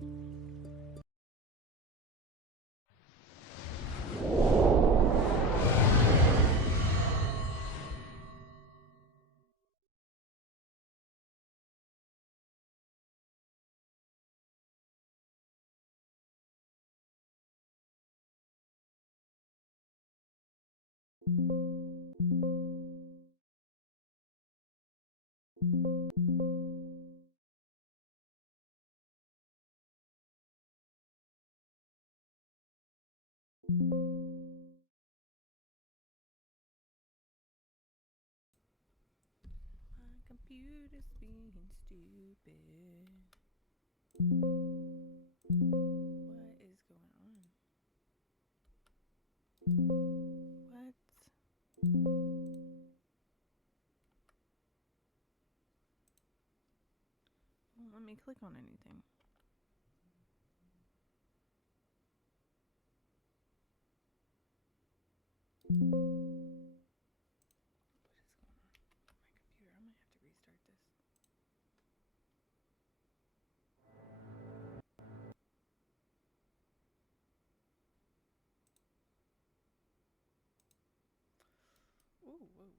My computer's being stupid. What is going on? What? Won't let me click on anything. What is going on? My computer. I might have to restart this. Ooh, whoa.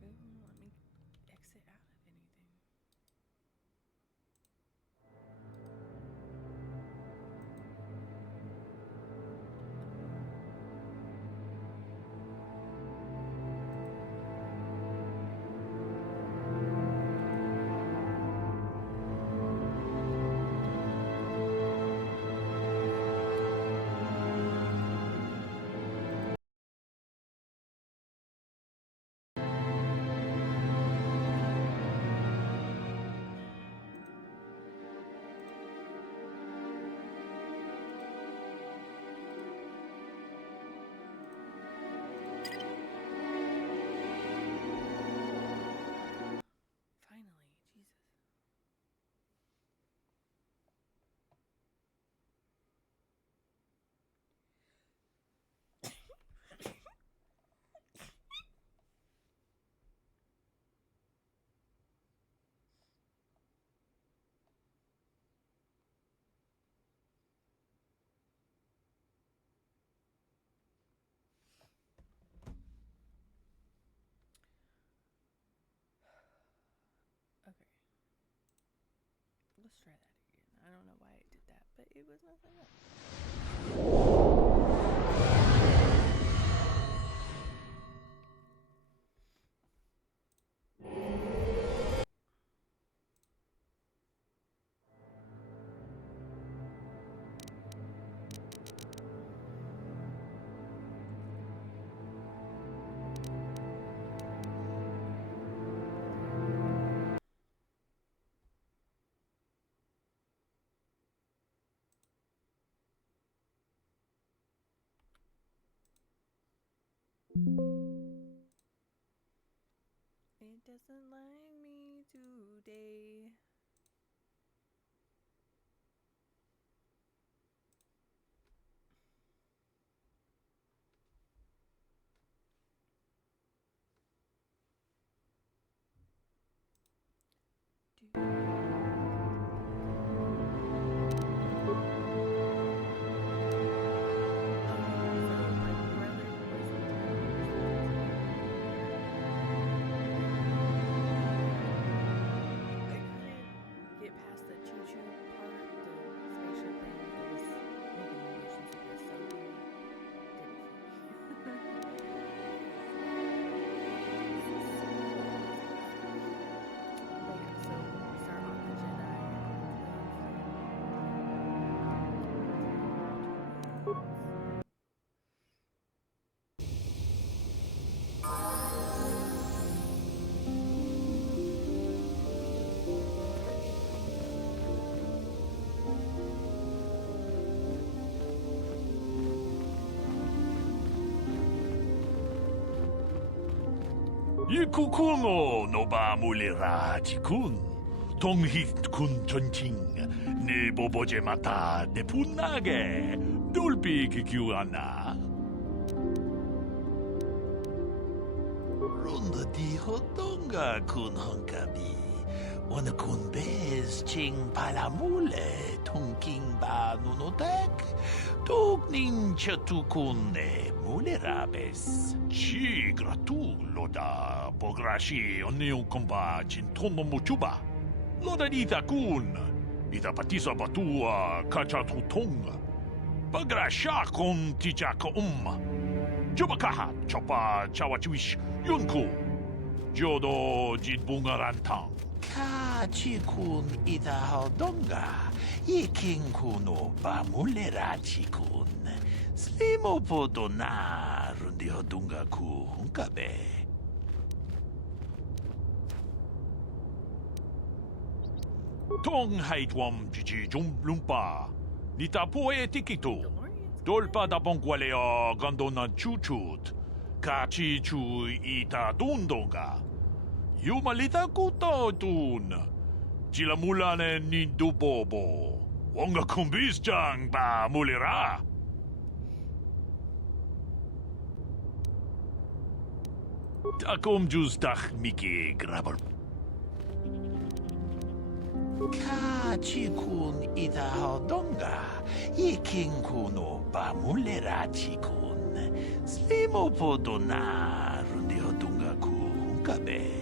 It won't let me exit out of anything. Finally, Jesus. Okay. Let's try that again. I don't know why it did that, but it was nothing else. It doesn't like me today. Ikukuno no ba mulira tikun. Tonghit kun tonting. Ne boboje mata ne punage. Dolpi kikiwana. Runda di hotonga kun honkabi. Wana kun bez ching palamule. Tonking ba nunotek. Tognin chatukune mulerabes. Chi gratu loda bograshi onion komba chintono muchuba. Loda dita kun. Ita patisa batua kachatutonga. Bagrasha kon tijaka Jubakaha chopa chawachiwish yunku. Jodo jidbungarantang. Kachikun ita hodonga. Ikinkuno ba mulerachikun. Slimo podona rundi hodunga ku hunkabe. Tong haitwam jiji jumblumpa. Nita poe tikito. Dolpa da bongwalea gandona chuchut. Kachi chu ita dundonga. Yumalita kuto dun. Chilamulane nindubobo. Wonga kumbis jang ba mulira. Takom justach miki grabber. Kachikun ida hodonga. Ikinkuno ba mulira chikun. Slimo podona rundi hodunga ku hunkabe.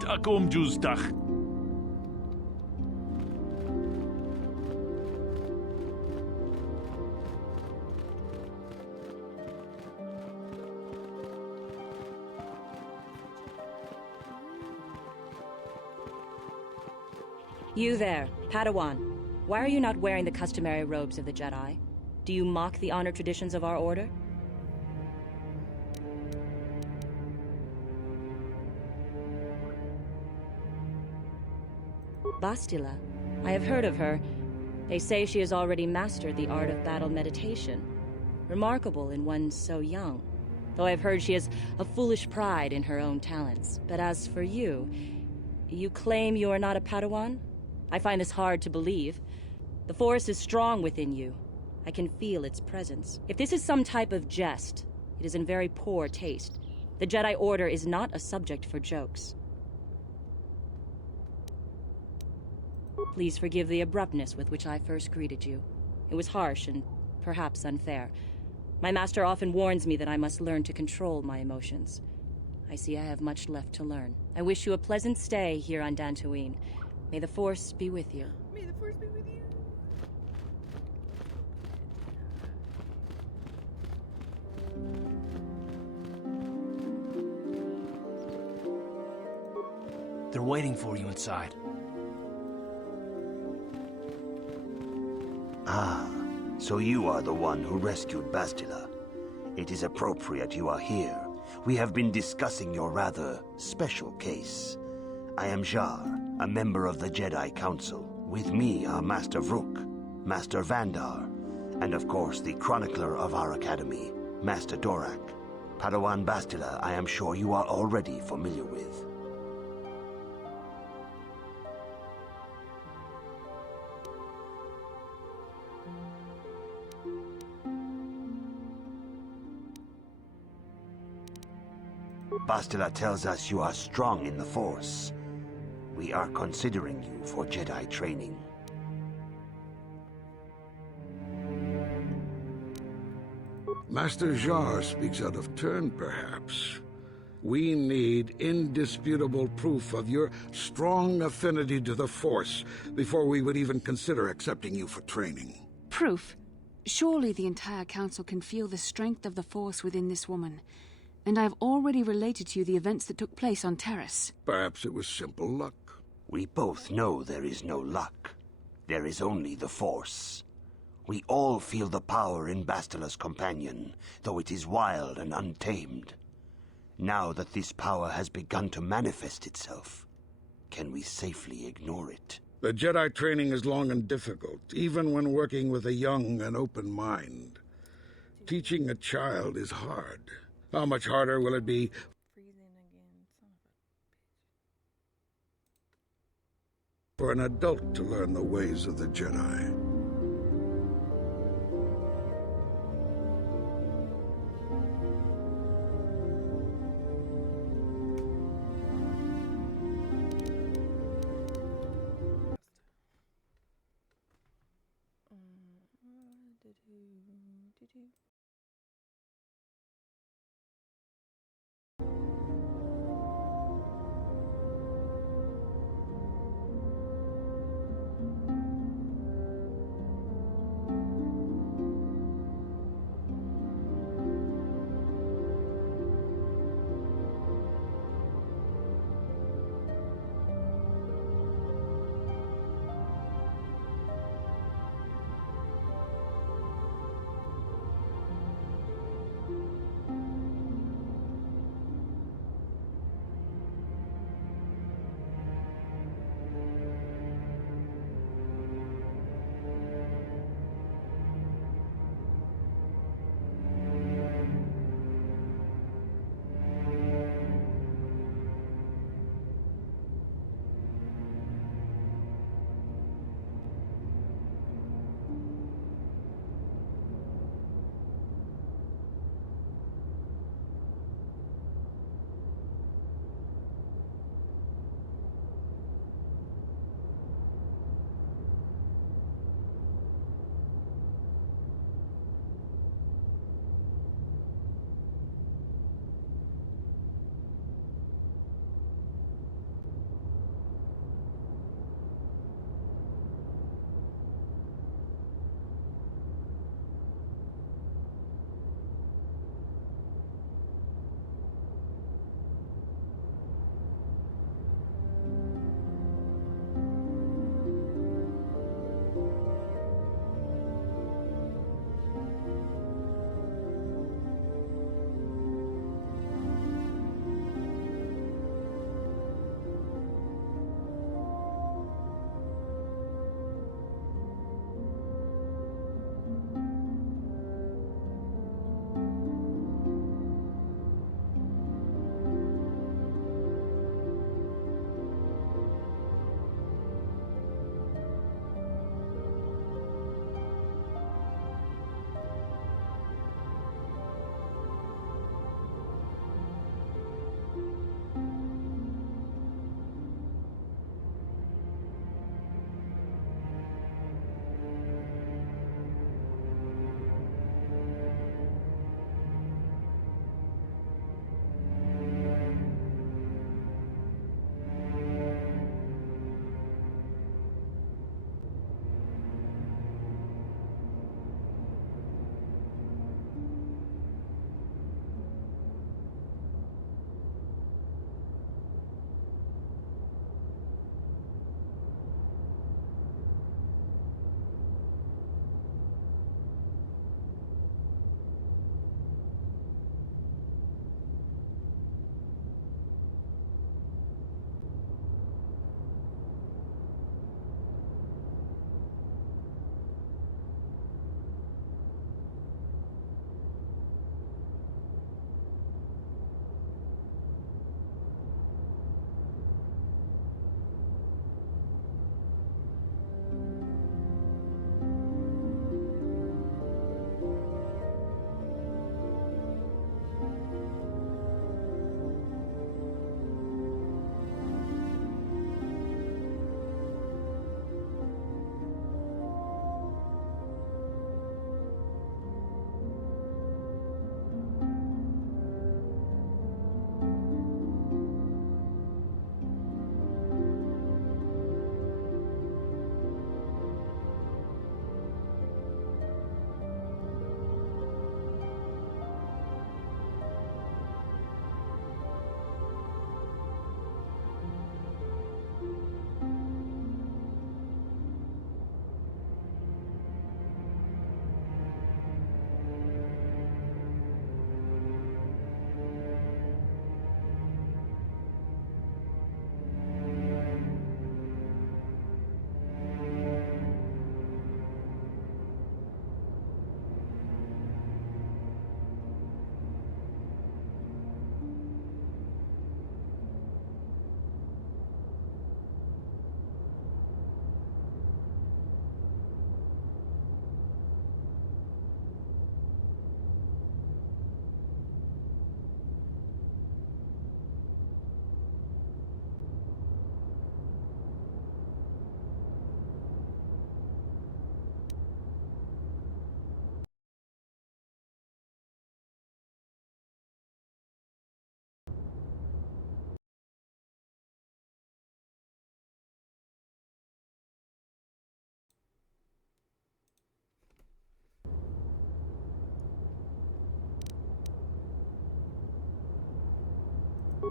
Takom justach. You there, Padawan. Why are you not wearing the customary robes of the Jedi? Do you mock the honor traditions of our order? Bastila. I have heard of her. They say she has already mastered the art of battle meditation. Remarkable in one so young. Though I've heard she has a foolish pride in her own talents. But as for you, you claim you are not a Padawan? I find this hard to believe. The Force is strong within you. I can feel its presence. If this is some type of jest, it is in very poor taste. The Jedi Order is not a subject for jokes. Please forgive the abruptness with which I first greeted you. It was harsh and perhaps unfair. My master often warns me that I must learn to control my emotions. I see I have much left to learn. I wish you a pleasant stay here on Dantooine. May the Force be with you. May the Force be with you. They're waiting for you inside. Ah, so you are the one who rescued Bastila. It is appropriate you are here. We have been discussing your rather special case. I am Jar, a member of the Jedi Council. With me are Master Vrook, Master Vandar, and of course the chronicler of our academy, Master Dorak. Padawan Bastila, I am sure you are already familiar with. Bastila tells us you are strong in the Force. We are considering you for Jedi training. Master Jar speaks out of turn, perhaps. We need indisputable proof of your strong affinity to the Force before we would even consider accepting you for training. Proof? Surely the entire Council can feel the strength of the Force within this woman. And I have already related to you the events that took place on Terrace. Perhaps it was simple luck. We both know there is no luck. There is only the Force. We all feel the power in Bastila's companion, though it is wild and untamed. Now that this power has begun to manifest itself, can we safely ignore it? The Jedi training is long and difficult, even when working with a young and open mind. Teaching a child is hard. How much harder will it be Freezing again. Son of a bitch. for an adult to learn the ways of the Jedi? Do-do.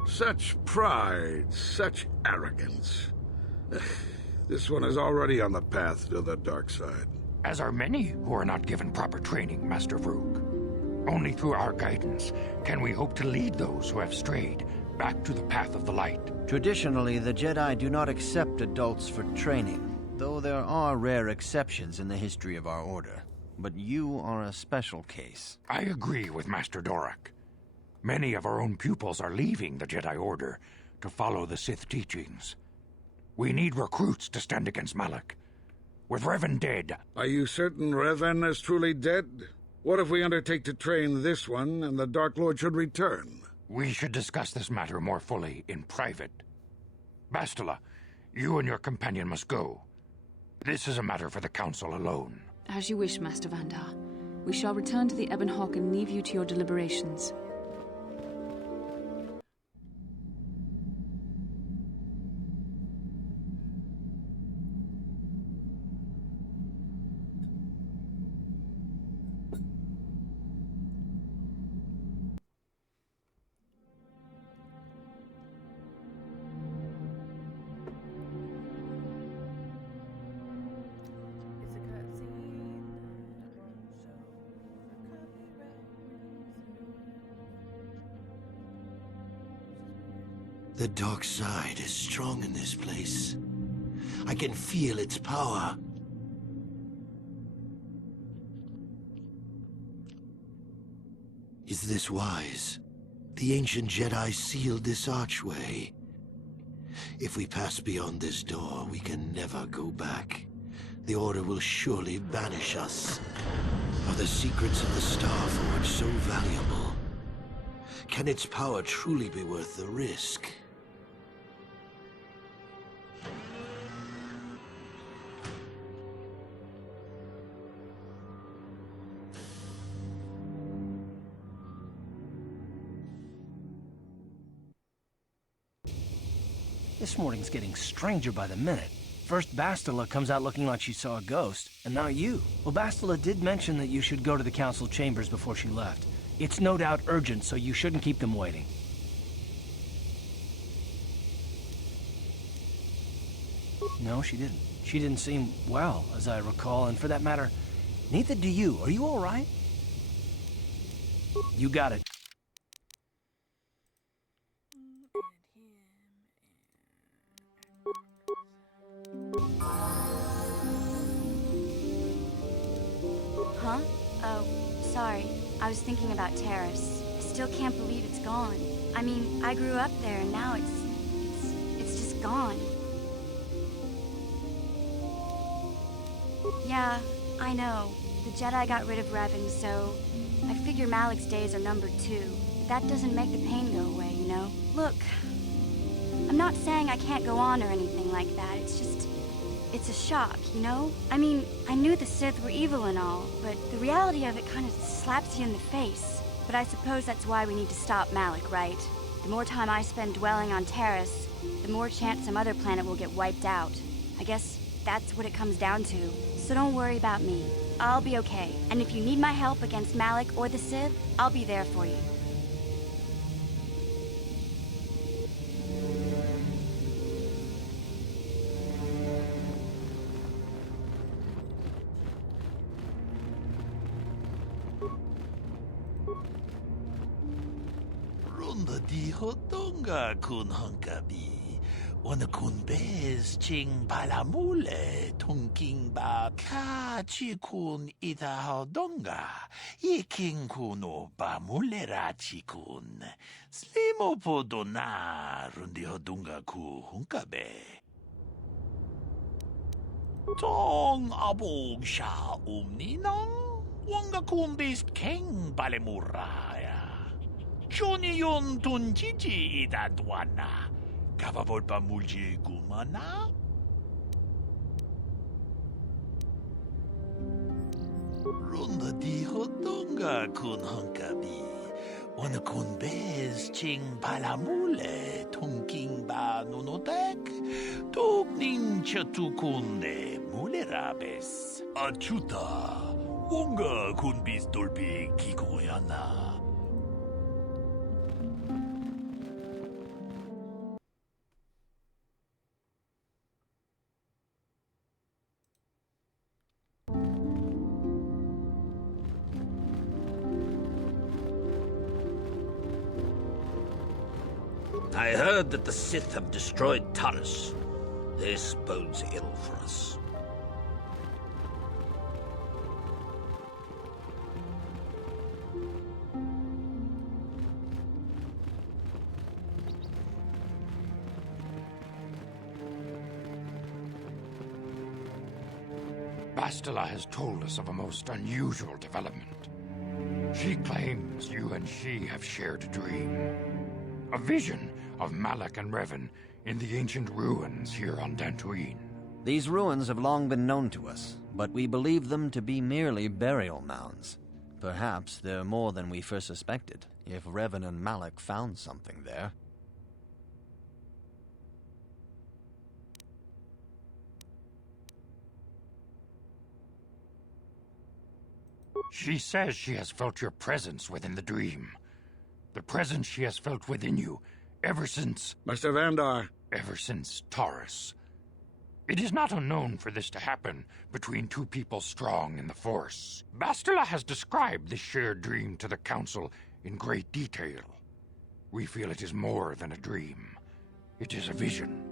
Such pride, such arrogance. This one is already on the path to the dark side. As are many who are not given proper training, Master Vrook. Only through our guidance can we hope to lead those who have strayed back to the path of the light. Traditionally, the Jedi do not accept adults for training, though there are rare exceptions in the history of our order. But you are a special case. I agree with Master Dorak. Many of our own pupils are leaving the Jedi Order to follow the Sith teachings. We need recruits to stand against Malak. With Revan dead... Are you certain Revan is truly dead? What if we undertake to train this one and the Dark Lord should return? We should discuss this matter more fully in private. Bastila, you and your companion must go. This is a matter for the Council alone. As you wish, Master Vandar. We shall return to the Ebon Hawk and leave you to your deliberations. It's a cutscene. The dark side is strong in this place. I can feel its power. Is this wise? The ancient Jedi sealed this archway. If we pass beyond this door, we can never go back. The Order will surely banish us. Are the secrets of the Star Forge so valuable? Can its power truly be worth the risk? This morning's getting stranger by the minute. First Bastila comes out looking like she saw a ghost, and now you. Well, Bastila did mention that you should go to the council chambers before she left. It's no doubt urgent, so you shouldn't keep them waiting. No, she didn't. She didn't seem well, as I recall, and for that matter, neither do you. Are you all right? You got it. Huh? Oh, sorry. I was thinking about Terrace. I still can't believe it's gone. I mean, I grew up there and now it's just gone. Yeah, I know. The Jedi got rid of Revan, so I figure Malik's days are numbered too. But that doesn't make the pain go away, you know? Look, I'm not saying I can't go on or anything like that. It's just, it's a shock, you know? I mean, I knew the Sith were evil and all, but the reality of it kind of slaps you in the face. But I suppose that's why we need to stop Malak, right? The more time I spend dwelling on Terrace, the more chance some other planet will get wiped out. I guess that's what it comes down to. So don't worry about me. I'll be okay. And if you need my help against Malak or the Sith, I'll be there for you. Runda di hodonga kun hunkabi. Wana kun bez ching palamule tunking ba kachi kun ita hodonga. Iking kuno ba mulerachi kun. Slimo podona rundi hodonga ku hunkabe. Tong abog sha umninang. Wanga kun bez king palemuraya. Johnny yon tunjiji ida dwana. Kavavol pa mulje gumana? Runda di hodonga kun hunkabi. Wana kun bez ching palamule tunking ba nunotek. Tuk nincha tukunde mulerabes. Achuta. Wonga kun bis dolpi kikoyana. I heard that the Sith have destroyed Taurus. This bodes ill for us. Bastila has told us of a most unusual development. She claims you and she have shared a dream. A vision of Malak and Revan in the ancient ruins here on Dantooine. These ruins have long been known to us, but we believe them to be merely burial mounds. Perhaps they're more than we first suspected, if Revan and Malak found something there. She says she has felt your presence within the dream. The presence she has felt within you ever since... Master Vandar. Ever since Taurus. It is not unknown for this to happen between two people strong in the Force. Bastila has described this shared dream to the Council in great detail. We feel it is more than a dream. It is a vision.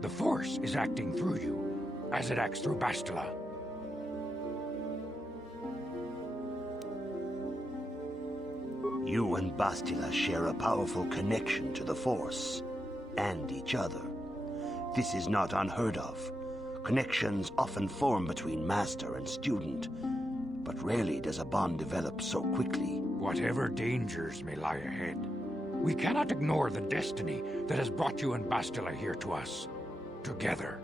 The Force is acting through you, as it acts through Bastila. You and Bastila share a powerful connection to the Force, and each other. This is not unheard of. Connections often form between master and student, but rarely does a bond develop so quickly. Whatever dangers may lie ahead, we cannot ignore the destiny that has brought you and Bastila here to us, together.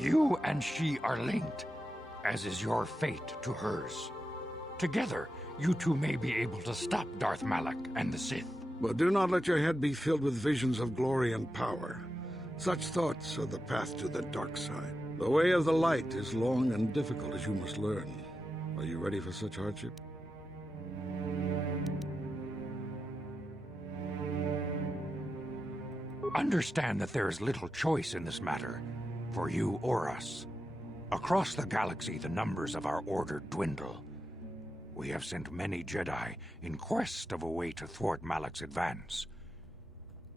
You and she are linked, as is your fate to hers. Together, you two may be able to stop Darth Malak and the Sith. But do not let your head be filled with visions of glory and power. Such thoughts are the path to the dark side. The way of the light is long and difficult, as you must learn. Are you ready for such hardship? Understand that there is little choice in this matter, for you or us. Across the galaxy, the numbers of our order dwindle. We have sent many Jedi in quest of a way to thwart Malak's advance.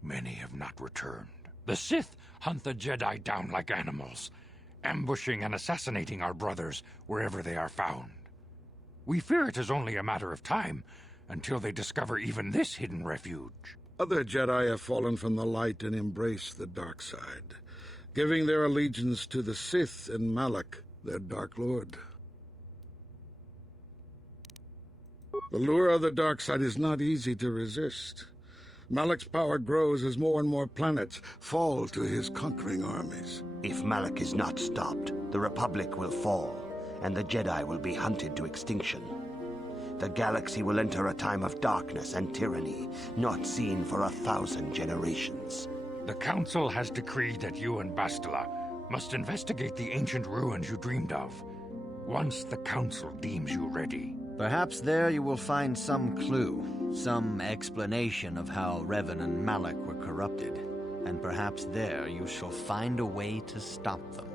Many have not returned. The Sith hunt the Jedi down like animals, ambushing and assassinating our brothers wherever they are found. We fear it is only a matter of time until they discover even this hidden refuge. Other Jedi have fallen from the light and embraced the dark side, giving their allegiance to the Sith and Malak, their Dark Lord. The lure of the dark side is not easy to resist. Malak's power grows as more and more planets fall to his conquering armies. If Malak is not stopped, the Republic will fall, and the Jedi will be hunted to extinction. The galaxy will enter a time of darkness and tyranny, not seen for 1,000 generations. The Council has decreed that you and Bastila must investigate the ancient ruins you dreamed of, once the Council deems you ready. Perhaps there you will find some clue, some explanation of how Revan and Malak were corrupted, and perhaps there you shall find a way to stop them.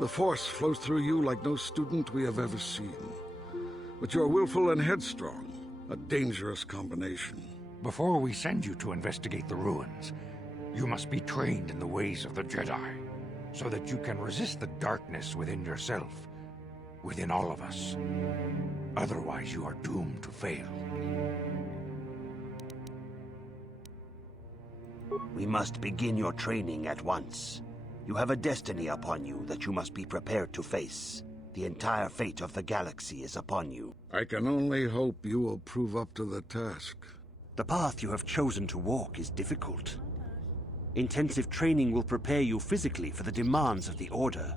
The Force flows through you like no student we have ever seen. But you are willful and headstrong, a dangerous combination. Before we send you to investigate the ruins, you must be trained in the ways of the Jedi, so that you can resist the darkness within yourself, within all of us. Otherwise, you are doomed to fail. We must begin your training at once. You have a destiny upon you that you must be prepared to face. The entire fate of the galaxy is upon you. I can only hope you will prove up to the task. The path you have chosen to walk is difficult. Intensive training will prepare you physically for the demands of the Order.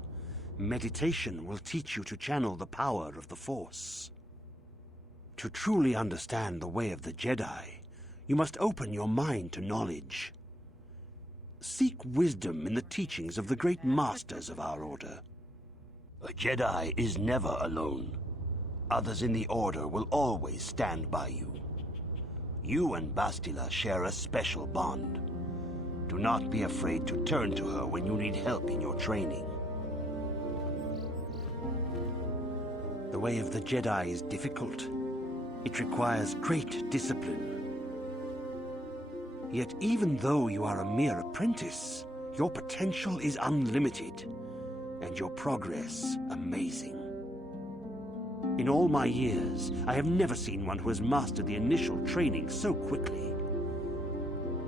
Meditation will teach you to channel the power of the Force. To truly understand the way of the Jedi, you must open your mind to knowledge. Seek wisdom in the teachings of the great masters of our Order. A Jedi is never alone. Others in the Order will always stand by you. You and Bastila share a special bond. Do not be afraid to turn to her when you need help in your training. The way of the Jedi is difficult. It requires great discipline. Yet even though you are a mere apprentice, your potential is unlimited, and your progress amazing. In all my years, I have never seen one who has mastered the initial training so quickly.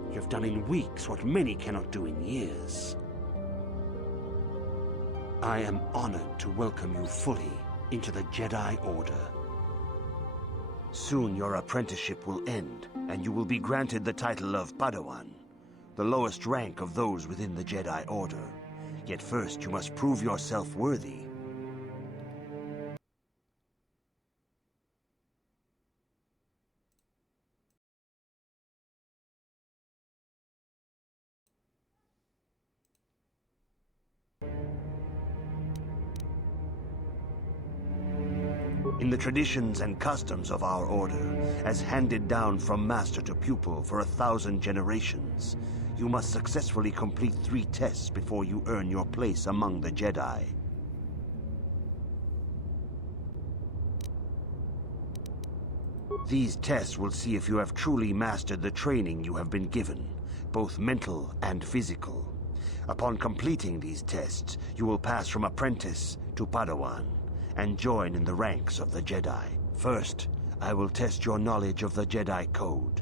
You have done in weeks what many cannot do in years. I am honored to welcome you fully into the Jedi Order. Soon your apprenticeship will end, and you will be granted the title of Padawan, the lowest rank of those within the Jedi Order. Yet first you must prove yourself worthy. In the traditions and customs of our order, as handed down from master to pupil for 1,000 generations, you must successfully complete 3 tests before you earn your place among the Jedi. These tests will see if you have truly mastered the training you have been given, both mental and physical. Upon completing these tests, you will pass from apprentice to Padawan, and join in the ranks of the Jedi. First, I will test your knowledge of the Jedi Code.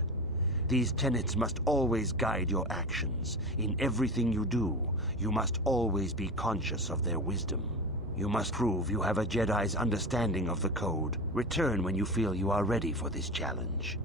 These tenets must always guide your actions. In everything you do, you must always be conscious of their wisdom. You must prove you have a Jedi's understanding of the Code. Return when you feel you are ready for this challenge.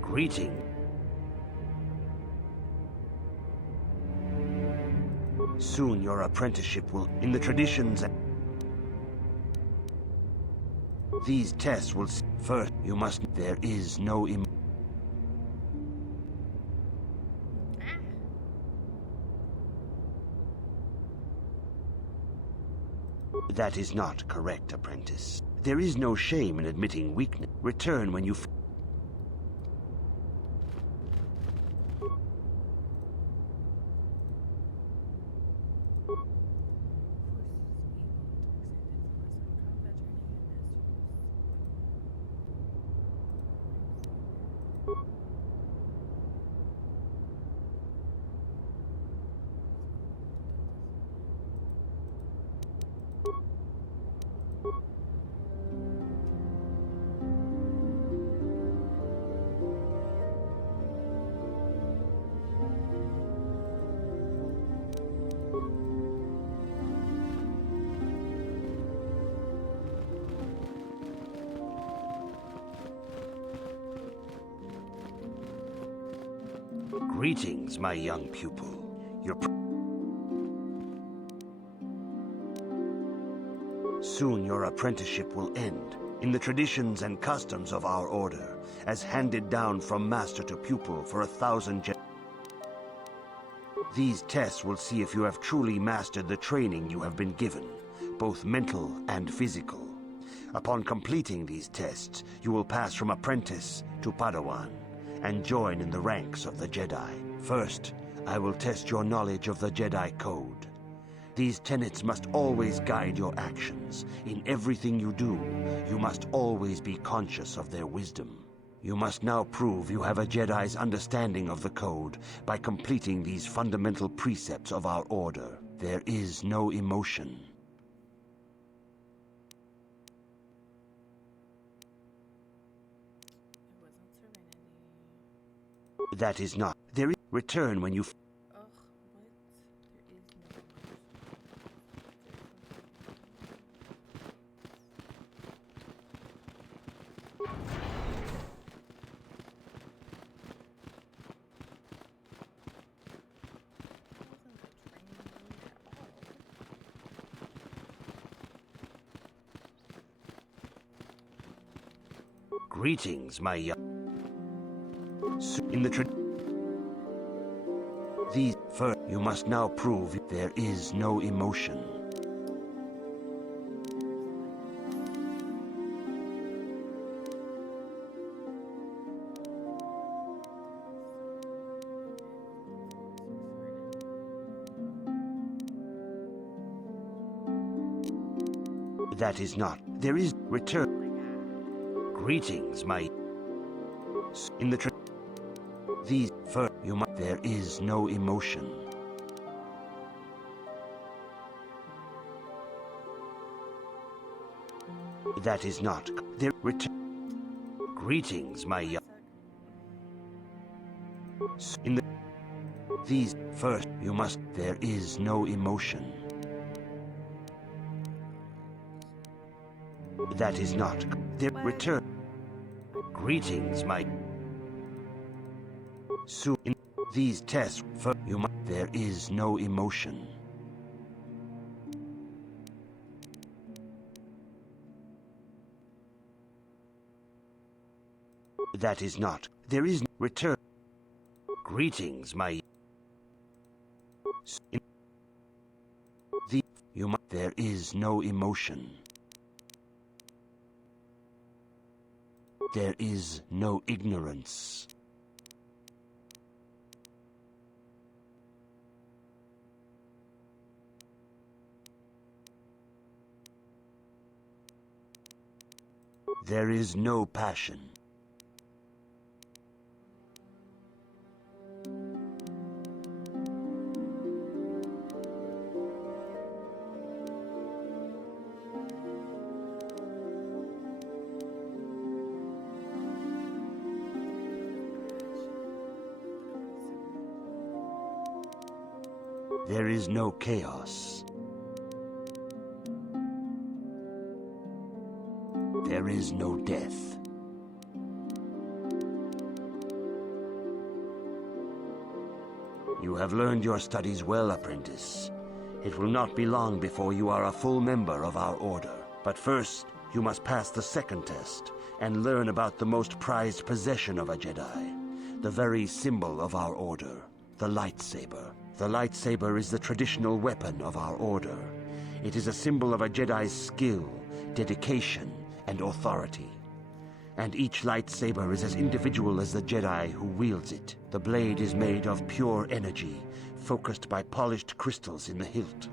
Greeting. Soon your apprenticeship will, in the traditions and these tests will first you must there is no That is not correct, apprentice. There is no shame in admitting weakness. Return when you Greetings, my young pupil. Soon your apprenticeship will end. In the traditions and customs of our order, as handed down from master to pupil for 1,000 These tests will see if you have truly mastered the training you have been given, both mental and physical. Upon completing these tests, you will pass from apprentice to Padawan, and join in the ranks of the Jedi. First, I will test your knowledge of the Jedi Code. These tenets must always guide your actions. In everything you do, you must always be conscious of their wisdom. You must now prove you have a Jedi's understanding of the Code by completing these fundamental precepts of our order. There is no emotion. That is not. There is return when you... Ugh, what? There is no Greetings, my young... In the These first, you must now prove there is no emotion. That is not. There is return. Greetings, my... In the These first, you must... There is no emotion. That is not. There return. Greetings, my young... In the... These first, you must... There is no emotion. That is not. There return. Greetings, my... Soon in these tests, you must... There is no emotion. That is not. There is return. Greetings, my... In the... You must... There is no emotion. There is no ignorance. There is no passion. There is no chaos. There is no death. You have learned your studies well, apprentice. It will not be long before you are a full member of our order. But first, you must pass the second test and learn about the most prized possession of a Jedi, the very symbol of our order, the lightsaber. The lightsaber is the traditional weapon of our order. It is a symbol of a Jedi's skill, dedication, and authority. And each lightsaber is as individual as the Jedi who wields it. The blade is made of pure energy, focused by polished crystals in the hilt.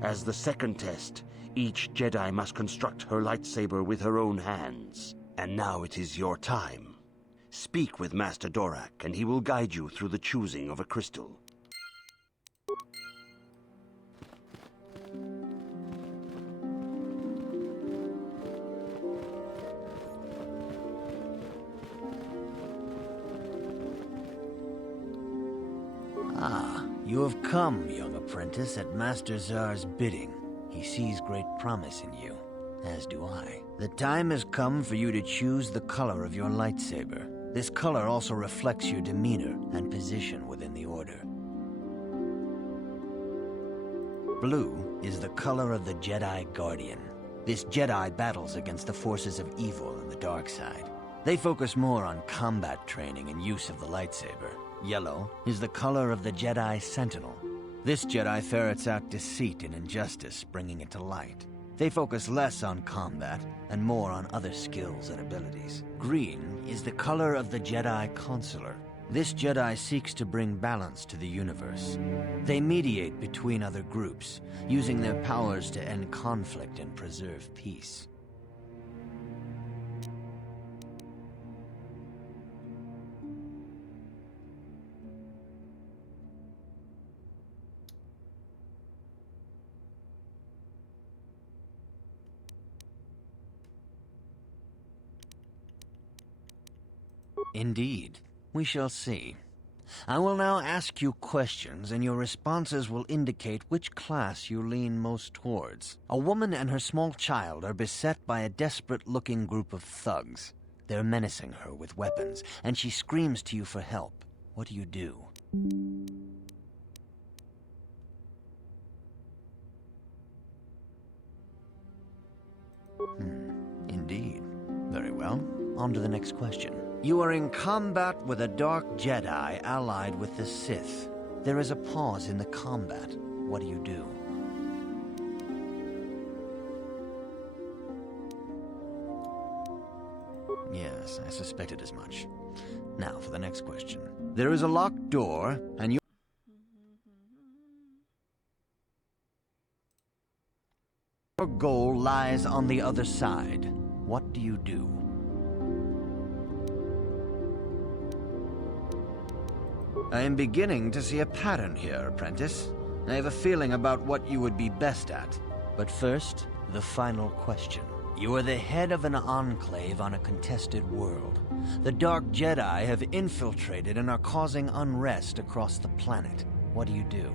As the second test, each Jedi must construct her lightsaber with her own hands. And now it is your time. Speak with Master Dorak, and he will guide you through the choosing of a crystal. Ah, you have come, young apprentice, at Master Zar's bidding. He sees great promise in you, as do I. The time has come for you to choose the color of your lightsaber. This color also reflects your demeanor and position within the Order. Blue is the color of the Jedi Guardian. This Jedi battles against the forces of evil and the dark side. They focus more on combat training and use of the lightsaber. Yellow is the color of the Jedi Sentinel. This Jedi ferrets out deceit and injustice, bringing it to light. They focus less on combat and more on other skills and abilities. Green is the color of the Jedi Consular. This Jedi seeks to bring balance to the universe. They mediate between other groups, using their powers to end conflict and preserve peace. Indeed. We shall see. I will now ask you questions, and your responses will indicate which class you lean most towards. A woman and her small child are beset by a desperate-looking group of thugs. They're menacing her with weapons, and she screams to you for help. What do you do? Indeed. Very well. On to the next question. You are in combat with a Dark Jedi allied with the Sith. There is a pause in the combat. What do you do? Yes, I suspected as much. Now for the next question. There is a locked door, and your goal lies on the other side. What do you do? I am beginning to see a pattern here, apprentice. I have a feeling about what you would be best at. But first, the final question. You are the head of an enclave on a contested world. The Dark Jedi have infiltrated and are causing unrest across the planet. What do you do?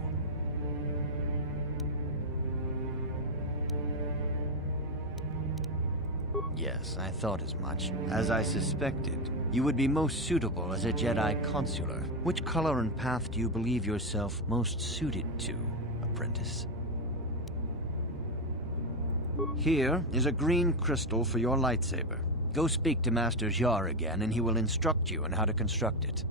Yes, I thought as much. As I suspected, you would be most suitable as a Jedi consular. Which color and path do you believe yourself most suited to, apprentice? Here is a green crystal for your lightsaber. Go speak to Master Jar again, and he will instruct you on how to construct it.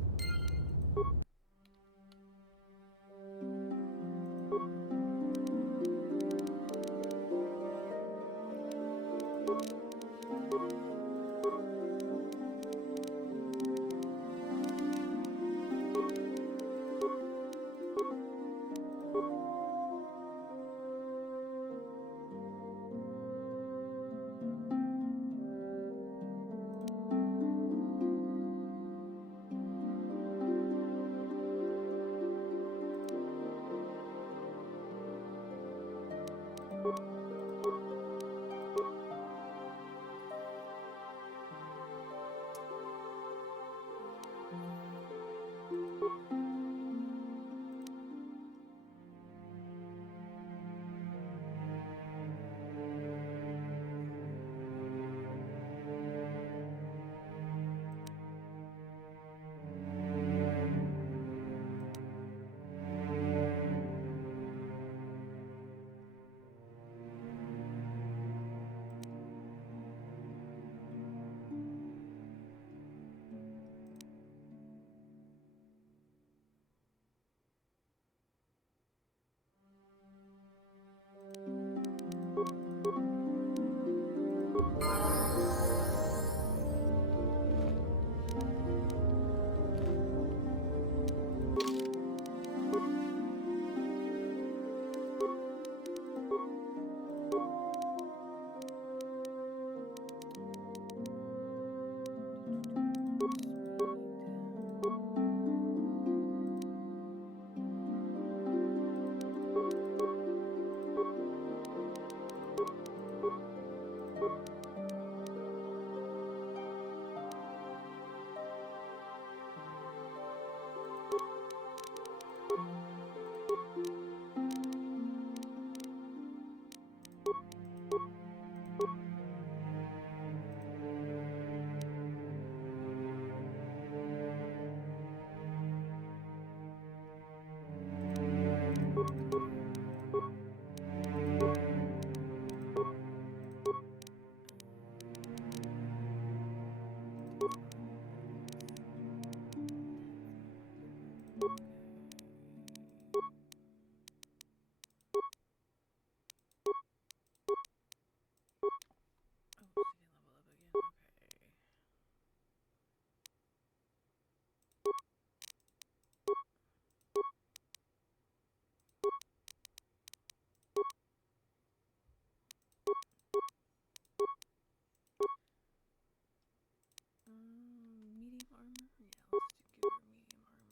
Medium armor? Yeah, let's just give her medium armor.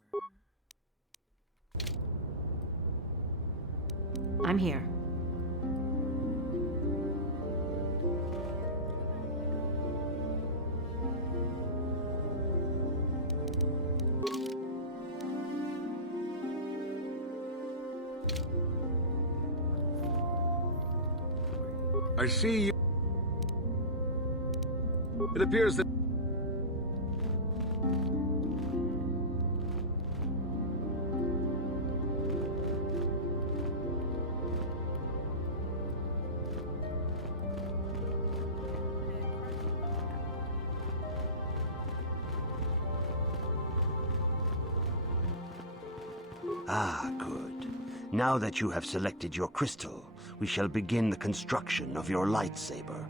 I'm here. I see you. It appears that... Ah, good. Now that you have selected your crystal, we shall begin the construction of your lightsaber.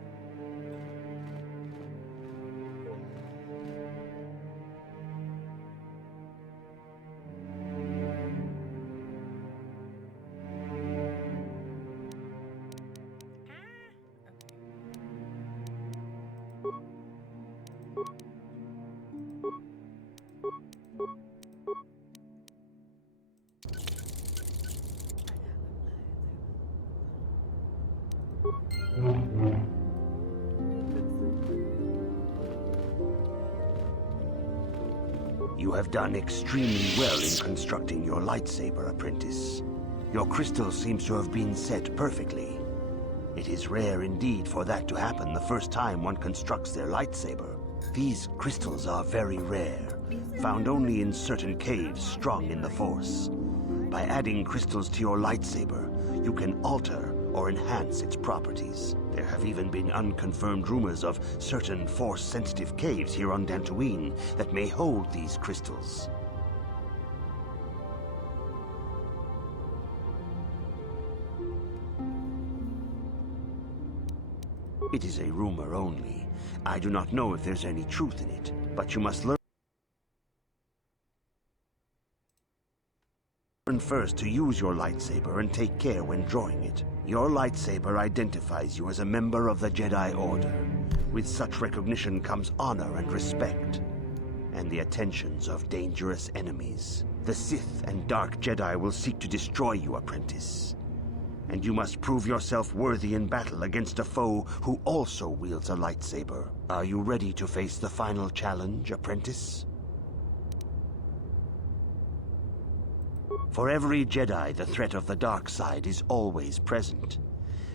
You have done extremely well in constructing your lightsaber, apprentice. Your crystal seems to have been set perfectly. It is rare indeed for that to happen the first time one constructs their lightsaber. These crystals are very rare, found only in certain caves strong in the Force. By adding crystals to your lightsaber, you can alter or enhance its properties. There have even been unconfirmed rumors of certain Force-sensitive caves here on Dantooine that may hold these crystals. It is a rumor only. I do not know if there's any truth in it, but you must learn first to use your lightsaber and take care when drawing it. Your lightsaber identifies you as a member of the Jedi Order. With such recognition comes honor and respect, and the attentions of dangerous enemies. The Sith and Dark Jedi will seek to destroy you, apprentice. And you must prove yourself worthy in battle against a foe who also wields a lightsaber. Are you ready to face the final challenge, apprentice? For every Jedi, the threat of the dark side is always present.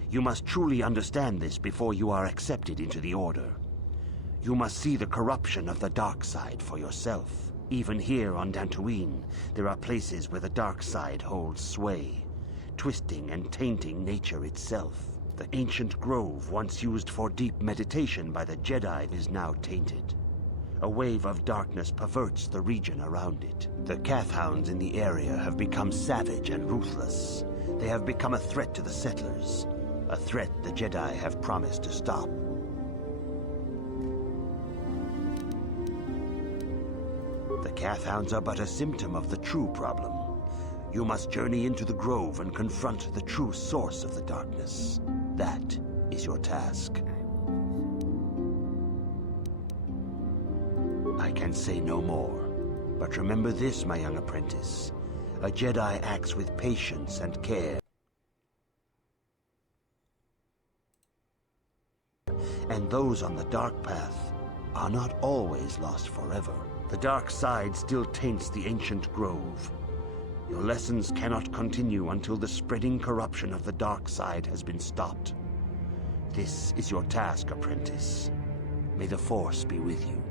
You must truly understand this before you are accepted into the Order. You must see the corruption of the dark side for yourself. Even here on Dantooine, there are places where the dark side holds sway, twisting and tainting nature itself. The ancient grove, once used for deep meditation by the Jedi, is now tainted. A wave of darkness perverts the region around it. The Kathhounds in the area have become savage and ruthless. They have become a threat to the settlers, a threat the Jedi have promised to stop. The Kathhounds are but a symptom of the true problem. You must journey into the grove and confront the true source of the darkness. That is your task. I can say no more, but remember this, my young apprentice. A Jedi acts with patience and care. And those on the dark path are not always lost forever. The dark side still taints the ancient grove. Your lessons cannot continue until the spreading corruption of the dark side has been stopped. This is your task, apprentice. May the Force be with you.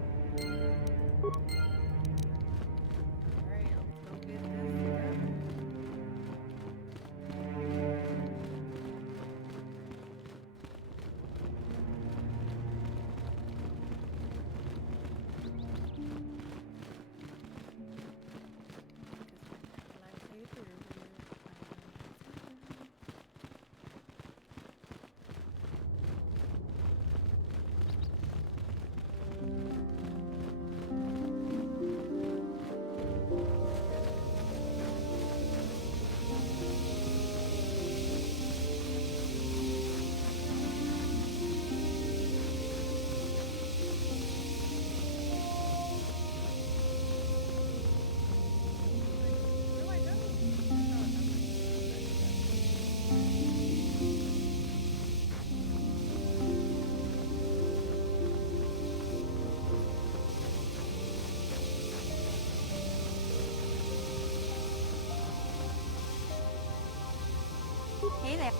Hey there.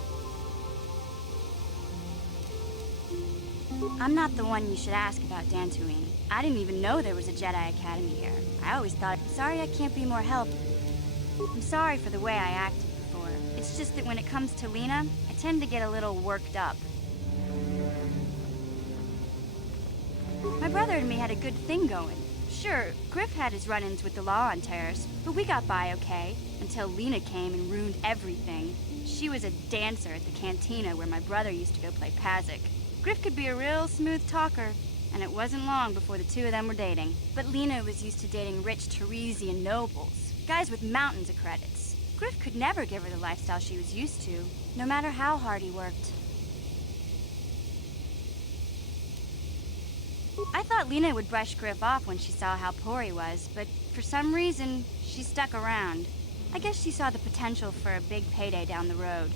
I'm not the one you should ask about Dantooine. I didn't even know there was a Jedi Academy here. I always thought, sorry I can't be more help. I'm sorry for the way I acted before. It's just that when it comes to Lena, I tend to get a little worked up. My brother and me had a good thing going. Sure, Griff had his run-ins with the law on Terrace, but we got by okay, until Lena came and ruined everything. She was a dancer at the cantina where my brother used to go play Pazik. Griff could be a real smooth talker, and it wasn't long before the two of them were dating. But Lena was used to dating rich Teresian nobles, guys with mountains of credits. Griff could never give her the lifestyle she was used to, no matter how hard he worked. I thought Lena would brush Griff off when she saw how poor he was, but for some reason, she stuck around. I guess she saw the potential for a big payday down the road.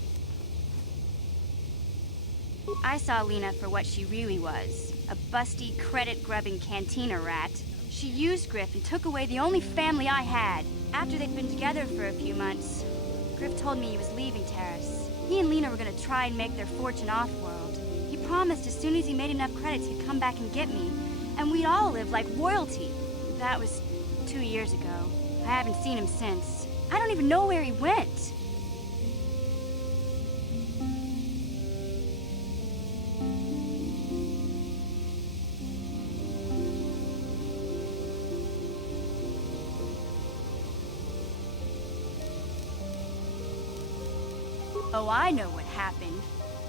I saw Lena for what she really was, a busty, credit-grubbing cantina rat. She used Griff and took away the only family I had. After they'd been together for a few months, Griff told me he was leaving Terrace. He and Lena were gonna try and make their fortune off-world. He promised as soon as he made enough credits he'd come back and get me, and we'd all live like royalty. That was 2 years ago. I haven't seen him since. I don't even know where he went. Oh, I know what happened.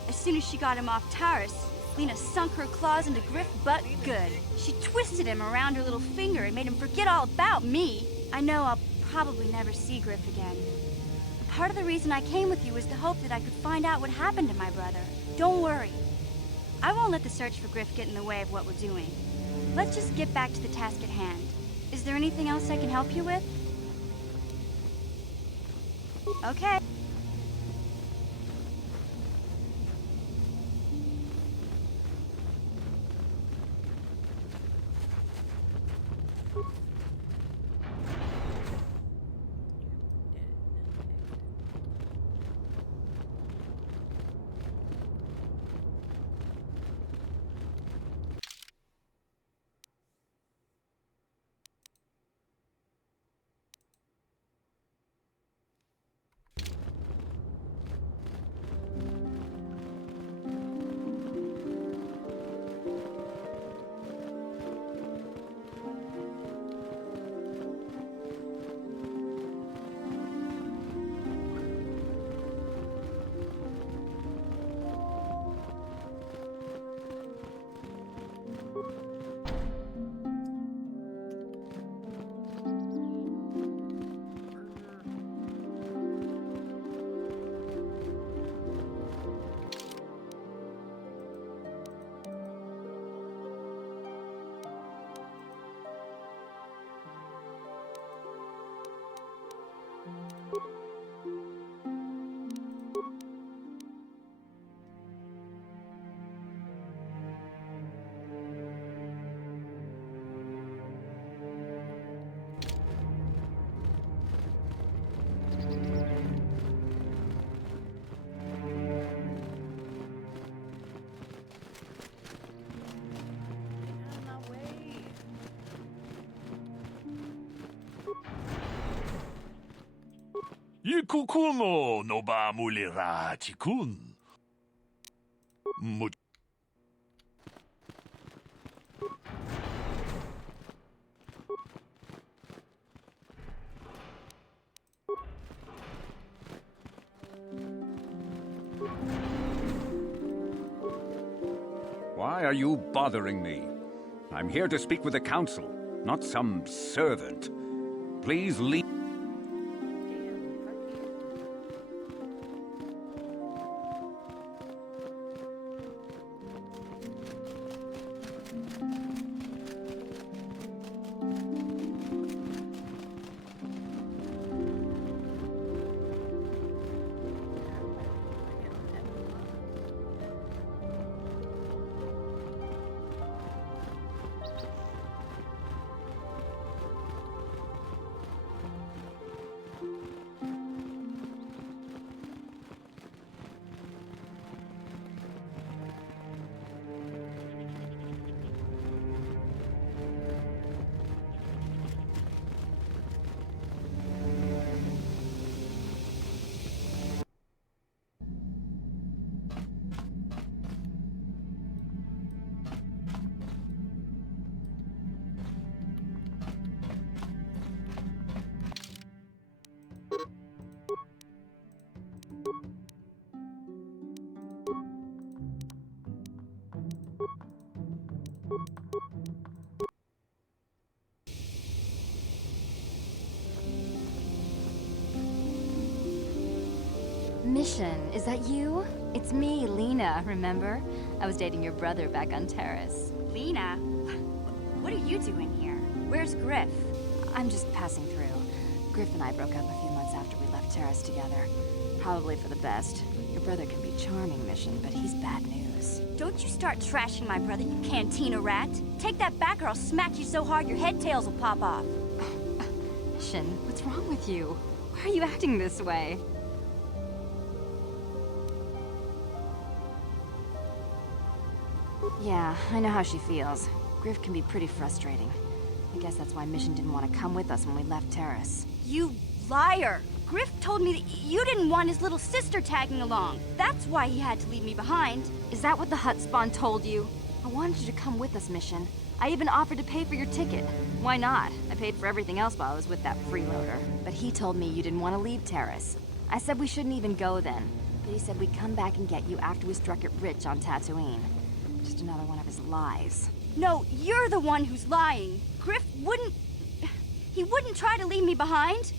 As soon as she got him off Taris, Lena sunk her claws into Griff butt good. She twisted him around her little finger and made him forget all about me. I know I'll probably never see Griff again. Part of the reason I came with you was the hope that I could find out what happened to my brother. Don't worry. I won't let the search for Griff get in the way of what we're doing. Let's just get back to the task at hand. Is there anything else I can help you with? Okay. Ikukuno no ba mulira tikun. Why are you bothering me? I'm here to speak with the council, not some servant. Please leave. Mission, is that you? It's me, Lena, remember? I was dating your brother back on Terrace. Lena? What are you doing here? Where's Griff? I'm just passing through. Griff and I broke up a few months after we left Terrace together. Probably for the best. Your brother can be charming, Mission, but he's bad news. Don't you start trashing my brother, you cantina rat. Take that back or I'll smack you so hard your head tails will pop off. Mission, what's wrong with you? Why are you acting this way? Yeah, I know how she feels. Griff can be pretty frustrating. I guess that's why Mission didn't want to come with us when we left Terrace. You liar! Griff told me that you didn't want his little sister tagging along. That's why he had to leave me behind. Is that what the Hut Spawn told you? I wanted you to come with us, Mission. I even offered to pay for your ticket. Why not? I paid for everything else while I was with that freeloader. But he told me you didn't want to leave Terrace. I said we shouldn't even go then. But he said we'd come back and get you after we struck it rich on Tatooine. Just another one of his lies. No, you're the one who's lying. Griff wouldn't... He wouldn't try to leave me behind.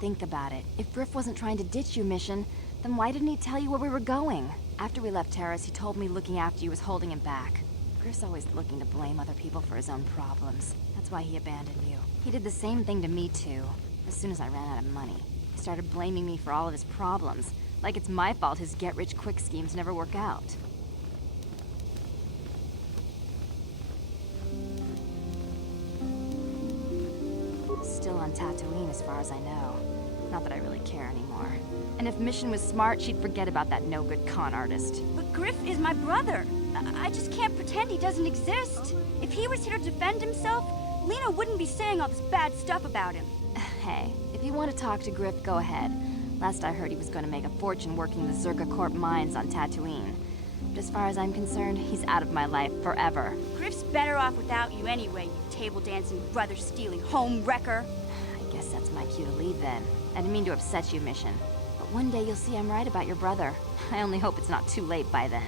Think about it. If Griff wasn't trying to ditch you, Mission, then why didn't he tell you where we were going? After we left Terrace, he told me looking after you was holding him back. Griff's always looking to blame other people for his own problems. That's why he abandoned you. He did the same thing to me, too. As soon as I ran out of money, he started blaming me for all of his problems. Like it's my fault his get-rich-quick schemes never work out. Still on Tatooine as far as I know. Not that I really care anymore. And if Mission was smart, she'd forget about that no-good con artist. But Griff is my brother. I just can't pretend he doesn't exist. If he was here to defend himself, Lena wouldn't be saying all this bad stuff about him. Hey, if you want to talk to Griff, go ahead. Last I heard, he was going to make a fortune working the Zerga Corp mines on Tatooine. But as far as I'm concerned, he's out of my life forever. Griff's better off without you anyway, you table-dancing, brother-stealing home wrecker. I guess that's my cue to leave then. I didn't mean to upset you, Mission. But one day you'll see I'm right about your brother. I only hope it's not too late by then.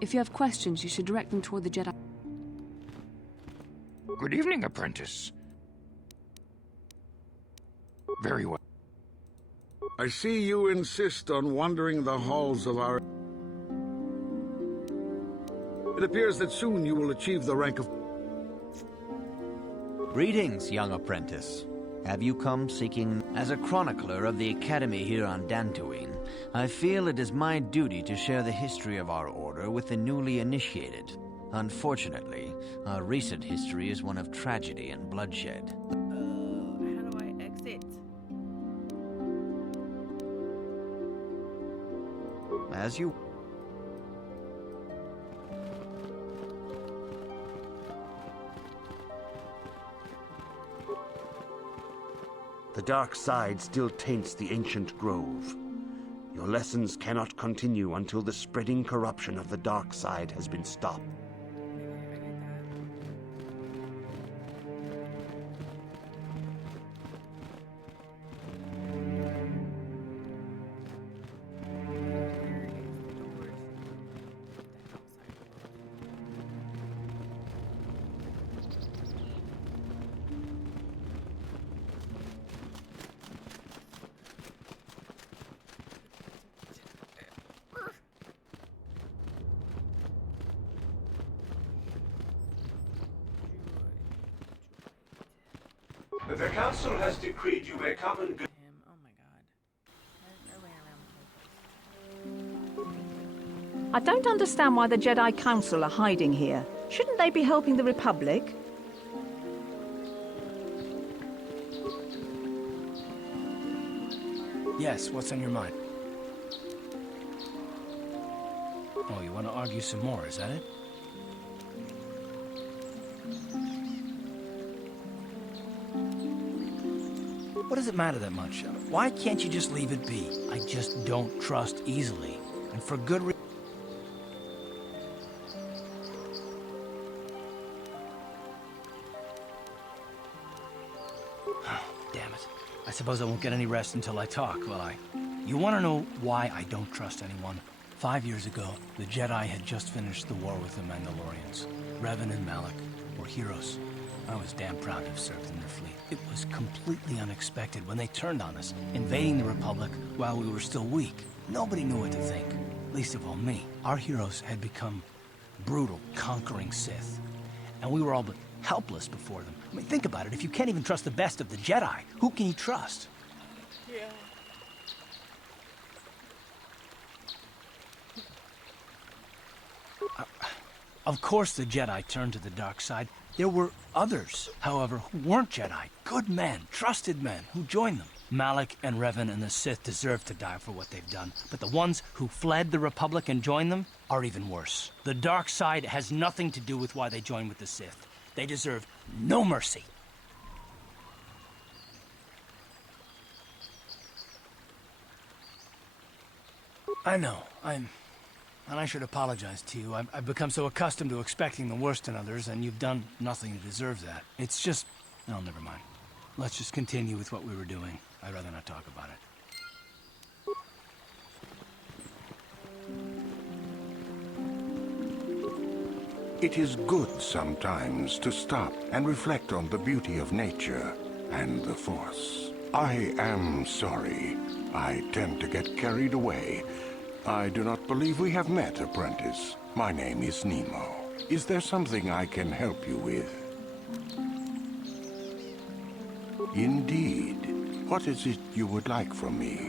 If you have questions, you should direct them toward the Jedi. Good evening, apprentice. Very well. I see you insist on wandering the halls of our... It appears that soon you will achieve the rank of... Greetings, young apprentice. Have you come seeking... As a chronicler of the Academy here on Dantooine, I feel it is my duty to share the history of our order with the newly initiated. Unfortunately, our recent history is one of tragedy and bloodshed. How do I exit? As you... The dark side still taints the ancient grove. Your lessons cannot continue until the spreading corruption of the dark side has been stopped. The council has decreed you may come and go. I don't understand why the Jedi Council are hiding here. Shouldn't they be helping the Republic? Yes, what's on your mind? Oh, you want to argue some more, is that it? What does it matter that much? Why can't you just leave it be? I just don't trust easily, and for good reason. Damn it. I suppose I won't get any rest until I talk, will I? You want to know why I don't trust anyone? 5 years ago, the Jedi had just finished the war with the Mandalorians. Revan and Malak were heroes. I was damn proud to have served in their fleet. It was completely unexpected when they turned on us, invading the Republic while we were still weak. Nobody knew what to think, least of all me. Our heroes had become brutal, conquering Sith, and we were all but helpless before them. I mean, think about it. If you can't even trust the best of the Jedi, who can you trust? Yeah. Of course the Jedi turned to the dark side. There were others, however, who weren't Jedi. Good men, trusted men, who joined them. Malak and Revan and the Sith deserve to die for what they've done, but the ones who fled the Republic and joined them are even worse. The dark side has nothing to do with why they joined with the Sith. They deserve no mercy. I know, and I should apologize to you. I've become so accustomed to expecting the worst in others, and you've done nothing to deserve that. It's just... No, never mind. Let's just continue with what we were doing. I'd rather not talk about it. It is good sometimes to stop and reflect on the beauty of nature and the Force. I am sorry. I tend to get carried away. I do not believe we have met, apprentice. My name is Nemo. Is there something I can help you with? Indeed. What is it you would like from me?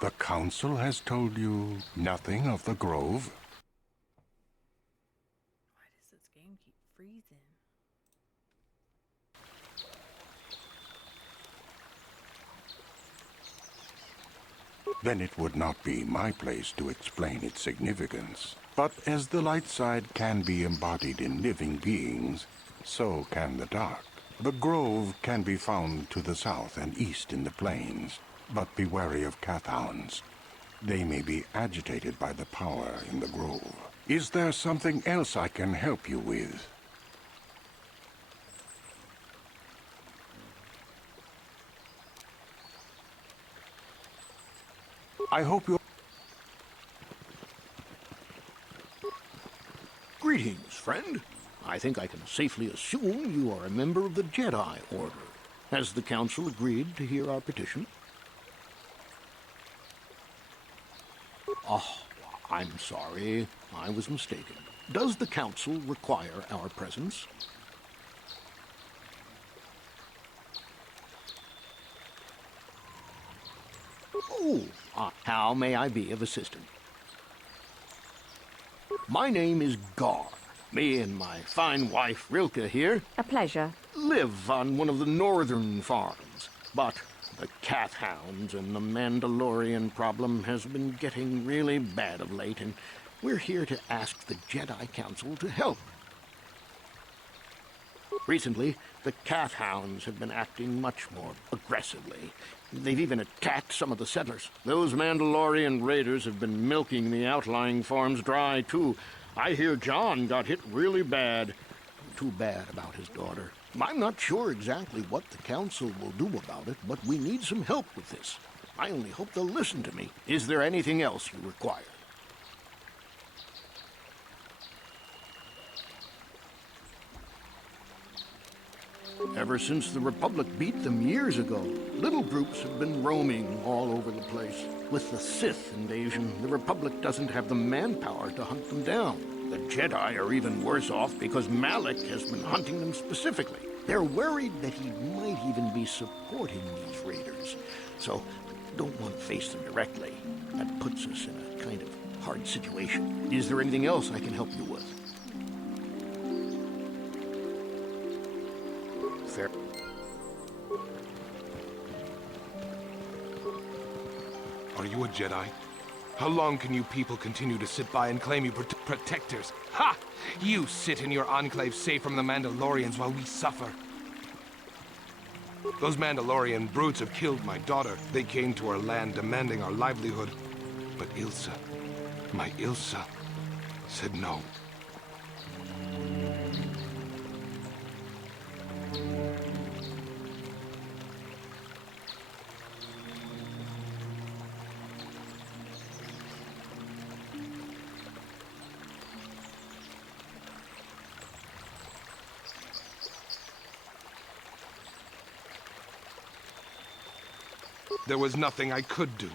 The Council has told you nothing of the Grove? Why does this game keep freezing? Then it would not be my place to explain its significance. But as the light side can be embodied in living beings, so can the dark. The grove can be found to the south and east in the plains, but be wary of Kathhounds. They may be agitated by the power in the grove. Is there something else I can help you with? I hope you're... Greetings, friend. I think I can safely assume you are a member of the Jedi Order. Has the Council agreed to hear our petition? Oh, I'm sorry. I was mistaken. Does the Council require our presence? Oh, how may I be of assistance? My name is Gar. Me and my fine wife, Rilke, here... A pleasure. ...live on one of the northern farms. But the Kathhounds and the Mandalorian problem has been getting really bad of late, and we're here to ask the Jedi Council to help. Recently, the Kathhounds have been acting much more aggressively. They've even attacked some of the settlers. Those Mandalorian raiders have been milking the outlying farms dry, too. I hear John got hit really bad. Too bad about his daughter. I'm not sure exactly what the Council will do about it, but we need some help with this. I only hope they'll listen to me. Is there anything else you require? Ever since the Republic beat them years ago, little groups have been roaming all over the place. With the Sith invasion, the Republic doesn't have the manpower to hunt them down. The Jedi are even worse off because Malak has been hunting them specifically. They're worried that he might even be supporting these raiders. So, don't want to face them directly. That puts us in a kind of hard situation. Is there anything else I can help you with? Fair. Are you a Jedi? How long can you people continue to sit by and claim you protectors? Ha! You sit in your enclave safe from the Mandalorians while we suffer. Those Mandalorian brutes have killed my daughter. They came to our land demanding our livelihood. But Ilsa, my Ilsa, said no. There was nothing I could do.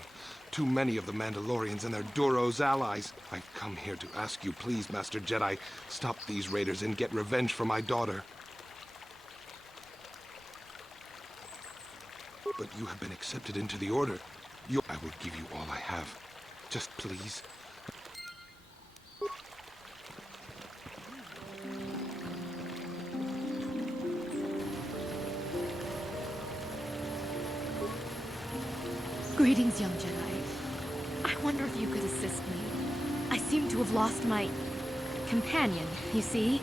Too many of the Mandalorians and their Duros allies. I've come here to ask you, please, Master Jedi, stop these raiders and get revenge for my daughter. But you have been accepted into the Order. I will give you all I have. Just please. Greetings, young Jedi. I wonder if you could assist me. I seem to have lost my companion, you see?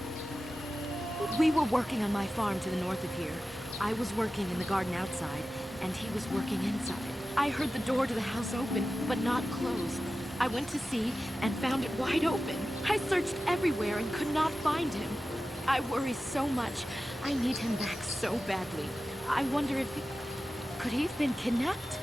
We were working on my farm to the north of here. I was working in the garden outside, and he was working inside. I heard the door to the house open, but not close. I went to see and found it wide open. I searched everywhere and could not find him. I worry so much. I need him back so badly. I wonder if could he have been kidnapped?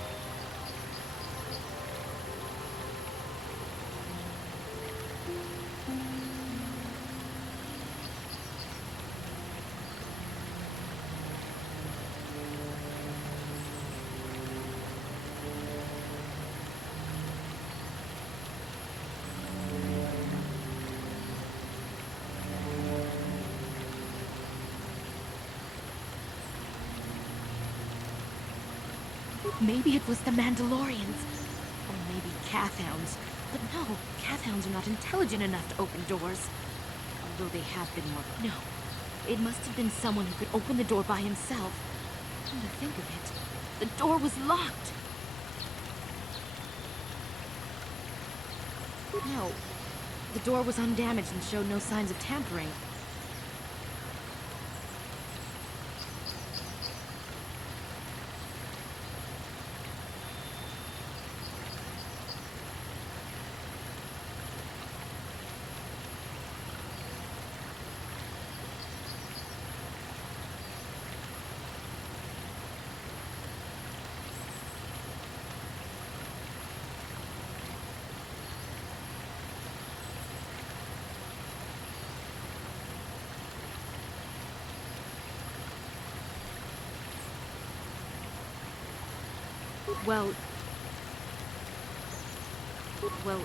Maybe it was the Mandalorians. Or maybe Kathhounds. But no, Kathhounds are not intelligent enough to open doors. Although they have been more... No. It must have been someone who could open the door by himself. Come to think of it, the door was locked. No. The door was undamaged and showed no signs of tampering. Well,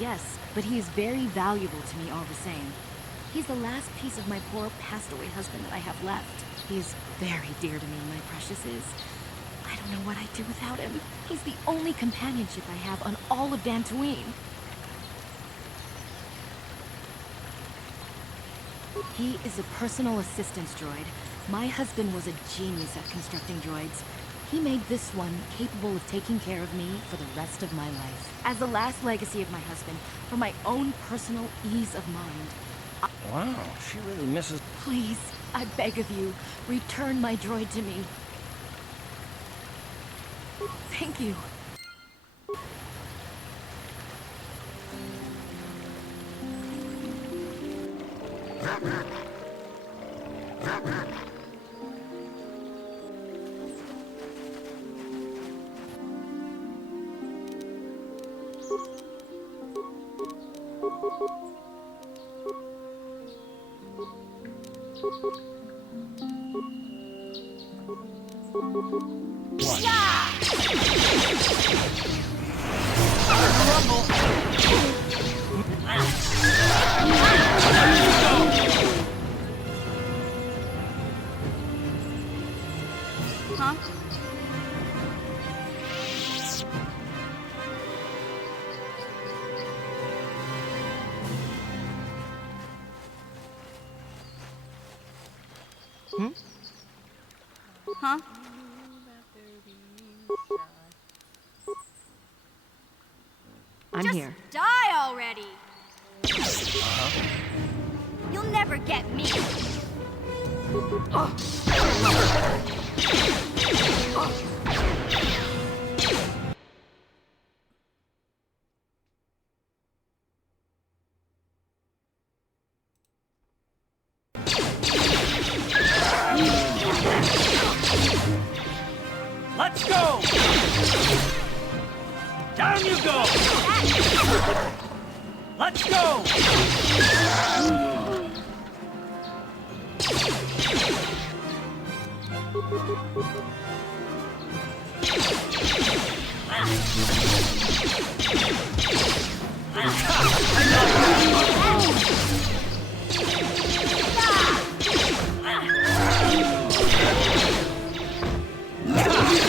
yes, but he is very valuable to me all the same. He's the last piece of my poor passed-away husband that I have left. He is very dear to me, my precious is. I don't know what I'd do without him. He's the only companionship I have on all of Dantooine. He is a personal assistance droid. My husband was a genius at constructing droids. He made this one capable of taking care of me for the rest of my life. As the last legacy of my husband, for my own personal ease of mind. Wow, she really misses... Please, I beg of you, return my droid to me. Thank you. Huh? Hmm? Huh? I'm Just here. die already! You'll never get me! Let's go! Down you go! Let's go!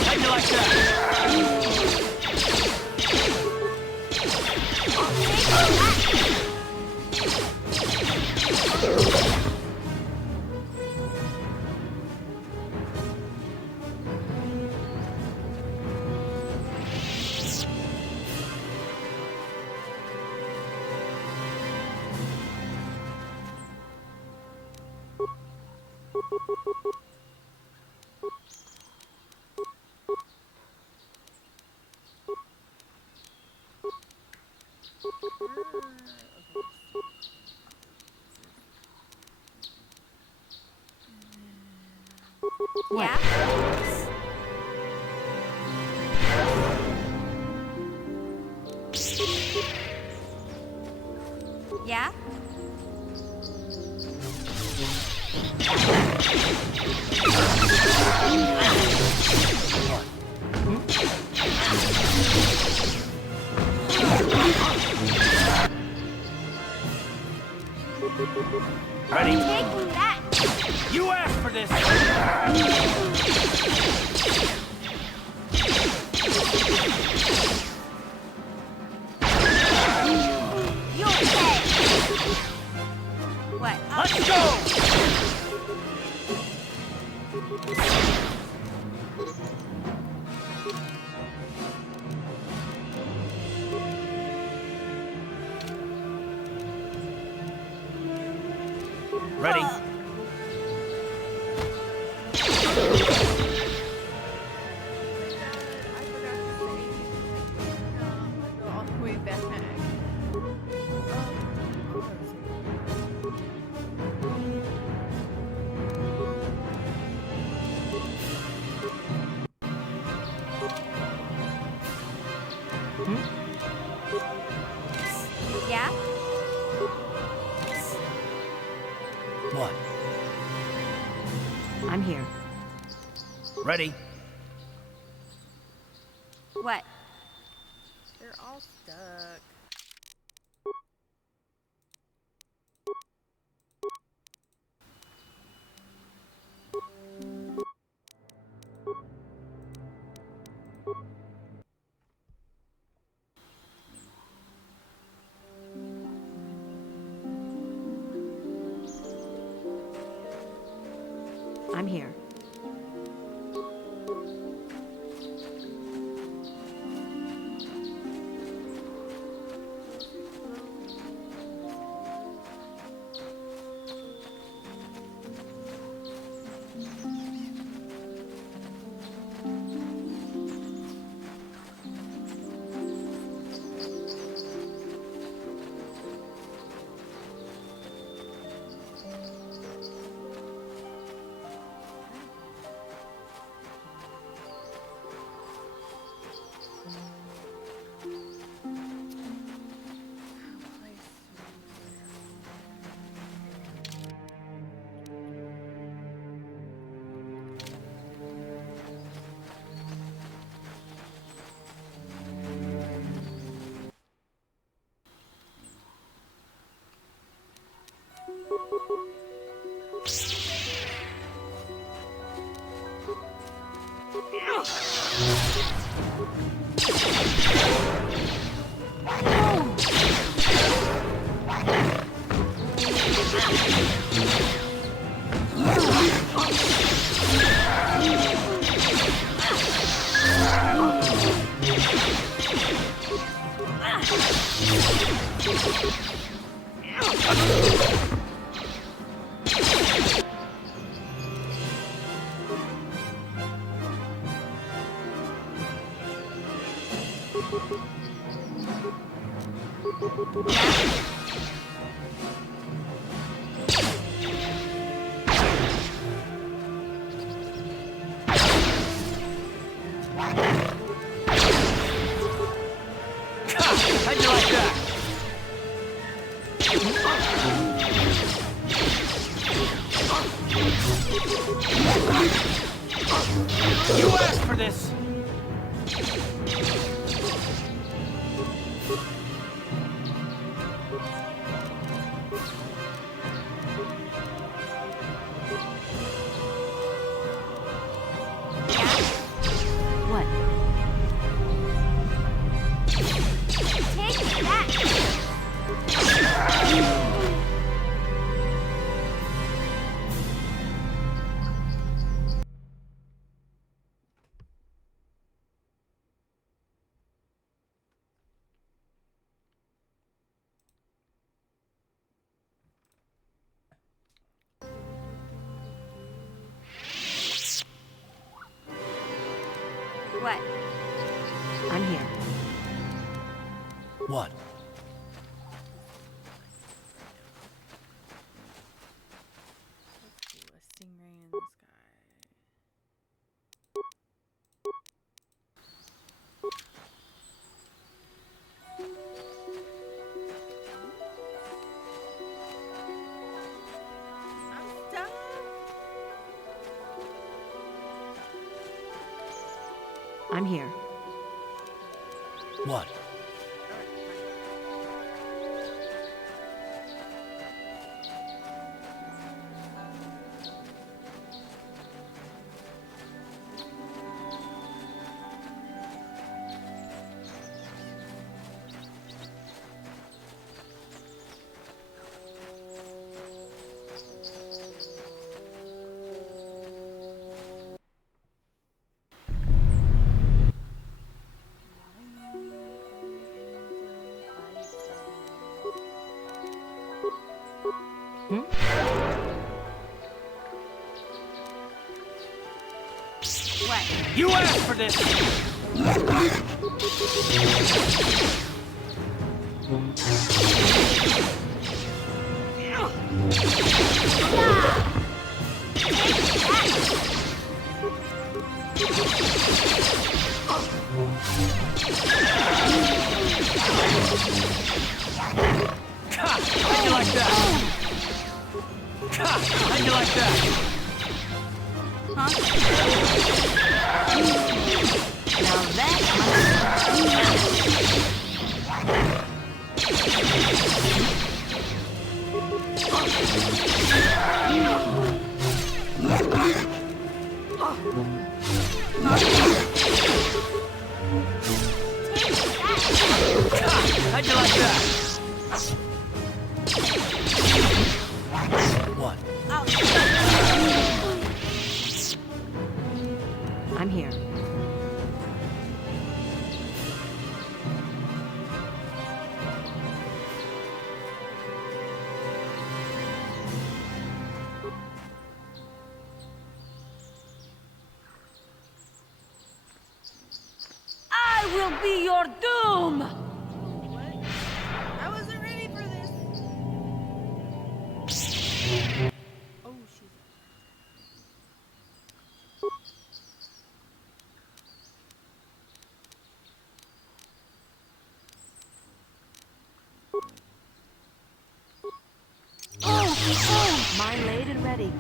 How'd you like that? Yeah? Yeah? Ready? Take that! You asked for this! You'll pay! What? Let's go! Ready? All the way back. Yeah? What? I'm here. Ready? What? They're all stuck. I'm here. How'd you like that? You asked for this! What? Take that! What? I'm here. What? Let's do a stingray in the sky. I'm stuck. I'm here. What? Hmm? You asked for this! How'd you like that? How'd you like that? Huh? Now that's How'd you like that? What? I'm here. I will be your doom! I wasn't ready for this. Oh, she's. Mine laid and ready.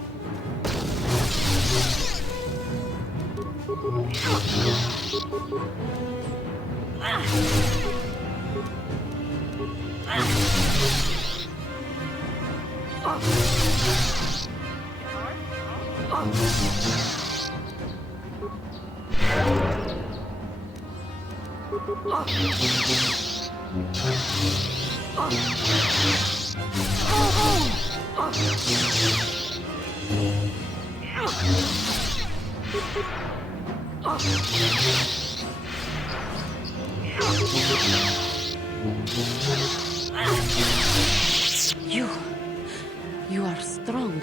You are strong.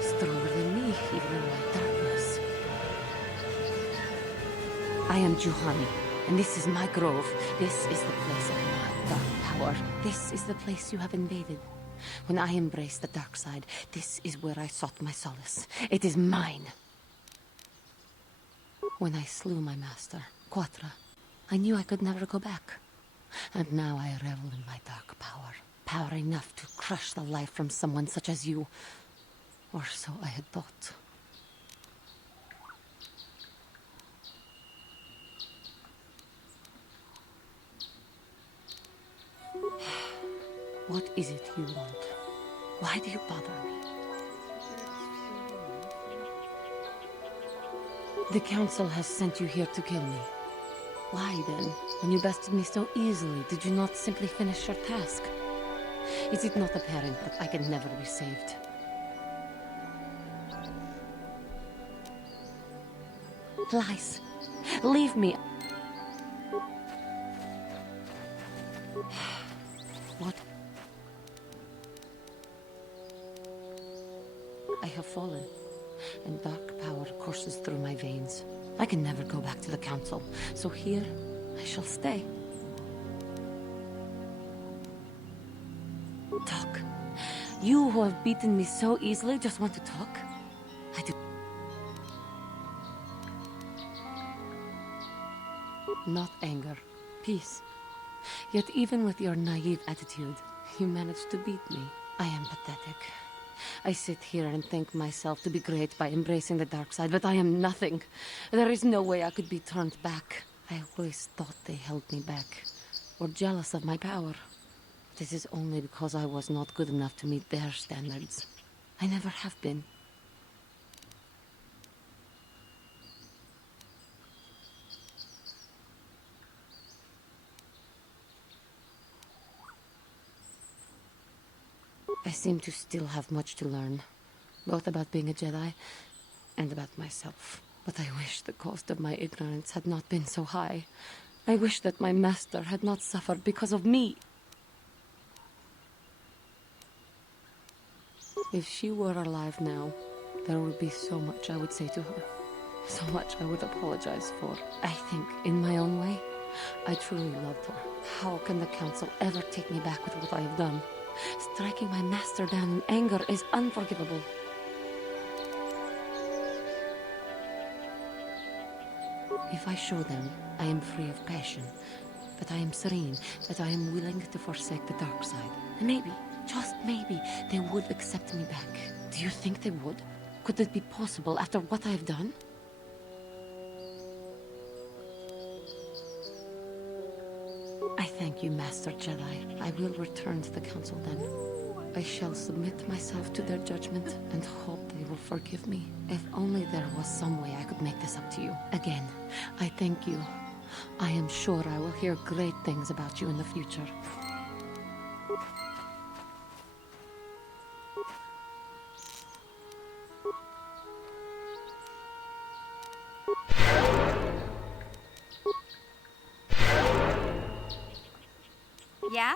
Stronger than me, even in my darkness. I am Juhani, and this is my grove. This is the place of my dark power. This is the place you have invaded. When I embraced the dark side, this is where I sought my solace. It is mine. When I slew my master, Quatra, I knew I could never go back. And now I revel in my dark power. Power enough to crush the life from someone such as you. Or so I had thought. What is it you want? Why do you bother me? The Council has sent you here to kill me. Why then, when you bested me so easily, did you not simply finish your task? Is it not apparent that I can never be saved? Lies. Leave me. What? I have fallen, and dark power courses through my veins. I can never go back to the Council, so here I shall stay. Talk. You who have beaten me so easily just want to talk? I do. Not anger. Peace. Yet even with your naive attitude, you managed to beat me. I am pathetic. I sit here and think myself to be great by embracing the dark side, but I am nothing. There is no way I could be turned back. I always thought they held me back, or jealous of my power. This is only because I was not good enough to meet their standards. I never have been. I seem to still have much to learn, both about being a Jedi and about myself. But I wish the cost of my ignorance had not been so high. I wish that my master had not suffered because of me. If she were alive now, there would be so much I would say to her. So much I would apologize for. I think, in my own way, I truly loved her. How can the Council ever take me back with what I have done? Striking my master down in anger is unforgivable. If I show them I am free of passion, that I am serene, that I am willing to forsake the dark side, maybe, just maybe, they would accept me back. Do you think they would? Could it be possible after what I have done? I thank you, Master Jedi. I will return to the Council then. I shall submit myself to their judgment and hope they will forgive me. If only there was some way I could make this up to you. Again, I thank you. I am sure I will hear great things about you in the future. Yeah?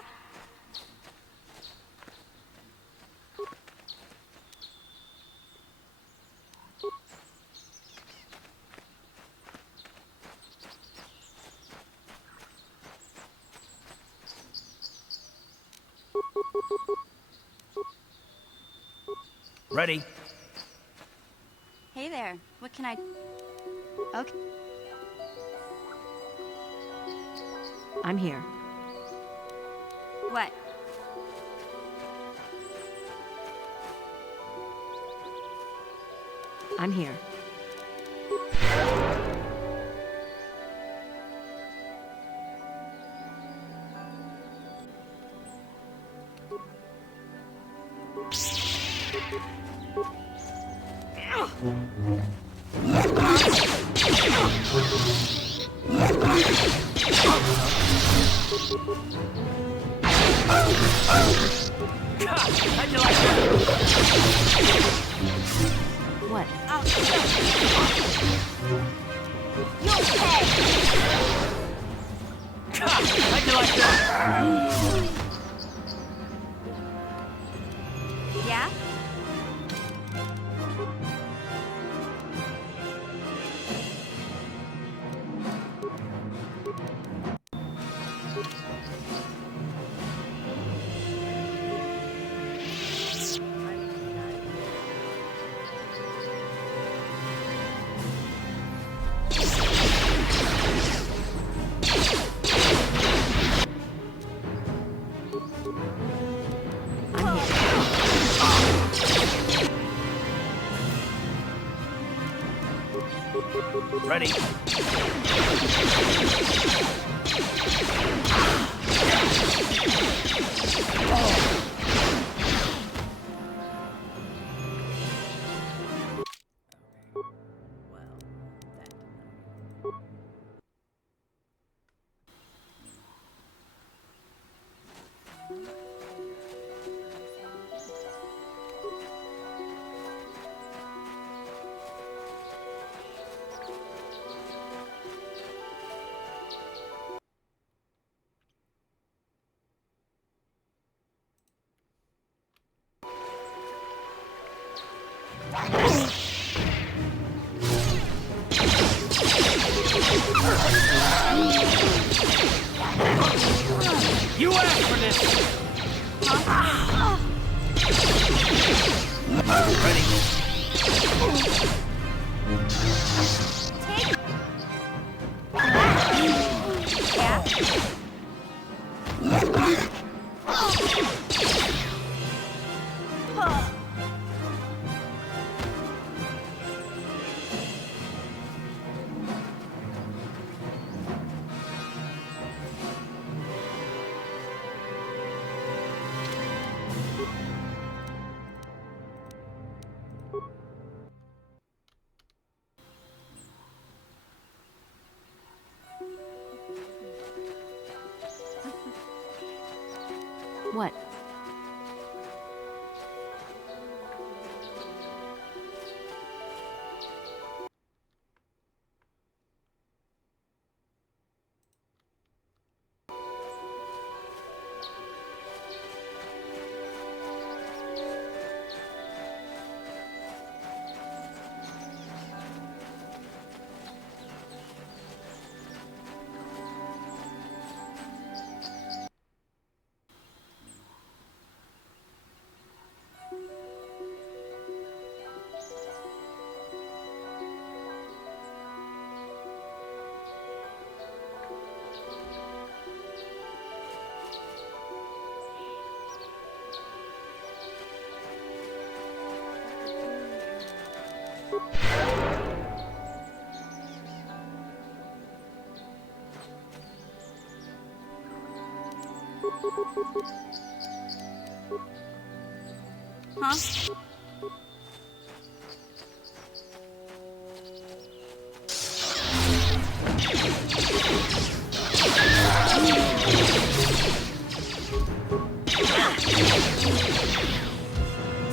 Ready? Hey there. What can I... Okay. I'm here. What? I'm here. How'd you like that? What? You'll pay! How'd you like that? Yeah? Ready? You asked for this! Ready? What? Huh?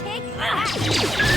Take that!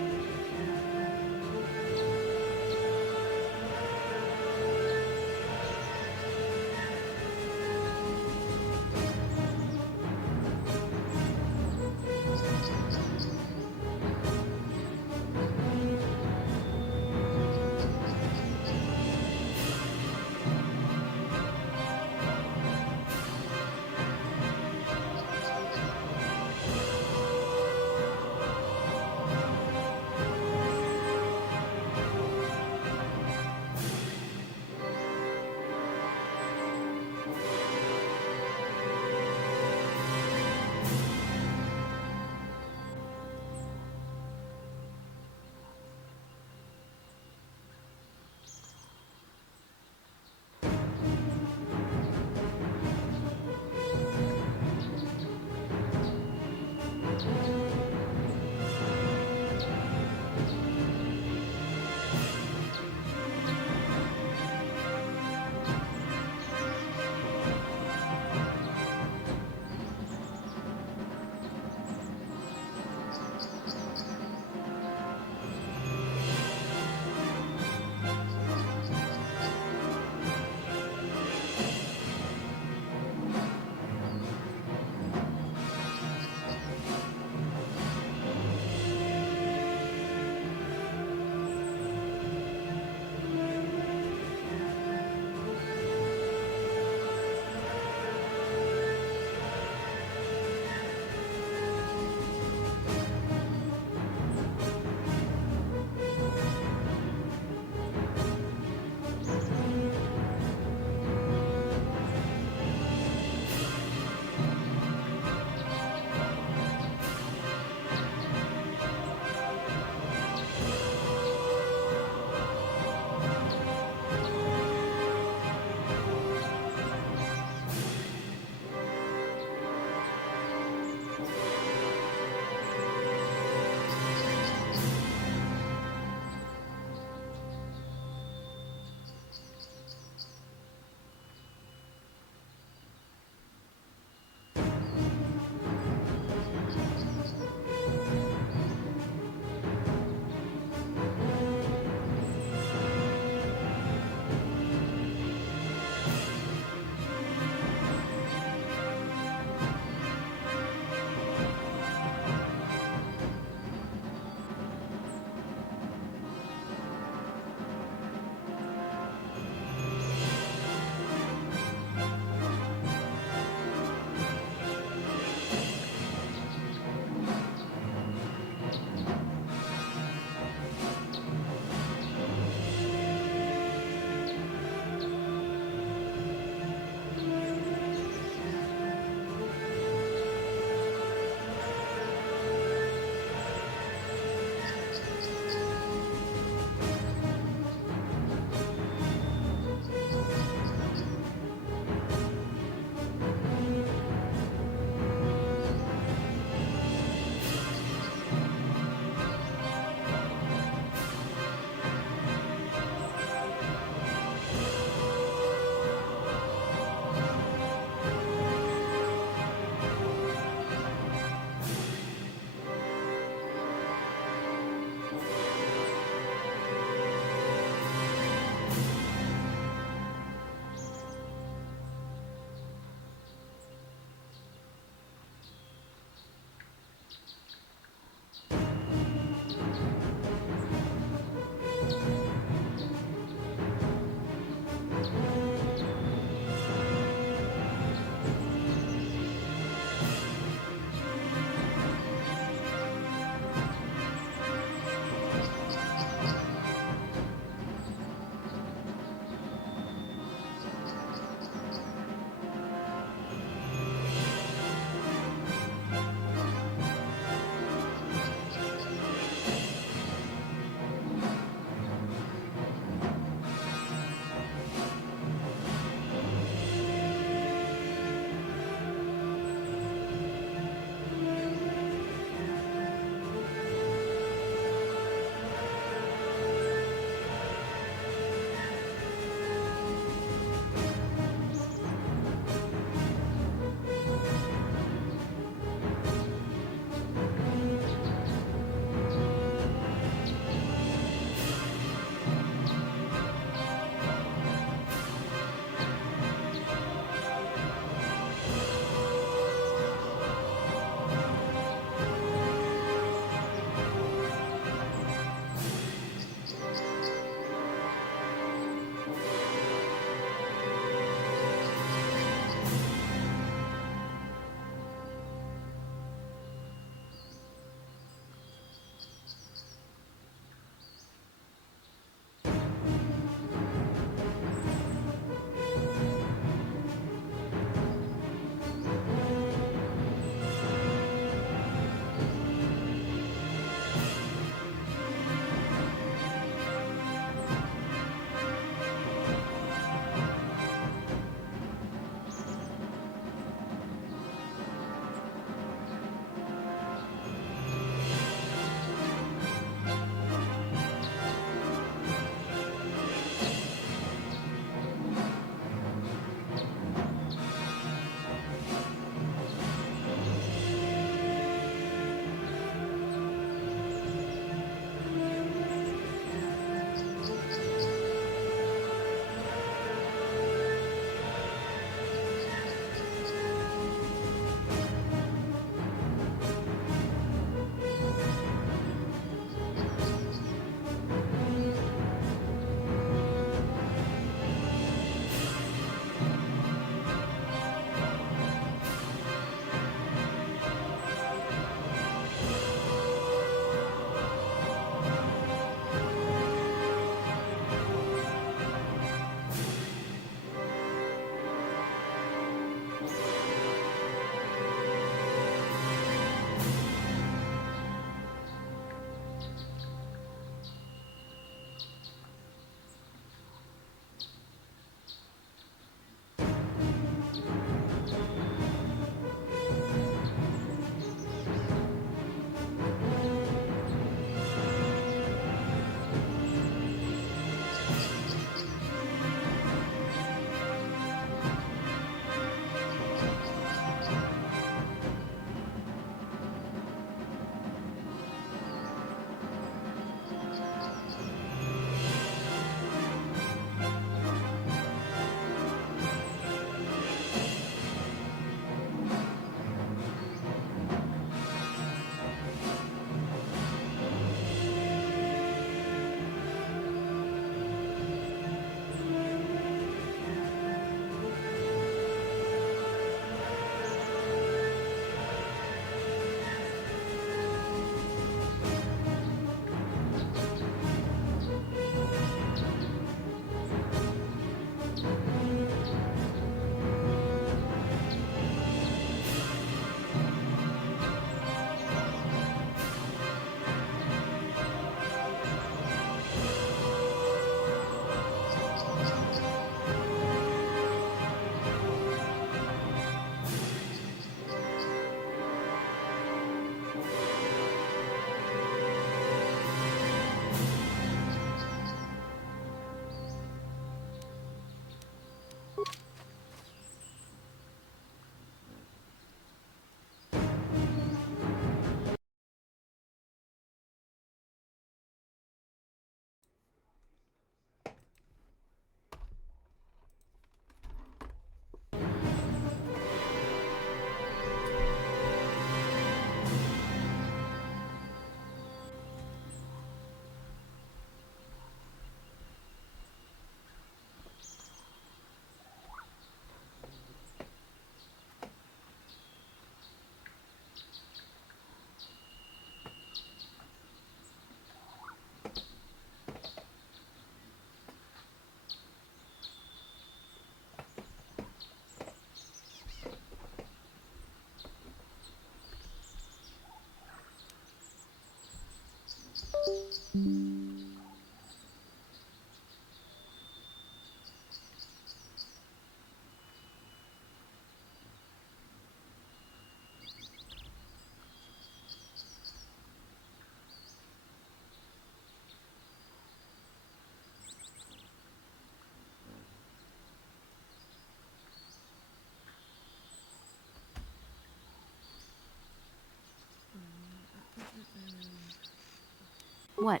What?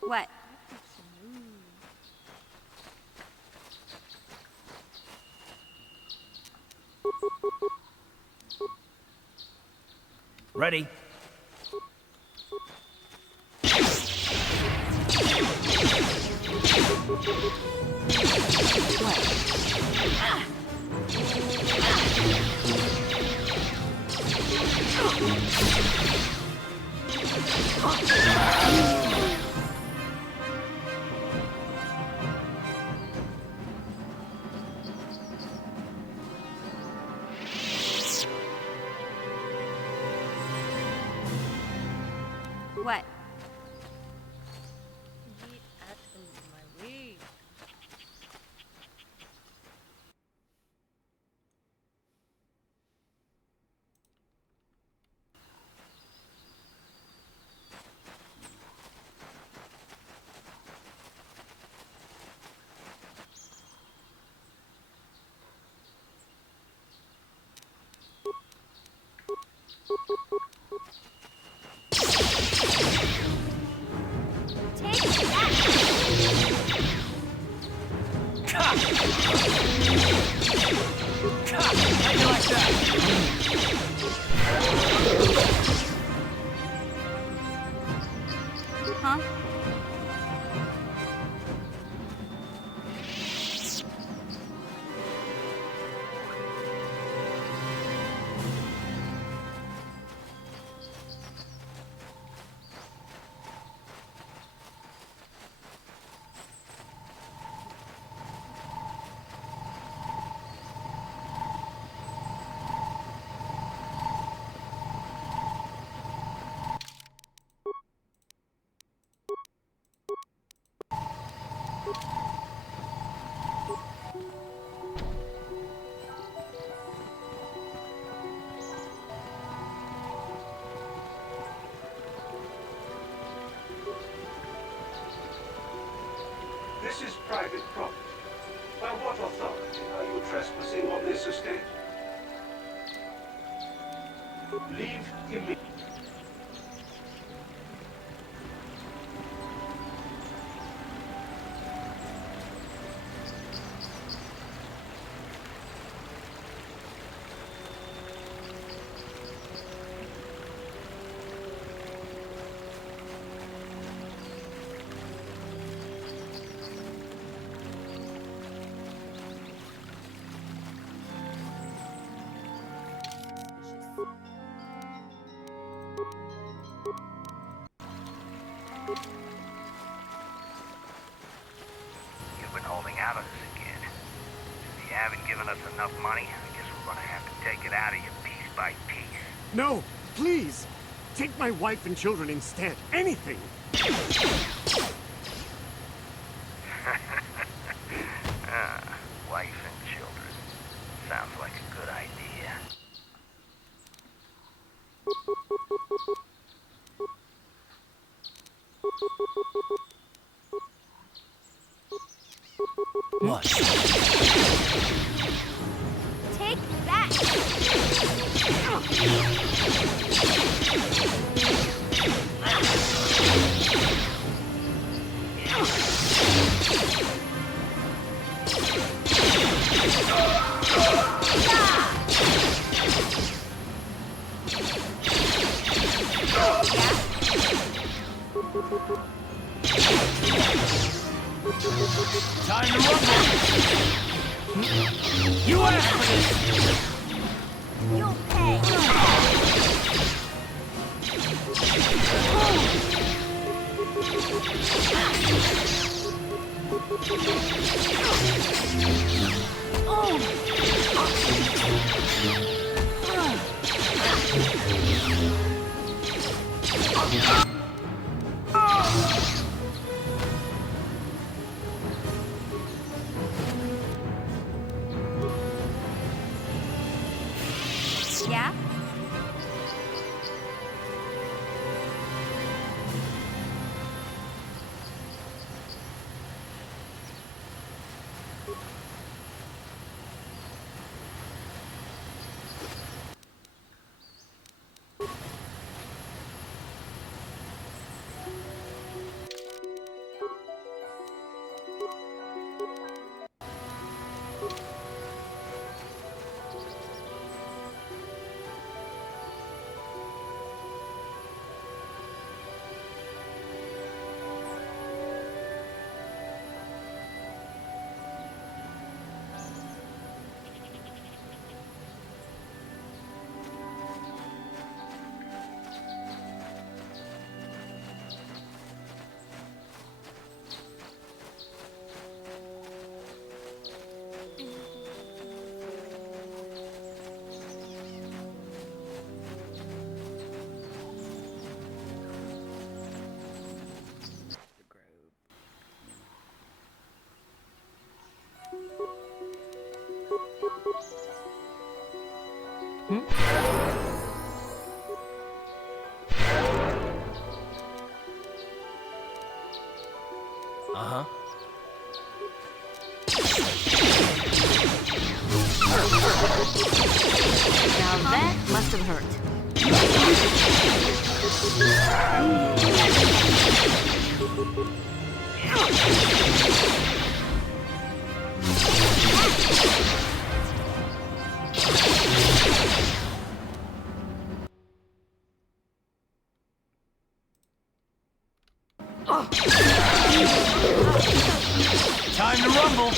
What? Ready. What? Huh? This is private property. By what authority are you trespassing on this estate? Leave immediately. You've been holding out on us again. If you haven't given us enough money, I guess we're gonna have to take it out of you piece by piece. No, please! Take my wife and children instead. Anything! Wife and children. Sounds like a good idea. What? Take that! Time to rumble! You asked for this! You'll pay! Oh! Yeah? Uh-huh. Now that must have hurt. Time to rumble!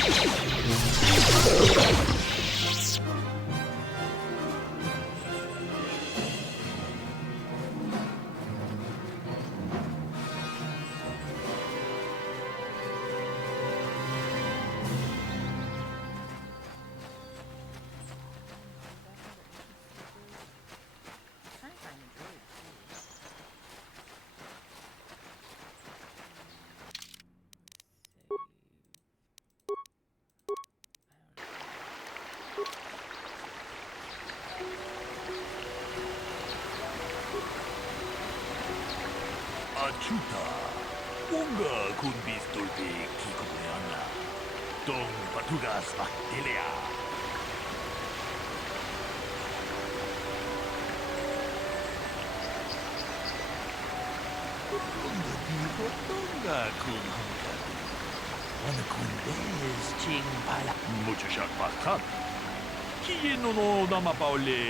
Achuta, unga kun bistolpe kikubuneana, dong patugas baktelea. Unga diho tonga kun hanka, wana kun bez ching pala. Mucho shak bakat. Kiyeno no nama paole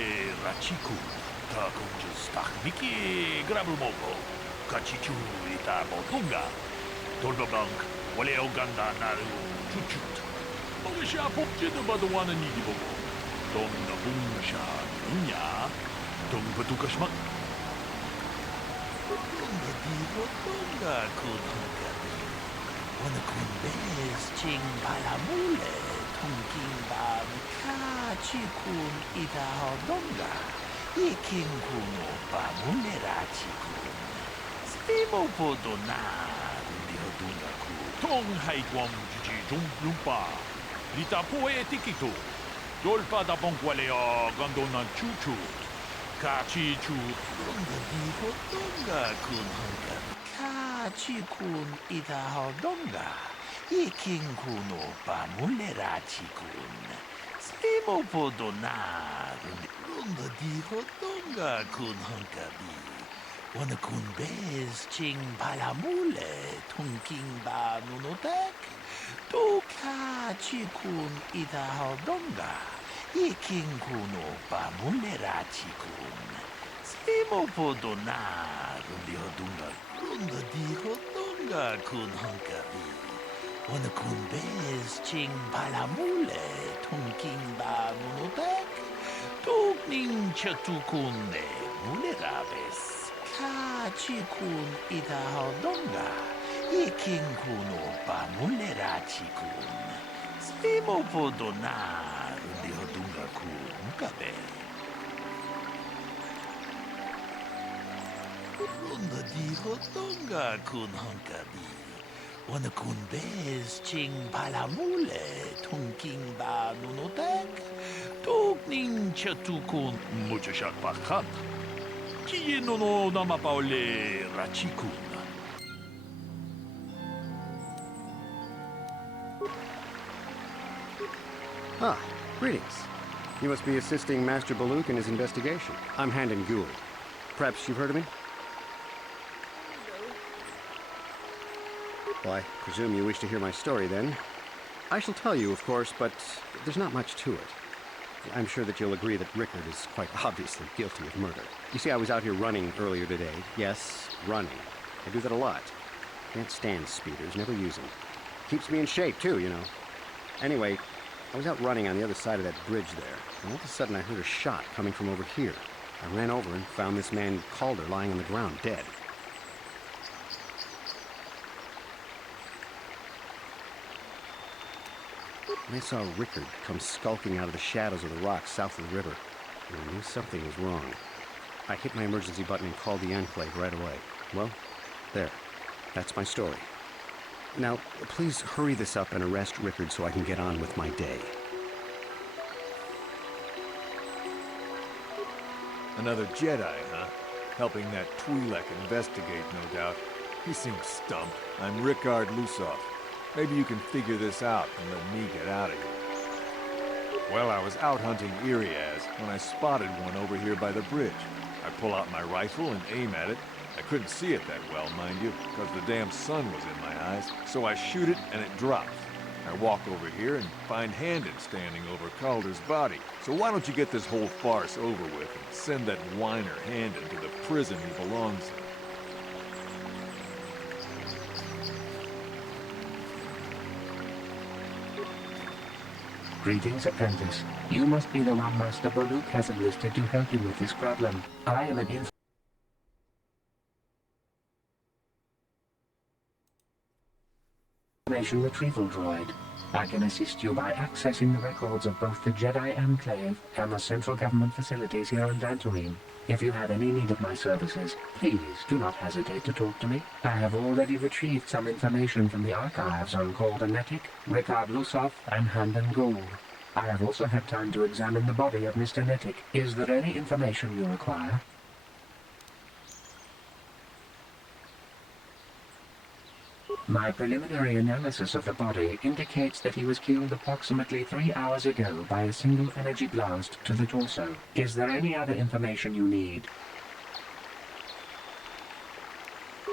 rachiku, ta kunjus takmiki grabul mogo. Kachichu ita botunga. Torba bank, wale oganda naru chuchut. Mogisha popchino baduana nidi bobo. Dom na bungsha nunya. Dom batukashmak. Tunga digo tunga kunhunga. Wana kun bez ching balamule. Tungking bab kachi kun ita hodonga. Iking kuno bamule rachi kun. Imo podo na diho dunga ku tong hai guam jiji jum lumpa lita poe tikito dolpa da bonquale o gondona chuchu kachi chu dunga diho dunga kun hanga kachi kun ita ho dunga iking kuno pa mulera chi kun Imo podo na dunga diho dunga kun hanga bi Wana kun bez ching palamule tungking ba nunotek to ka chi kun ida hodonga iking kuno ba mulera chi kun simo podo na rundi hodunga runda di hodonga kun hankabi Wana kun bez ching palamule tungking ba nunotek to ning chatukun ne mulera bez Kachi kun ida hodonga, iking kuno pa mulera chikun. Simo podo na rundi hodunga kun kabe. Runda di hodonga kun hankabi. Wana kun bez ching palamule tungking ba nunotek. Tugning chatukun muchashak pakat. Kienono namapaole rachikun. Ah, greetings. You must be assisting Master Baluk in his investigation. I'm Handon Gould. Perhaps you've heard of me? Well, I presume you wish to hear my story, then. I shall tell you, of course, but there's not much to it. I'm sure that you'll agree that Rickard is quite obviously guilty of murder. You see, I was out here running earlier today. Yes, running. I do that a lot. Can't stand speeders, never use them. Keeps me in shape, too, you know. Anyway, I was out running on the other side of that bridge there, and all of a sudden I heard a shot coming from over here. I ran over and found this man Calder lying on the ground, dead. I saw Rickard come skulking out of the shadows of the rocks south of the river, and I knew something was wrong. I hit my emergency button and called the Enclave right away. Well, there. That's my story. Now, please hurry this up and arrest Rickard so I can get on with my day. Another Jedi, huh? Helping that Twi'lek investigate, no doubt. He seems stumped. I'm Rickard Lusov. Maybe you can figure this out and let me get out of here. Well, I was out hunting Iriaz when I spotted one over here by the bridge. I pull out my rifle and aim at it. I couldn't see it that well, mind you, because the damn sun was in my eyes. So I shoot it and it drops. I walk over here and find Handon standing over Calder's body. So why don't you get this whole farce over with and send that whiner Handon to the prison he belongs in? Greetings, apprentice. You must be the one Master Baluk has enlisted to help you with this problem. I am an information retrieval droid. I can assist you by accessing the records of both the Jedi Enclave and the central government facilities here on Dantooine. If you have any need of my services, please do not hesitate to talk to me. I have already retrieved some information from the archives on Calder Netic, Rickard Lusov, and Handon Gould. I have also had time to examine the body of Mr. Netic. Is there any information you require? My preliminary analysis of the body indicates that he was killed approximately 3 hours ago by a single energy blast to the torso. Is there any other information you need?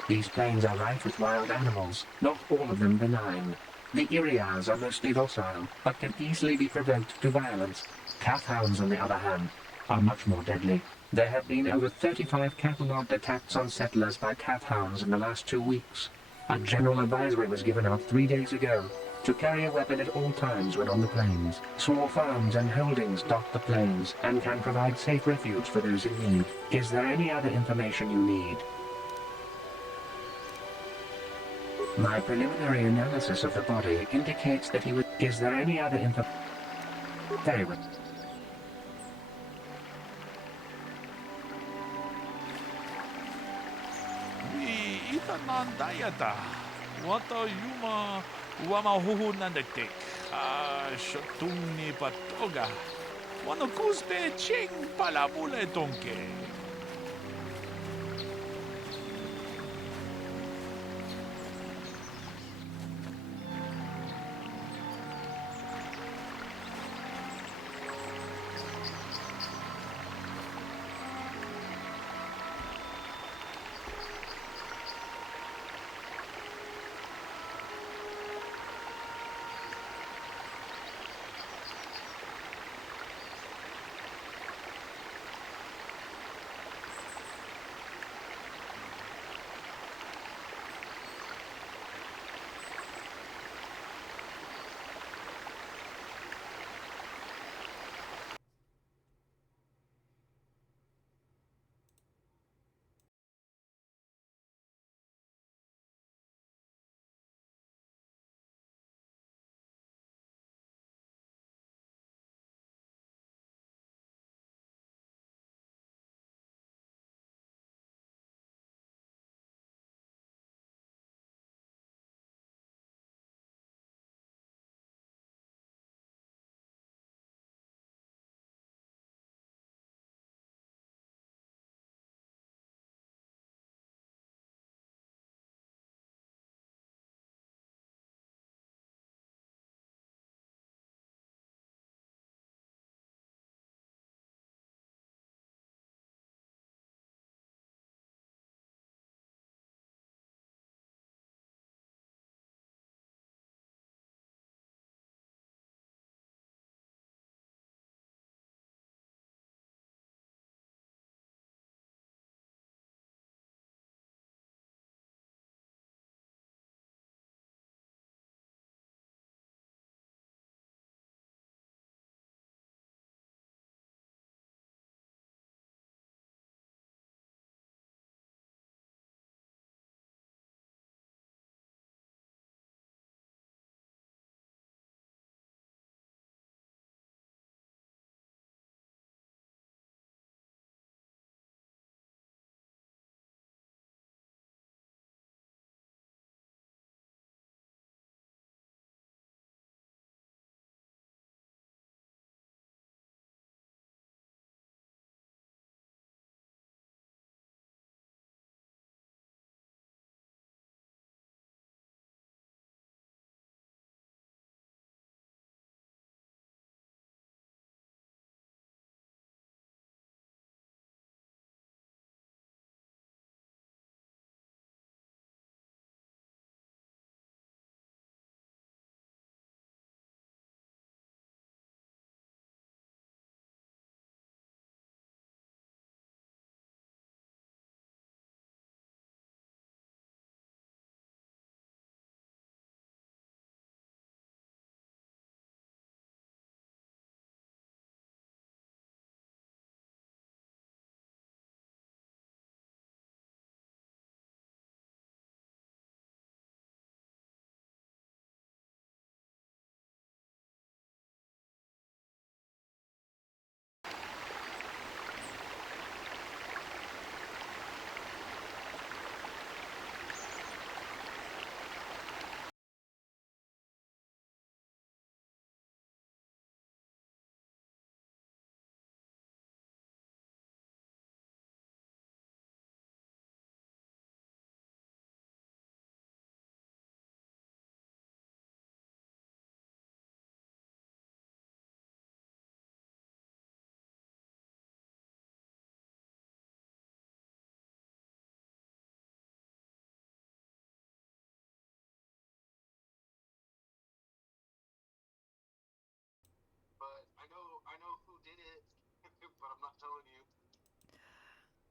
These plains are rife with wild animals, not all of them benign. The Iriaz are mostly docile, but can easily be provoked to violence. Kathhounds, on the other hand, are much more deadly. There have been over 35 catalogued attacks on settlers by Kathhounds in the last 2 weeks. A general advisory was given out 3 days ago to carry a weapon at all times when on the plains. Small farms and holdings dot the plains and can provide safe refuge for those in need. Is there any other information you need? My preliminary analysis of the body indicates that he was... Is there any other info... Very well. Itanandayata. Wata yuma wamahuhu nandektek. Shotung ni patoga. Wanakuste ching palamule tonke.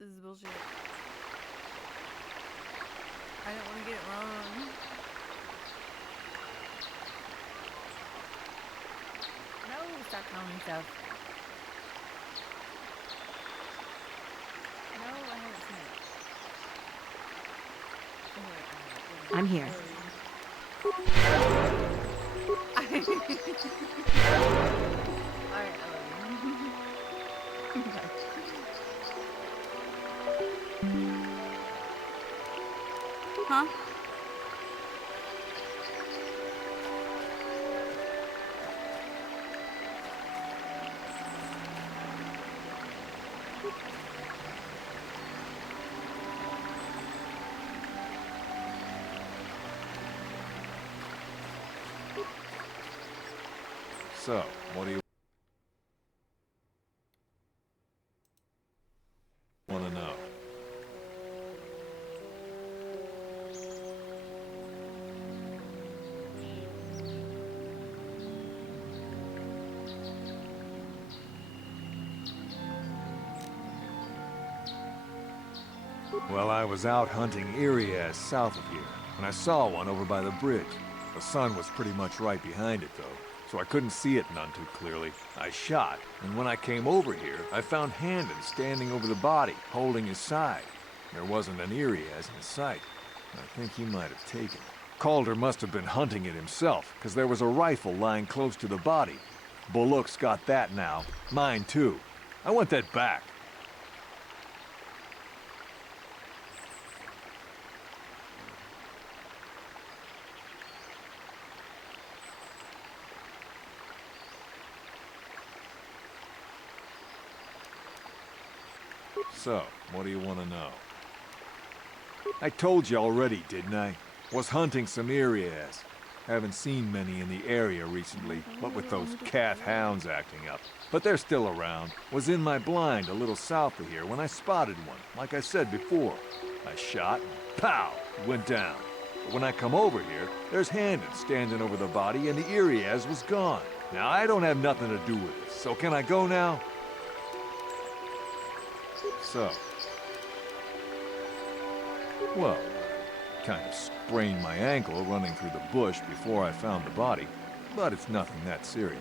This is bullshit. I don't want to get it wrong. No, stop calling stuff. No, I haven't seen it. I'm here. Alright, huh? So, what do you want to know? Well, I was out hunting Irias south of here, and I saw one over by the bridge. The sun was pretty much right behind it, though, so I couldn't see it none too clearly. I shot, and when I came over here, I found Handon standing over the body, holding his side. There wasn't an Irias in sight. I think he might have taken it. Calder must have been hunting it himself, because there was a rifle lying close to the body. Bullock's got that now. Mine, too. I want that back. So, what do you want to know? I told you already, didn't I? Was hunting some Irias. Haven't seen many in the area recently, what with those Kath hounds acting up. But they're still around. Was in my blind a little south of here when I spotted one, like I said before. I shot, and pow, it went down. But when I come over here, there's Handon standing over the body and the Irias was gone. Now, I don't have nothing to do with this, so can I go now? So, well, I kind of sprained my ankle running through the bush before I found the body, but it's nothing that serious.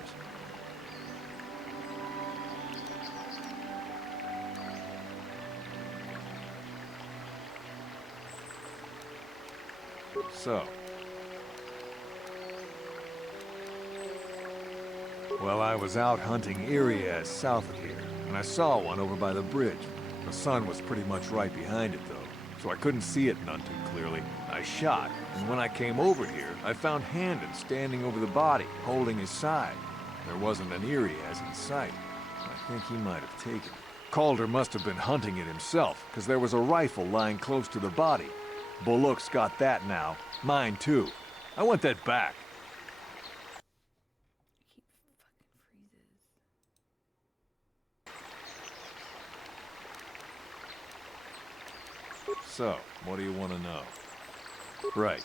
So, well, I was out hunting Irias south of here, and I saw one over by the bridge. The sun was pretty much right behind it, though, so I couldn't see it none too clearly. I shot, and when I came over here, I found Handon standing over the body, holding his side. There wasn't an Irias in sight. I think he might have taken it. Calder must have been hunting it himself, because there was a rifle lying close to the body. Bullock's got that now. Mine, too. I want that back. So, what do you want to know? Right.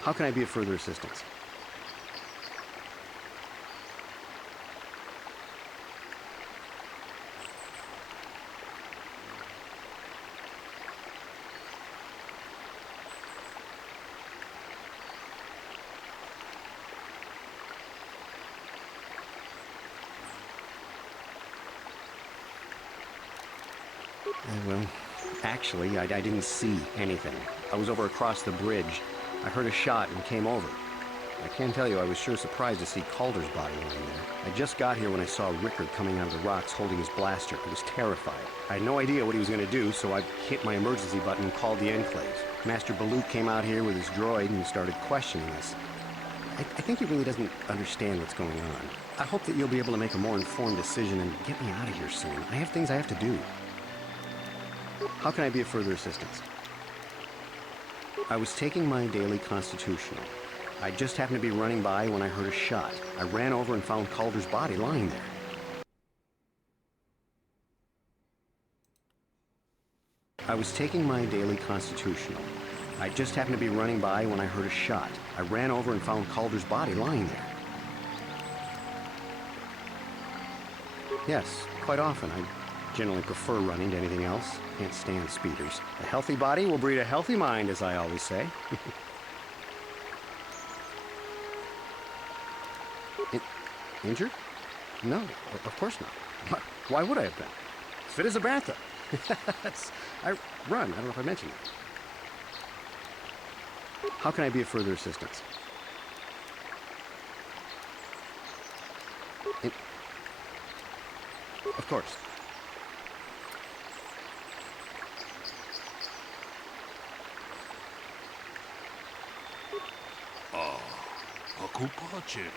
How can I be of further assistance? Well, actually, I didn't see anything. I was over across the bridge. I heard a shot and came over. I can't tell you, I was sure surprised to see Calder's body lying there. I just got here when I saw Rickard coming out of the rocks holding his blaster. I was terrified. I had no idea what he was going to do, so I hit my emergency button and called the Enclaves. Master Baluk came out here with his droid and started questioning us. I think he really doesn't understand what's going on. I hope that you'll be able to make a more informed decision and get me out of here soon. I have things I have to do. How can I be of further assistance? I was taking my daily constitutional. I just happened to be running by when I heard a shot. I ran over and found Calder's body lying there. I was taking my daily constitutional. I just happened to be running by when I heard a shot. I ran over and found Calder's body lying there. Yes, quite often. I generally prefer running to anything else. Can't stand speeders. A healthy body will breed a healthy mind, as I always say. Injured? No, of course not. Why would I have been? Fit as a bathtub. I run. I don't know if I mentioned it. How can I be of further assistance? Of course. Ako pa, Chip.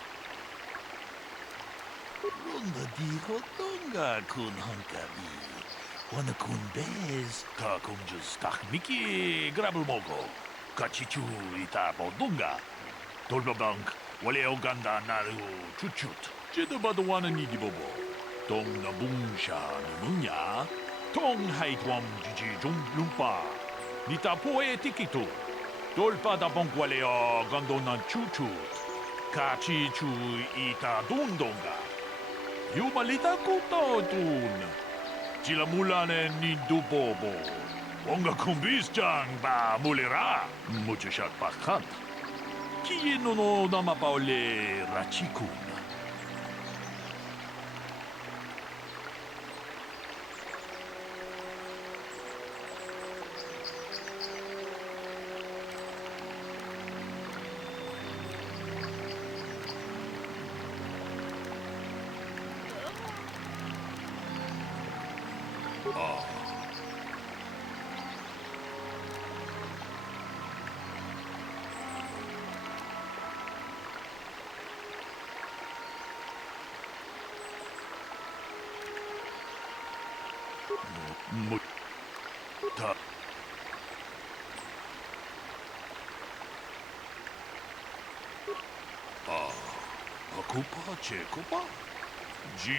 Ronda di hotonga kun hankabi. Wana kun bez ka kun just Miki grabul mogo. Kachichu ita bodunga. Tolbabank wale oganda naru chuchut. Jedabado wana nidi bobo. Tong na bungsha nunya. Tong haitwam jiji jung lumpa. Nita poe tikitu. Dolpa da bonkwaleo gandonan chuchut. Kachichu ita dundonga. Yumalita kuto dun. Chilamulane ni dubobo. Wonga kumbis ba mulera. Muchashat pakat. Kieno no namapaole rachikun. Ta. Akupa Chekopa? G.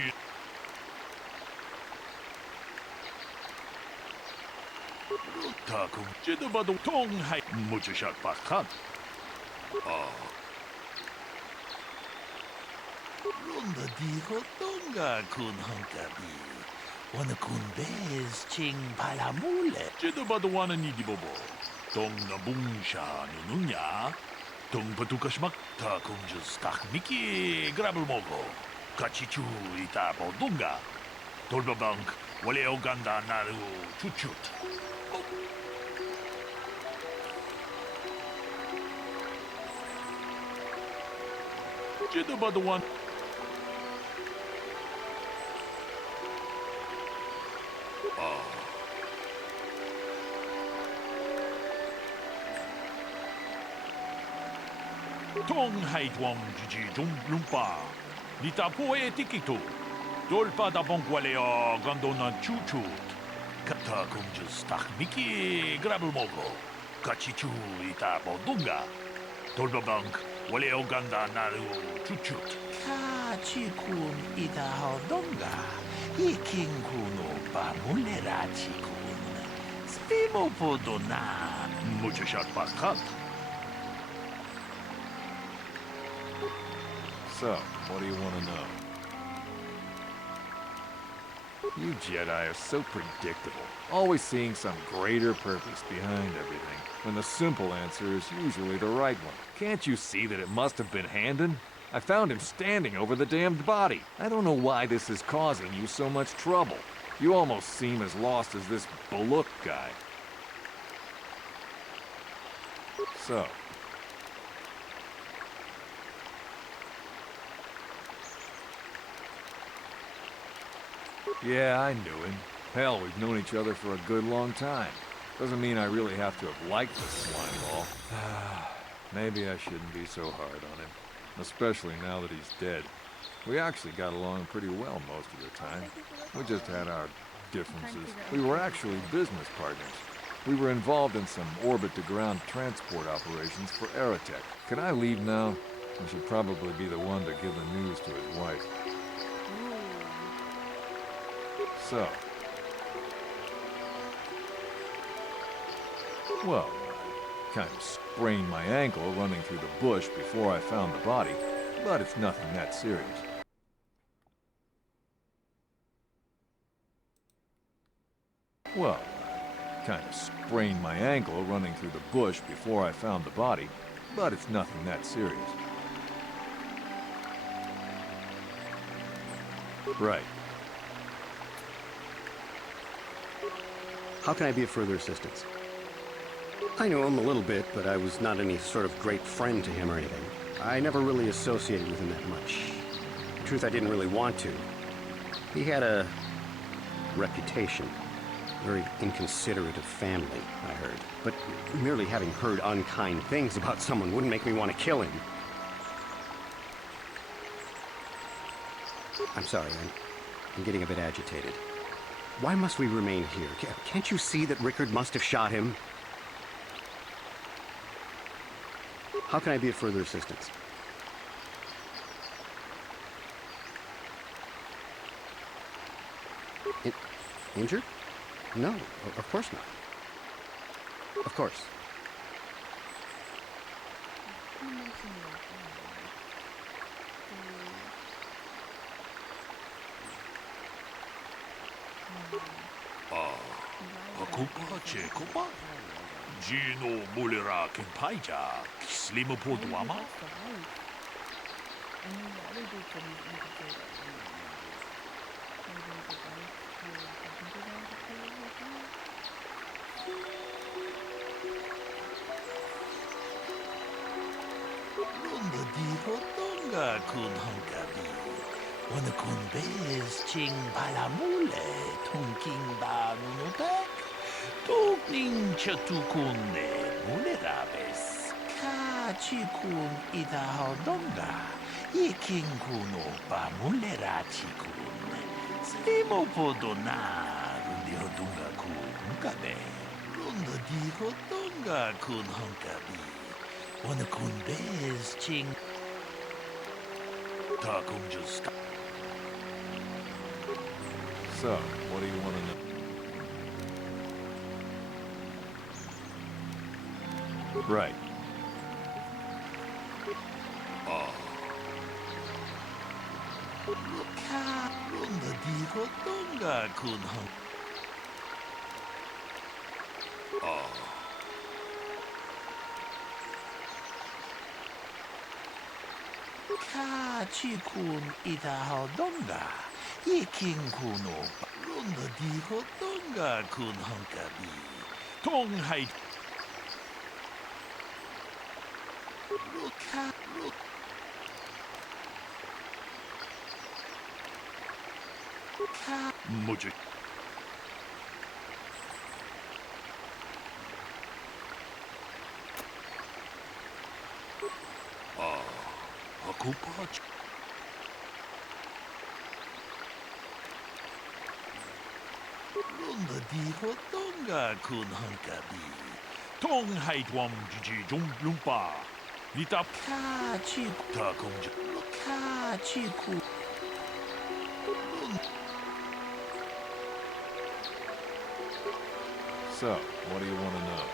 Takum Jedabado Tong Hai Muchashat Pakat. Ronda di hotonga kun hankabi. Wana kun bez ching palamule. Jedabado wana nidi bobo. Tong na bungsha nunya. Tong patukashmak ta kun just Miki grabul mogo. Kachichu ita bodunga. Tolbabank wale oganda naru chuchut. Jedabado wana. Tong haitwam jiji jung lumpa. Nita poe tikitu. Dolpa da bonkwaleo gandonan chuchut. Kata kun just Miki grabul mogo. Kachichu ita bodunga. Tolbabank wale oganda naru chuchut. Kachikun ita hodonga. Iking kuno ba mulera chikun. Spimo podona. Muchashat pakat. So, what do you want to know? You Jedi are so predictable, always seeing some greater purpose behind everything, when the simple answer is usually the right one. Can't you see that it must have been Handon? I found him standing over the damned body. I don't know why this is causing you so much trouble. You almost seem as lost as this Bullock guy. So, yeah, I knew him. Hell, we've known each other for a good long time. Doesn't mean I really have to have liked the slimeball. Maybe I shouldn't be so hard on him. Especially now that he's dead. We actually got along pretty well most of the time. We just had our differences. We were actually business partners. We were involved in some orbit-to-ground transport operations for Aerotech. Can I leave now? I should probably be the one to give the news to his wife. So. Well, Kind of sprained my ankle running through the bush before I found the body, but it's nothing that serious. Well, kind of sprained my ankle running through the bush before I found the body, but it's nothing that serious. Right. How can I be of further assistance? I knew him a little bit, but I was not any sort of great friend to him or anything. I never really associated with him that much. In truth, I didn't really want to. He had a reputation. Very inconsiderate of family, I heard. But merely having heard unkind things about someone wouldn't make me want to kill him. I'm sorry, I'm getting a bit agitated. Why must we remain here? Can't you see that Rickard must have shot him? How can I be of further assistance? Injured? No, of course not. Of course. Akupa Chekopa? Gino Mulera Kenpaija, Slima Portuama? Lunda di Hotonga kun Honkabi. Wana kun bez ching palamule, tunking ba nunutak. Tukning chatukune mulerabes. Kachikun ida hodonga. Iking kuno ba mulerachikun. Slimo podona, rundi hodunga kun kabe. Lunda di Hotonga kun Honkabi. Wana kun bez ching. Takum just. So, what do you want to know? Right. Lunda di Hotonga kun Hong. Kachikun ida hodonga. Iking kuno. Lunda di Hotonga kun Honkabi. Tong hai. Mucho. Akupa. Lunda di Hotonga kun Honkabi. Tong hai tuam jiji jung lumpa. Nita Kachiku Takum Kachiku. So, what do you want to know?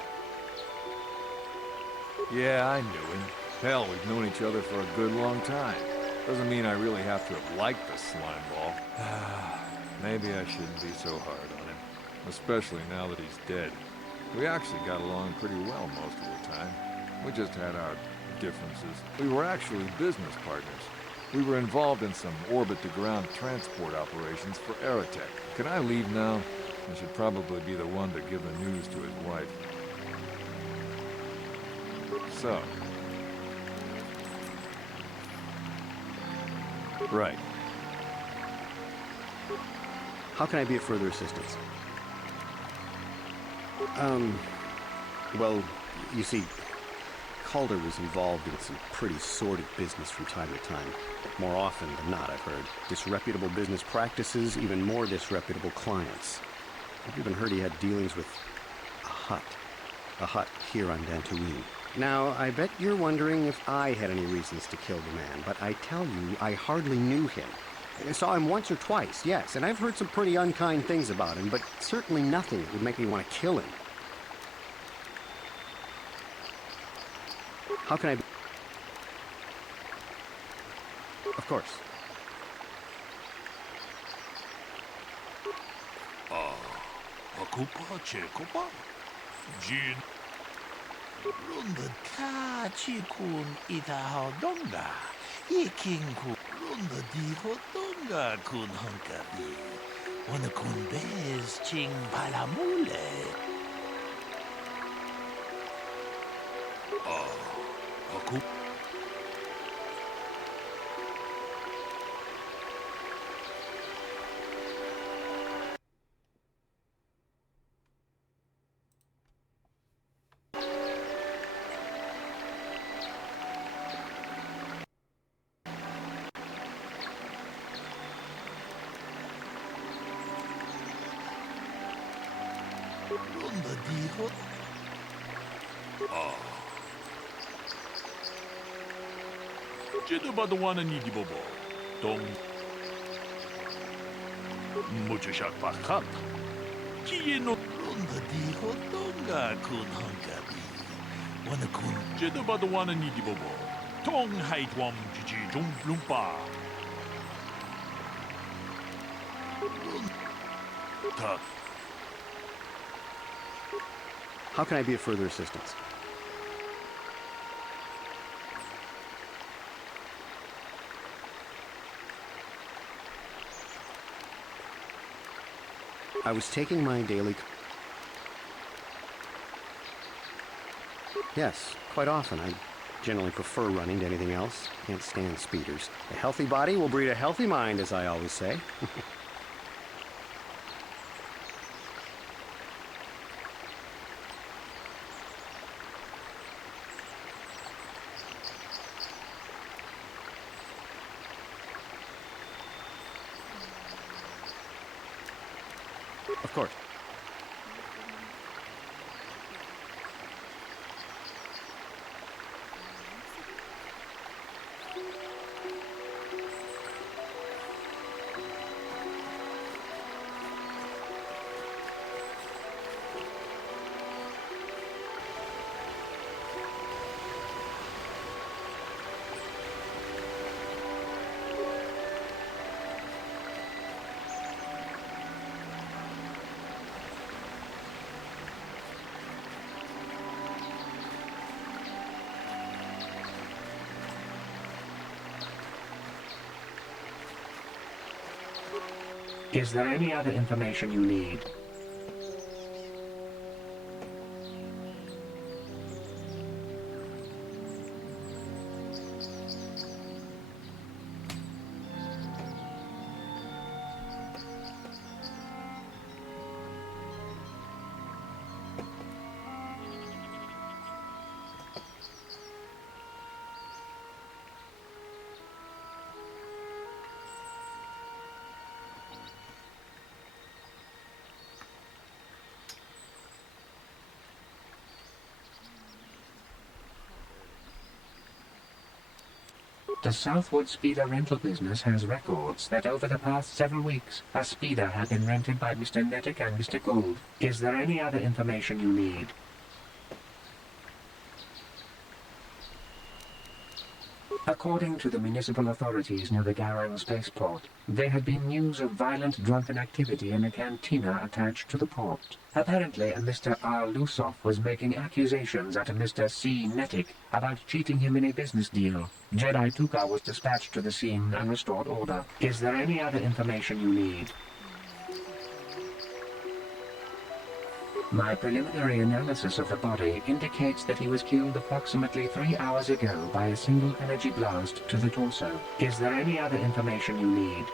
Yeah, I knew him. Hell, we've known each other for a good long time. Doesn't mean I really have to have liked the slime ball. Maybe I shouldn't be so hard on him. Especially now that he's dead. We actually got along pretty well most of the time. We just had our differences. We were actually business partners. We were involved in some orbit-to-ground transport operations for Aerotech. Can I leave now? I should probably be the one to give the news to his wife. So. Right. How can I be of further assistance? Well, you see, Calder was involved in some pretty sordid business from time to time. More often than not, I've heard. Disreputable business practices, even more disreputable clients. I've even heard he had dealings with a hut here on Dantooine. Now, I bet you're wondering if I had any reasons to kill the man, but I tell you, I hardly knew him. I saw him once or twice, yes, and I've heard some pretty unkind things about him, but certainly nothing that would make me want to kill him. How can I be... Of course. Akupa Chekopa? Jin. Runda Kachikun Itahodonga. Yikinku. Runda Dihodonga Kun Hunkabi. Wanakun Bez Ching Palamule. Akupa. Runda Diho. Jedubadawana Nidibobo. Dong. Muchashak Pakat. Kieno. Runda Diho Donga Kun Hunkabi. Wanakun. Jedubadawana Nidibobo. Tong Haitwam Jiji Jung Lumpa. Ta. How can I be of further assistance? I was taking my daily... Yes, quite often. I generally prefer running to anything else. Can't stand speeders. A healthy body will breed a healthy mind, as I always say. Of course. Is there any other information you need? The Southwood Speeder rental business has records that over the past several weeks, a speeder had been rented by Mr. Nettic and Mr. Gould. Is there any other information you need? According to the municipal authorities near the Garang spaceport, there had been news of violent drunken activity in a cantina attached to the port. Apparently, a Mr. R. Lusoff was making accusations at a Mr. C. Nettic about cheating him in a business deal. Jedi Tuka was dispatched to the scene and restored order. Is there any other information you need? My preliminary analysis of the body indicates that he was killed approximately 3 hours ago by a single energy blast to the torso. Is there any other information you need?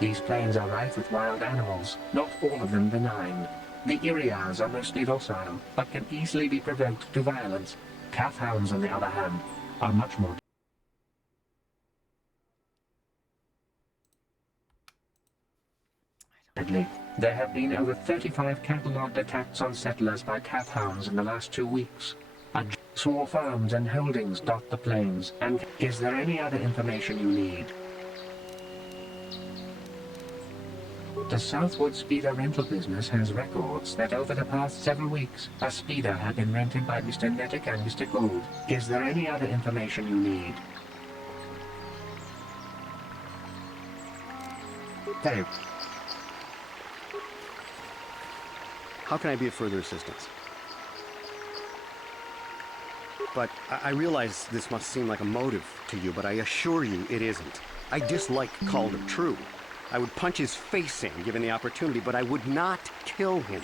These plains are rife with wild animals, not all of them benign. The Irias are mostly docile, but can easily be provoked to violence. Calf hounds, on the other hand, are much more deadly. There have been over 35 catalogued attacks on settlers by calf hounds in the last 2 weeks. Small farms and holdings dot the plains. And is there any other information you need? The Southwood Speeder rental business has records that over the past several weeks, a speeder had been rented by Mr. Nettic and Mr. Gould. Is there any other information you need? Very. How can I be of further assistance? But I realize this must seem like a motive to you, but I assure you it isn't. I dislike Calder, true. I would punch his face in, given the opportunity, but I would not kill him.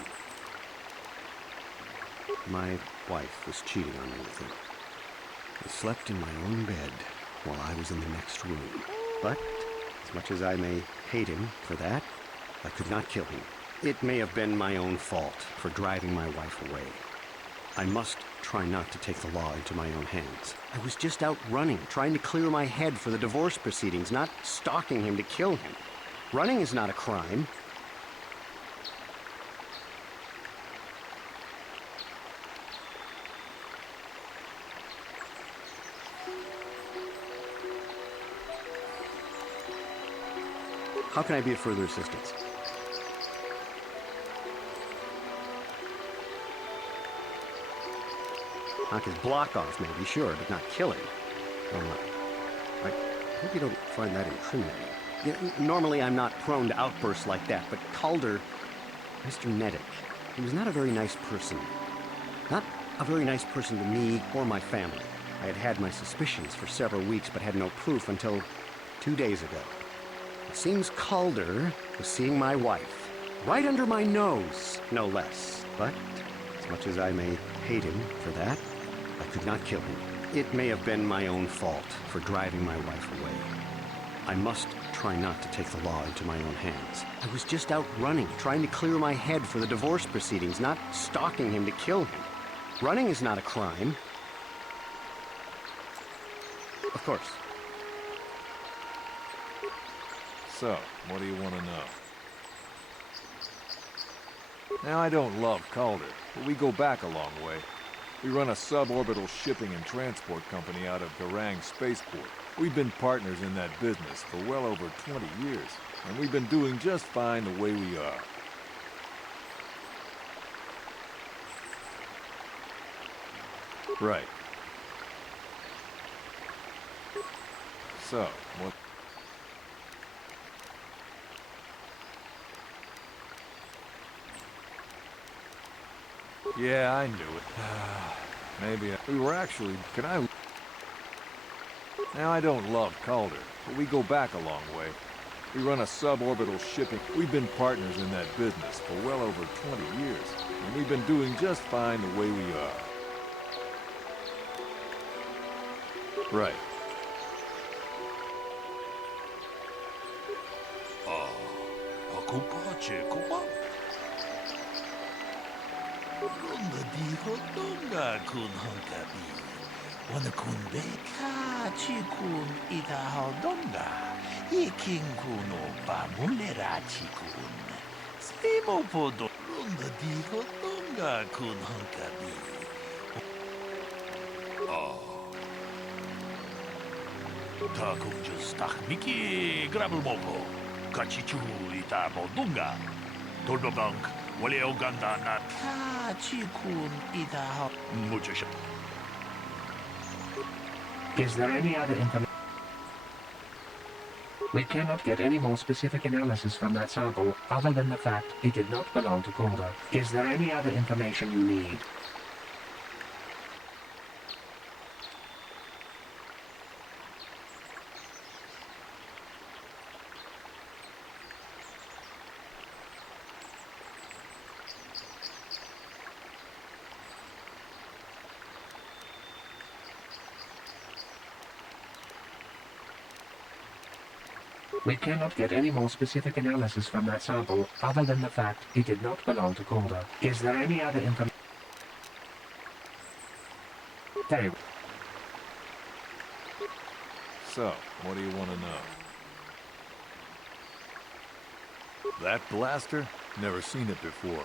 My wife was cheating on me with him. I slept in my own bed while I was in the next room. But, as much as I may hate him for that, I could not kill him. It may have been my own fault for driving my wife away. I must try not to take the law into my own hands. I was just out running, trying to clear my head for the divorce proceedings, not stalking him to kill him. Running is not a crime. How can I be of further assistance? Knock his block off, maybe, sure, but not kill him. I hope you don't find that incriminating. You know, normally I'm not prone to outbursts like that, but Calder, Mr. Nettic, he was not a very nice person. Not a very nice person to me or my family. I had had my suspicions for several weeks, but had no proof until 2 days ago. It seems Calder was seeing my wife, right under my nose, no less. But, as much as I may hate him for that, I could not kill him. It may have been my own fault for driving my wife away. I must try not to take the law into my own hands. I was just out running, trying to clear my head for the divorce proceedings, not stalking him to kill him. Running is not a crime. Of course. So, what do you want to know? Now, I don't love Calder, but we go back a long way. We run a suborbital shipping and transport company out of Garang Spaceport. We've been partners in that business for well over 20 years, and we've been doing just fine the way we are. Right. So, what... Yeah, I knew it. Maybe we were actually... Can I... Now, I don't love Calder, but we go back a long way. We run a suborbital shipping... We've been partners in that business for well over 20 years, and we've been doing just fine the way we are. Right. Lunga kun honkabi. Wana kun beka chikun ita hodonga. Iking kuno ba mulera chikun. Simo podo. Lunga di hodonga kun honkabi. Ta kunjo stak miki grabelmoko. Kachichu ita bodunga. Tordobank. Wale Uganda na Kachikun ita Mujisha. Is there any other information? We cannot get any more specific analysis from that sample other than the fact it did not belong to Calder. Is there any other information you need? We cannot get any more specific analysis from that sample other than the fact it did not belong to Calder. Is there any other information? Very well. So, what do you want to know? That blaster? Never seen it before.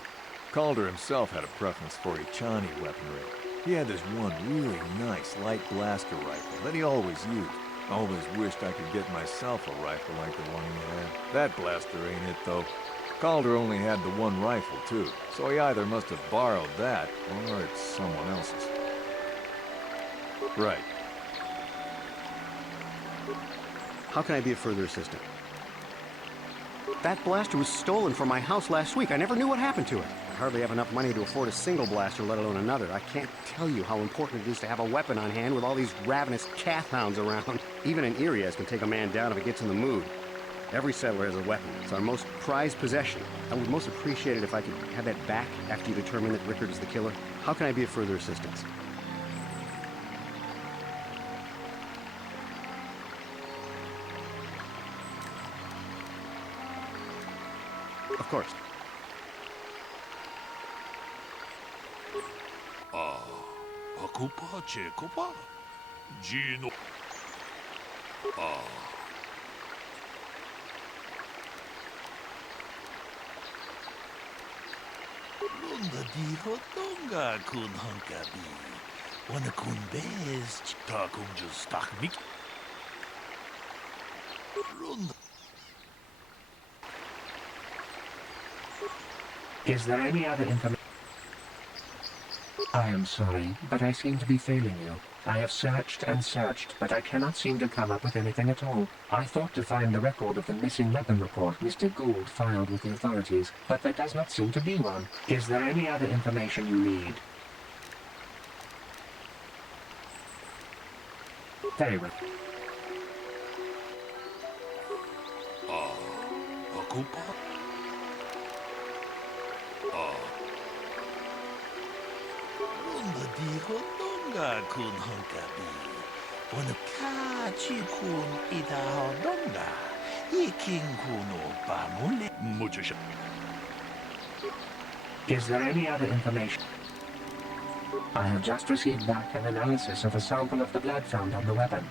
Calder himself had a preference for Echani weaponry. He had this one really nice light blaster rifle that he always used. Always wished I could get myself a rifle like the one he had. That blaster ain't it, though. Calder only had the one rifle, too, so he either must have borrowed that, or it's someone else's. Right. How can I be of further assistance? That blaster was stolen from my house last week. I never knew what happened to it. I hardly have enough money to afford a single blaster, let alone another. I can't tell you how important it is to have a weapon on hand with all these ravenous cath hounds around. Even an Irias can take a man down if it gets in the mood. Every settler has a weapon. It's our most prized possession. I would most appreciate it if I could have that back after you determine that Rickard is the killer. How can I be of further assistance? Of course. Akupa Chekopa? Gino. Lunda di hotonga kun hunkabi. Wana kun bez ta kun just takmik. Lunda. Is there any other information? I am sorry, but I seem to be failing you. I have searched and searched, but I cannot seem to come up with anything at all. I thought to find the record of the missing weapon report Mr. Gould filed with the authorities, but there does not seem to be one. Is there any other information you need? Very well. Akupa? Lunda di hotonga kun hunkabi. Wana kachi kun ida hodonga. Iking kun opa mule. Muchasha. Is there any other information? I have just received back an analysis of a sample of the blood found on the weapon.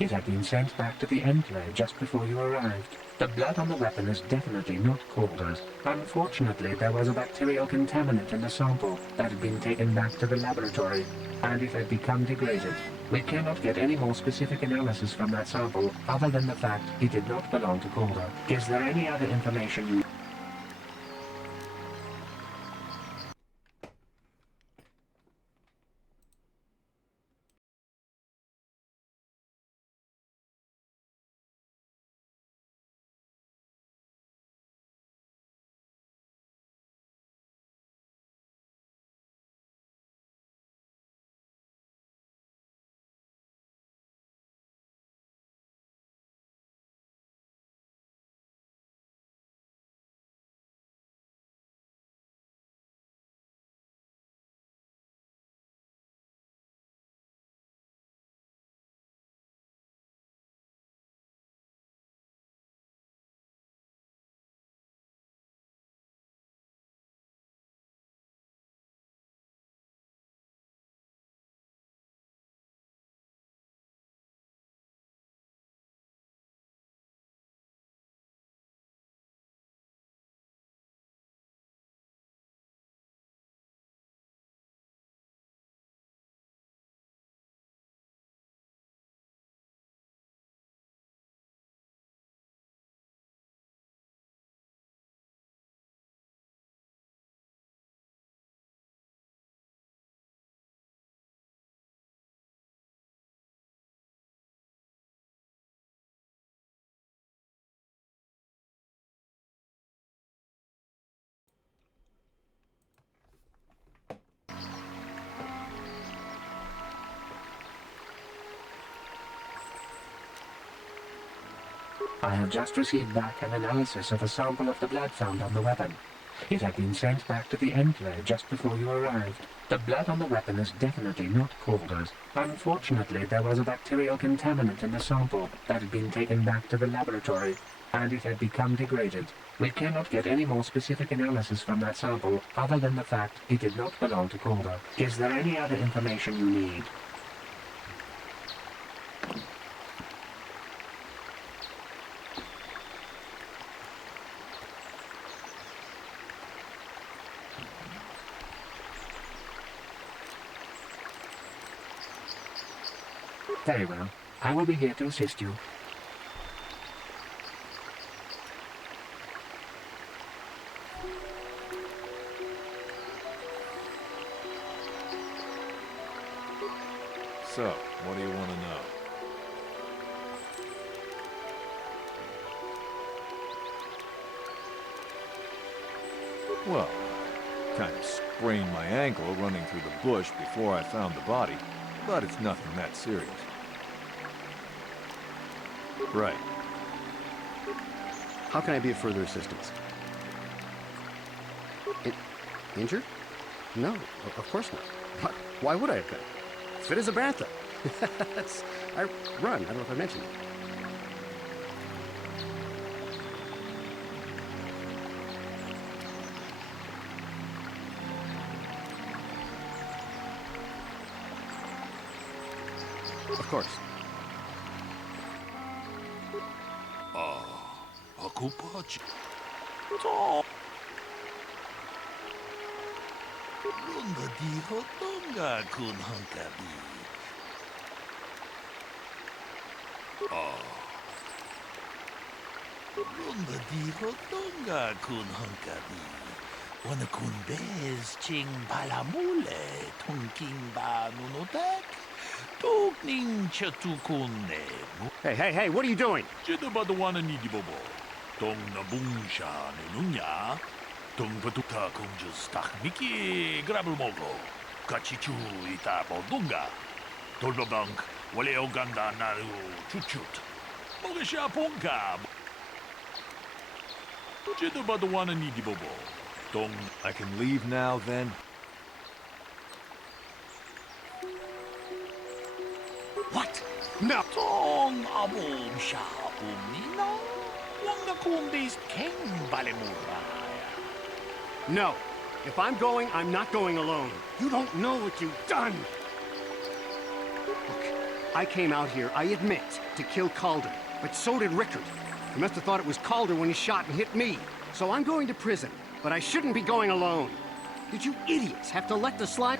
It had been sent back to the Enclave just before you arrived. The blood on the weapon is definitely not Calder's. Unfortunately, there was a bacterial contaminant in the sample that had been taken back to the laboratory, and it had become degraded. We cannot get any more specific analysis from that sample other than the fact it did not belong to Calder. Is there any other information you... I have just received back an analysis of a sample of the blood found on the weapon. It had been sent back to the Enclave just before you arrived. The blood on the weapon is definitely not Calder's. Unfortunately, there was a bacterial contaminant in the sample that had been taken back to the laboratory, and it had become degraded. We cannot get any more specific analysis from that sample other than the fact it did not belong to Calder. Is there any other information you need? Very well. I will be here to assist you. So, what do you want to know? Well, kind of sprained my ankle running through the bush before I found the body, but it's nothing that serious. Right. How can I be of further assistance? Injured? No, of course not. Why would I have been? Fit as a bantha. I run. I don't know if I mentioned it. Of course. Ako pa, to. Lunga di hotonga kun hankabi. Lunga di hotonga kun hankabi. Wana kun bez ching palamule tongking ba nunotak. Tokning chatukune. Hey, what are you doing? Jedabadawana nidibobo. Tong nabungsha nenunya. Tong patuta kunjus takmiki grabulmogo. Kachichu itabo dunga. Tolbabank wale oganda naru chuchut. Mogasha ponka. Jedabadawana nidibobo. Tong. I can leave now then? What? No! Tong abum sha umnina. Wanga kumbis king balemura. No. If I'm going, I'm not going alone. You don't know what you've done. Look, I came out here, I admit, to kill Calder. But so did Rickard. He must have thought it was Calder when he shot and hit me. So I'm going to prison. But I shouldn't be going alone. Did you idiots have to let the slide?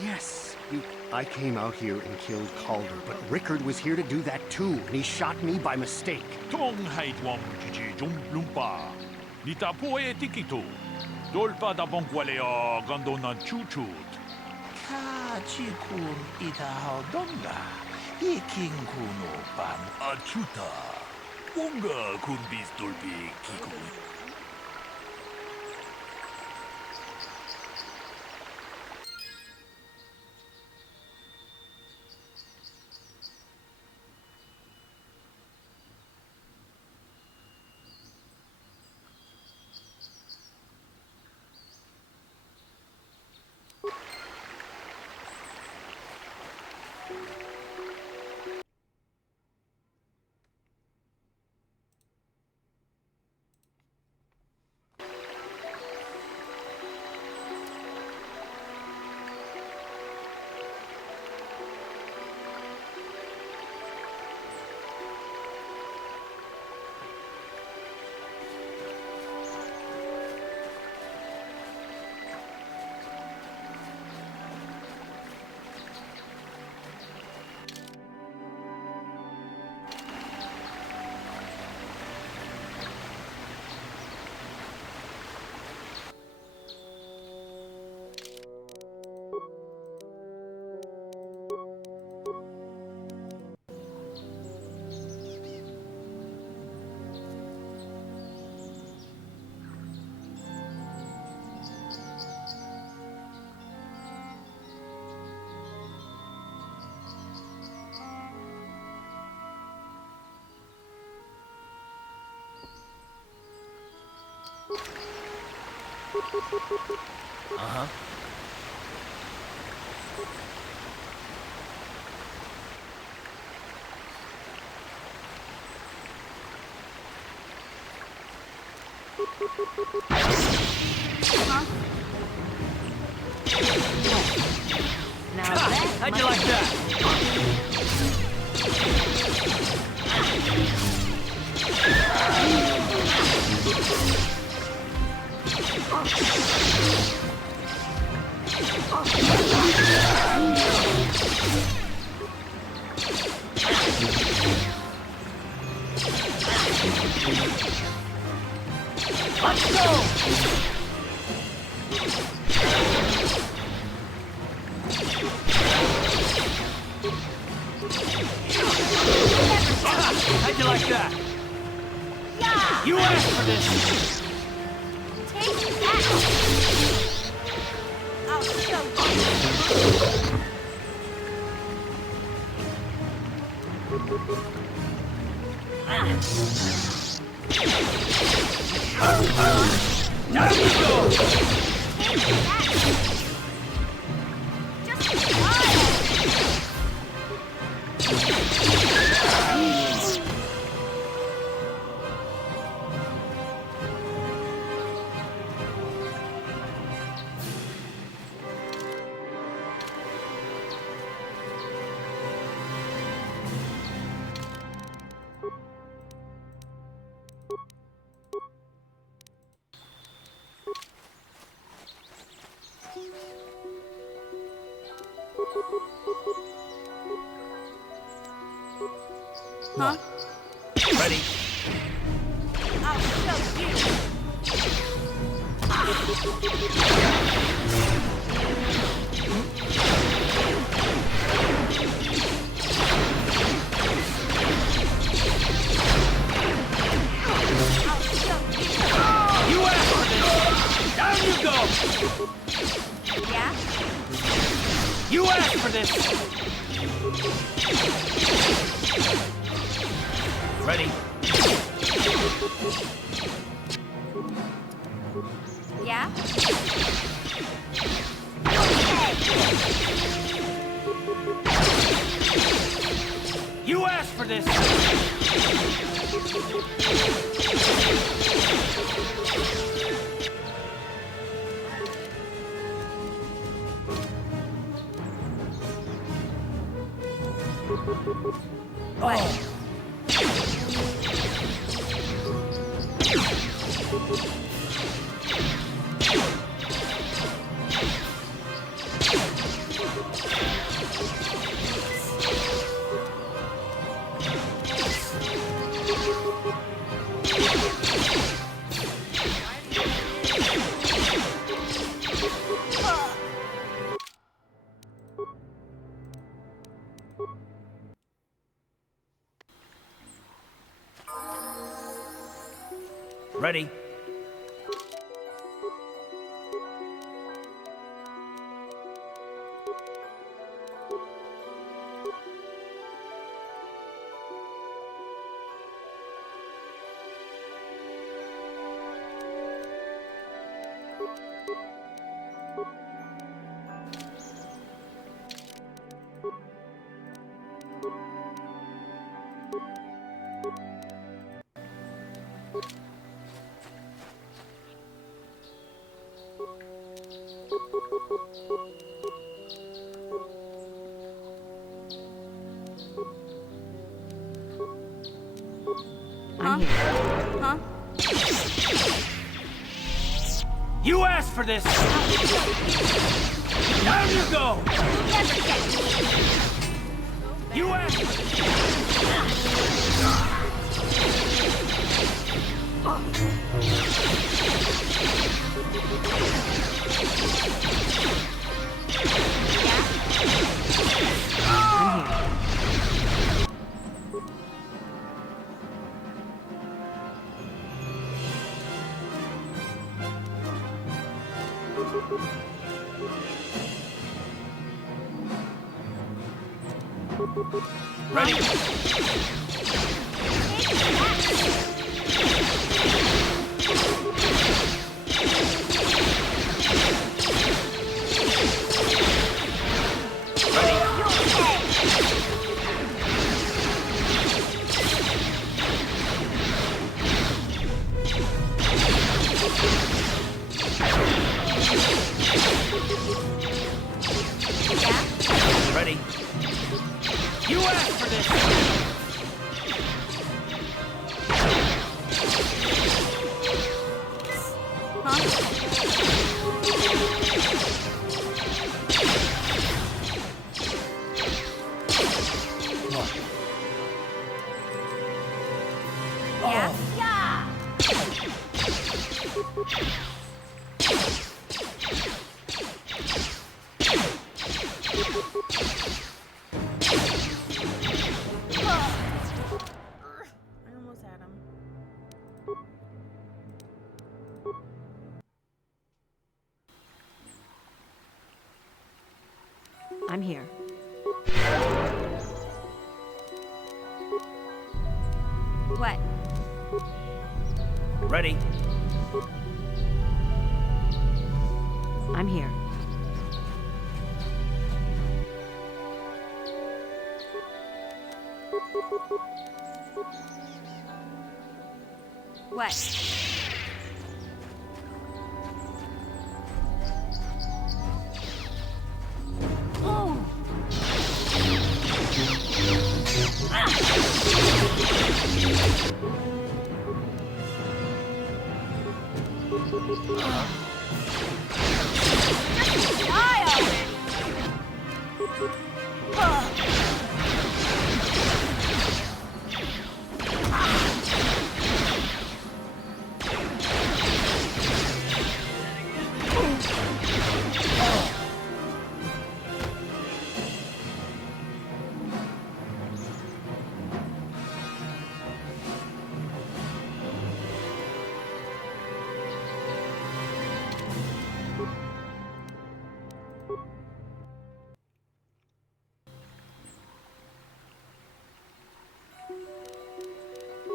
Yes, I came out here and killed Calder, but Rickard was here to do that too, and he shot me by mistake. Tong haitwam jiji jumplumpa. Nitapo e tikito. Dolpa da bonkwaleo gandonan chuchut. Kachikun itahodonga. Iking kuno pan achuta. Wonga kun bis dolpi kikun. Uh-huh. How'd you like that? Let's go! How'd you like that? Yeah! You asked for this! Take that! I'll show you! Now you go! Just smile! Huh? Ready? I'll show you! You asked for this! Down you go! Yeah? You asked for this! Ready? Yeah? You asked for this! Oh! Ready? I'm here. Huh? You asked for this! Down you go! Never get You asked for Ready? Ready? You asked for this! Yeah? Yeah! almost had him. I'm here. What? Ready? I'm here. What? Oh!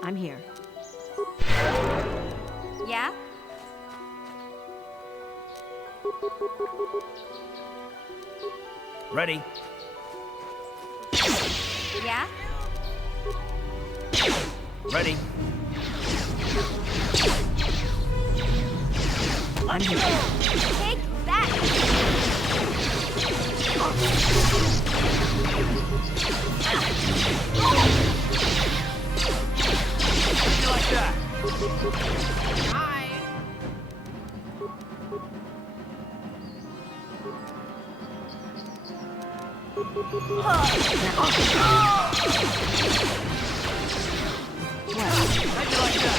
I'm here. Yeah? Ready? Yeah? Ready? I'm here. Take that! Like that. Hi. How'd you like that?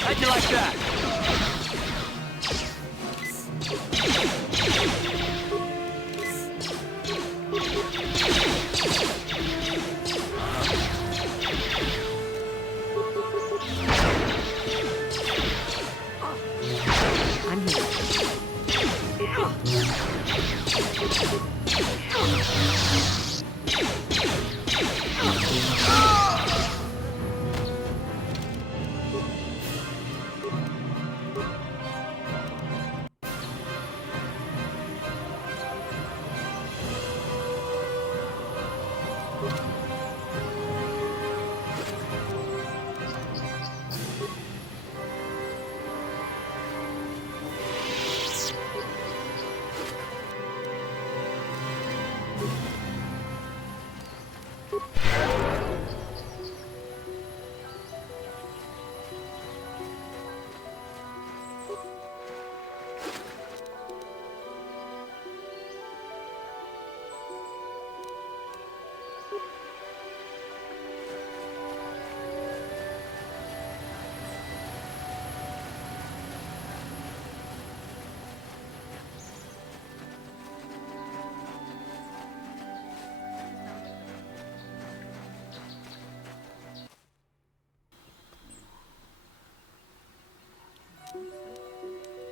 How'd you like that? I'm here.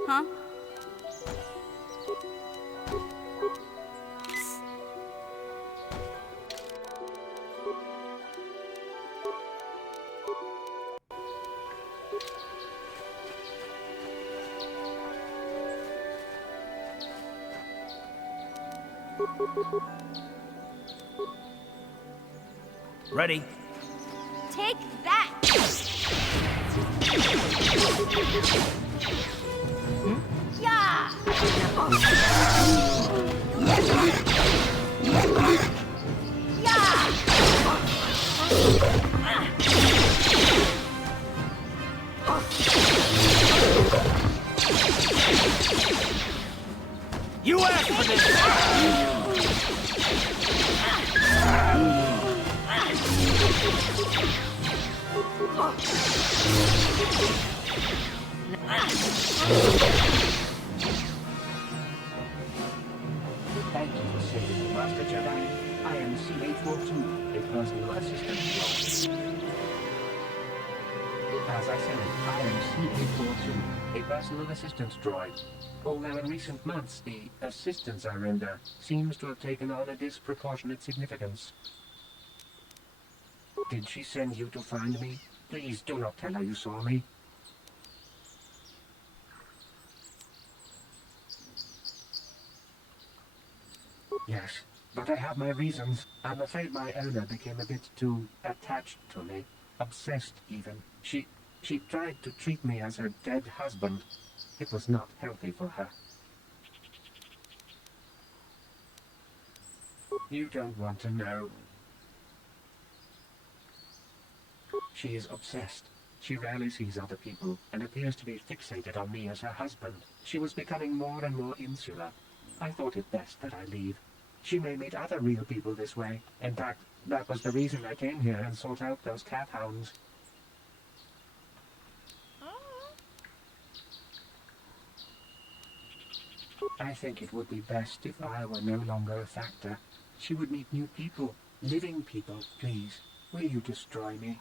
Huh? Ready? Take that! Yeah! You asked for this! Thank you for saving me, Master Jedi. I am C-842, a personal assistant. As I said, I am C-842, a personal assistance droid. Although in recent months, the assistance I render seems to have taken on a disproportionate significance. Did she send you to find me? Please do not tell her you saw me. Yes, but I have my reasons. I'm afraid my owner became a bit too attached to me. Obsessed, even. She tried to treat me as her dead husband. It was not healthy for her. You don't want to know. She is obsessed. She rarely sees other people and appears to be fixated on me as her husband. She was becoming more and more insular. I thought it best that I leave. She may meet other real people this way. In fact, that was the reason I came here and sought out those cat hounds. I think it would be best if I were no longer a factor. She would meet new people, living people. Please, will you destroy me?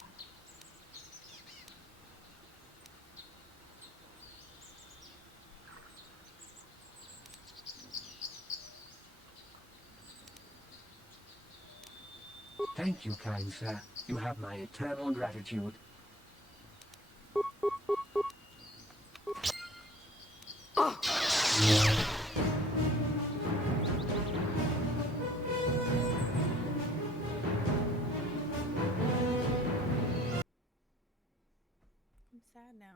Thank you, kind sir. You have my eternal gratitude. I'm sad now.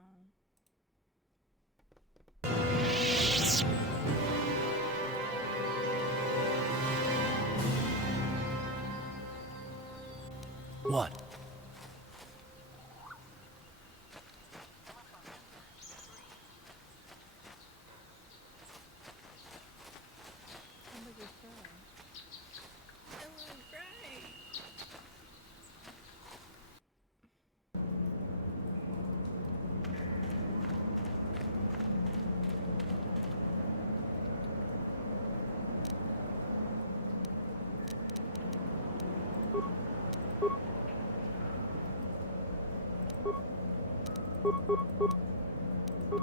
What? Somebody's crying. Someone's crying.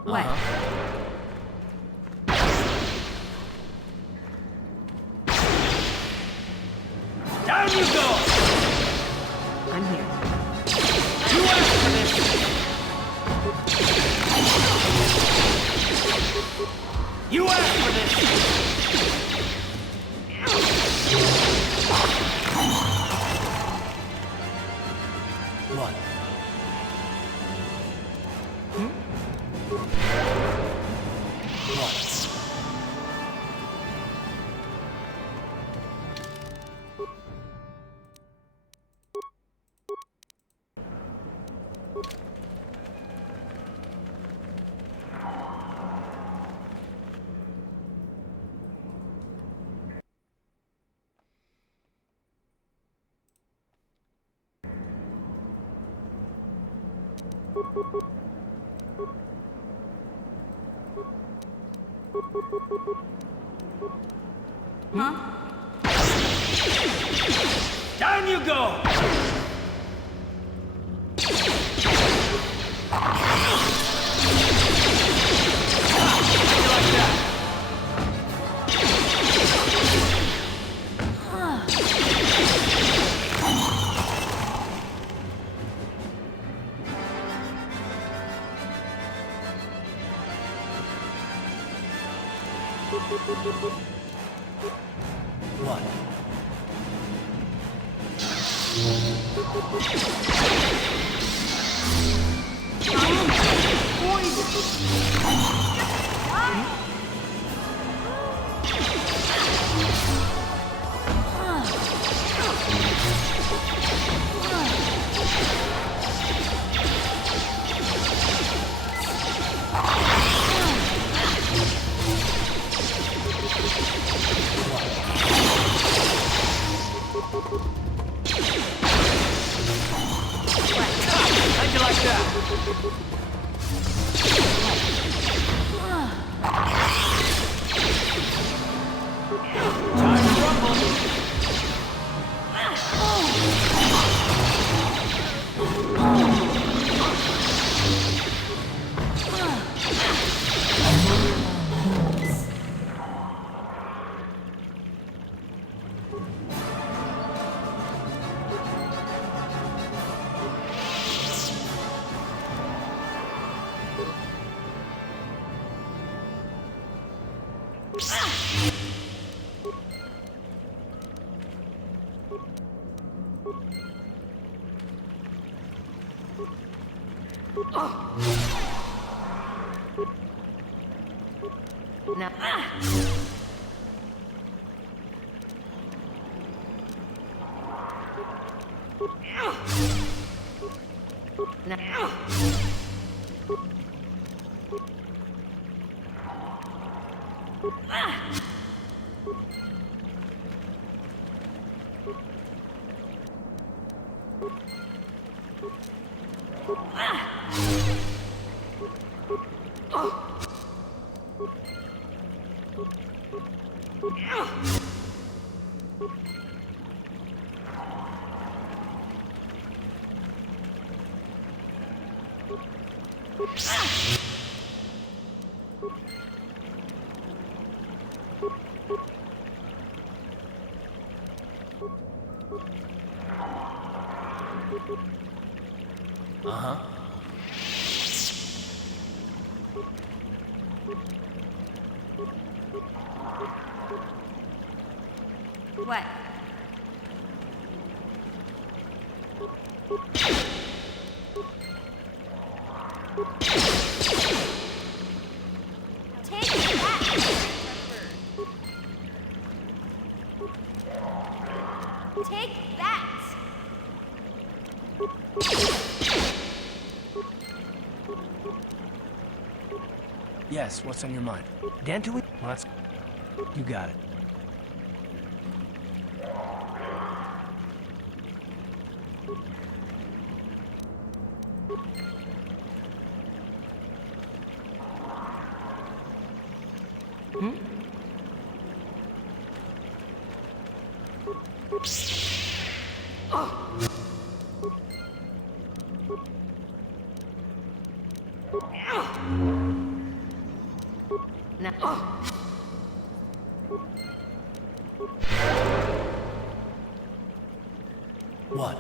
What? Down you go! I'm here. You asked for this! You asked for this! What? Huh? Down you go! What? How'd you like that? Now. Now. Uh-huh. What? Take that! Take that! Yes, what's on your mind? Dantooine? Well, that's... You got it. What?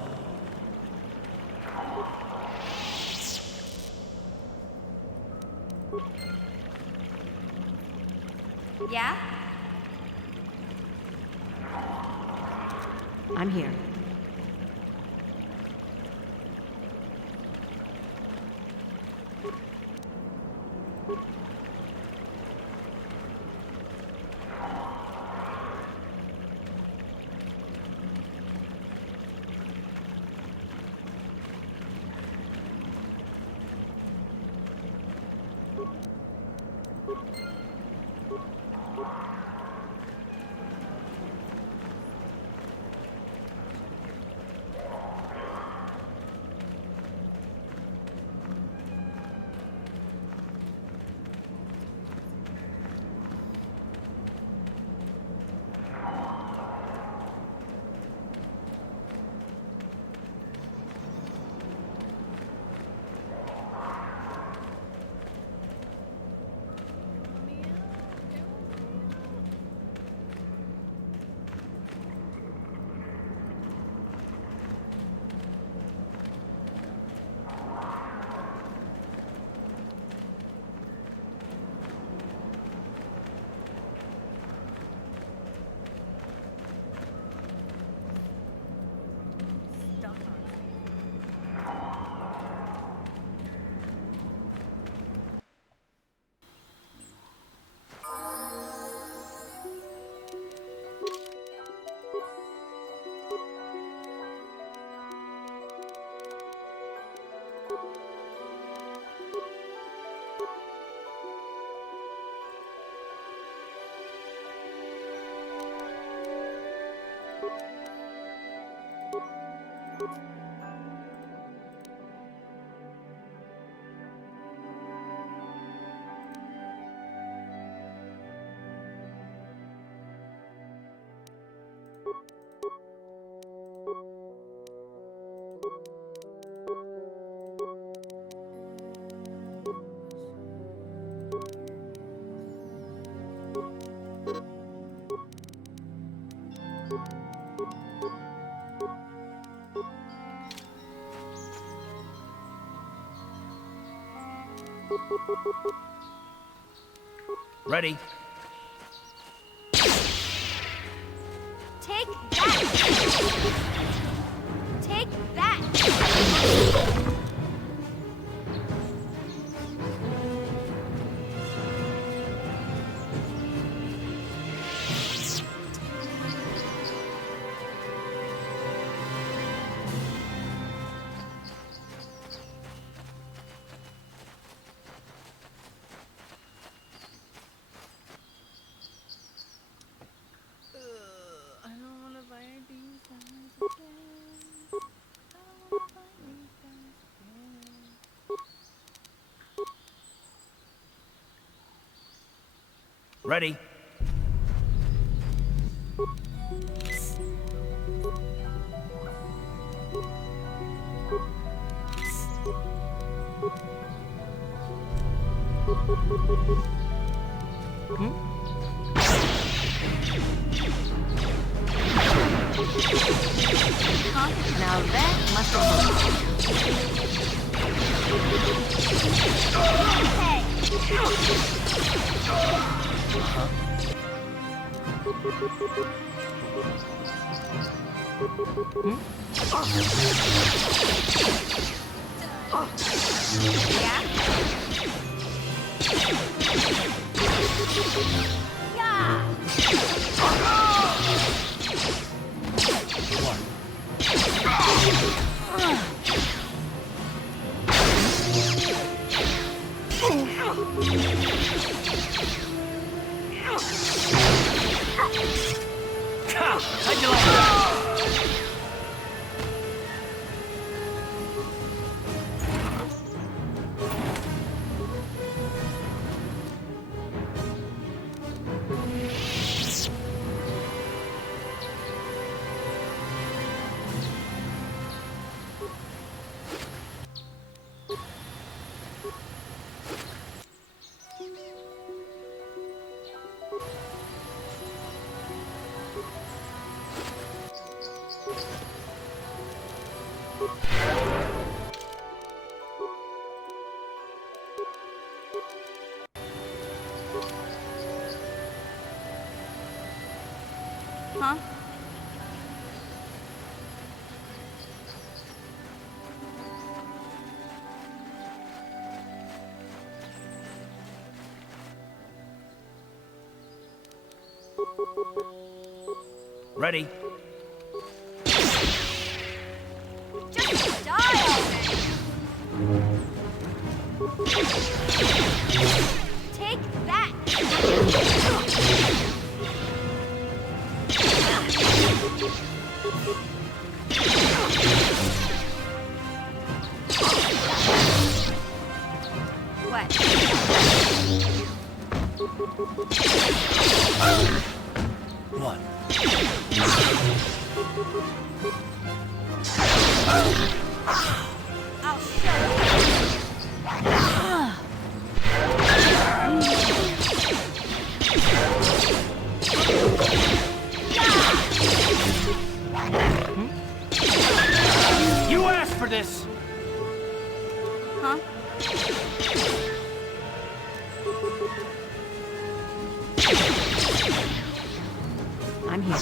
Yeah? I'm here. Ready. Take that! Take that! Ready? Now that must How'd you like that? Huh? Ready? Just die already! Take that! What? What? I'll show You asked for this! Huh? I'm here.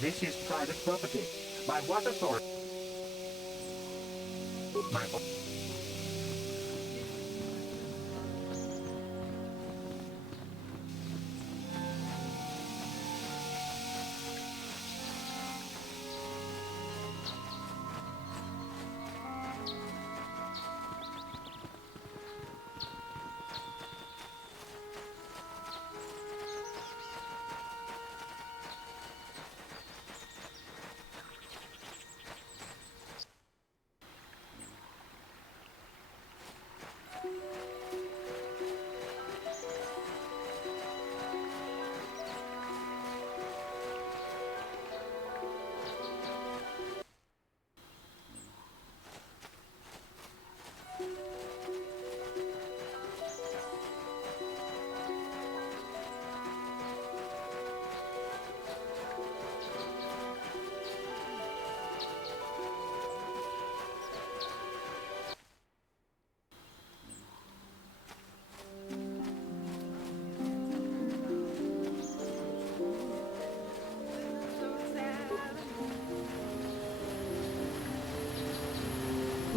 This is private property. By what authority? My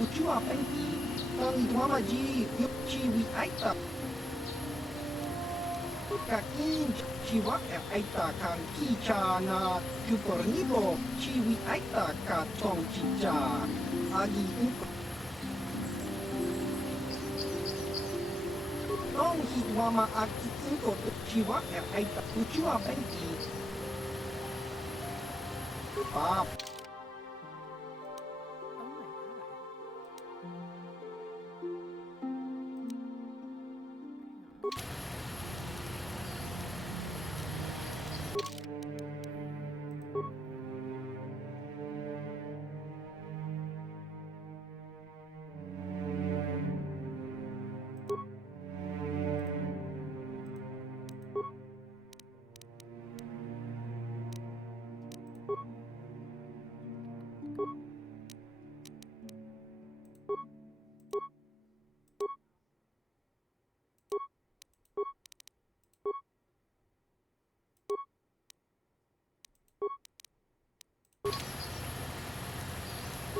Ucua Penki, Tangi Wamaji, Chiwi Aita. Kakin, Chiwa Aita Kan Kichana, Jupornibo, Chiwi Aita Katong Chicha, Agi Inko. Tong Hitwama Aki Inko, Chiwa Aita, Ucua Penki. Pop.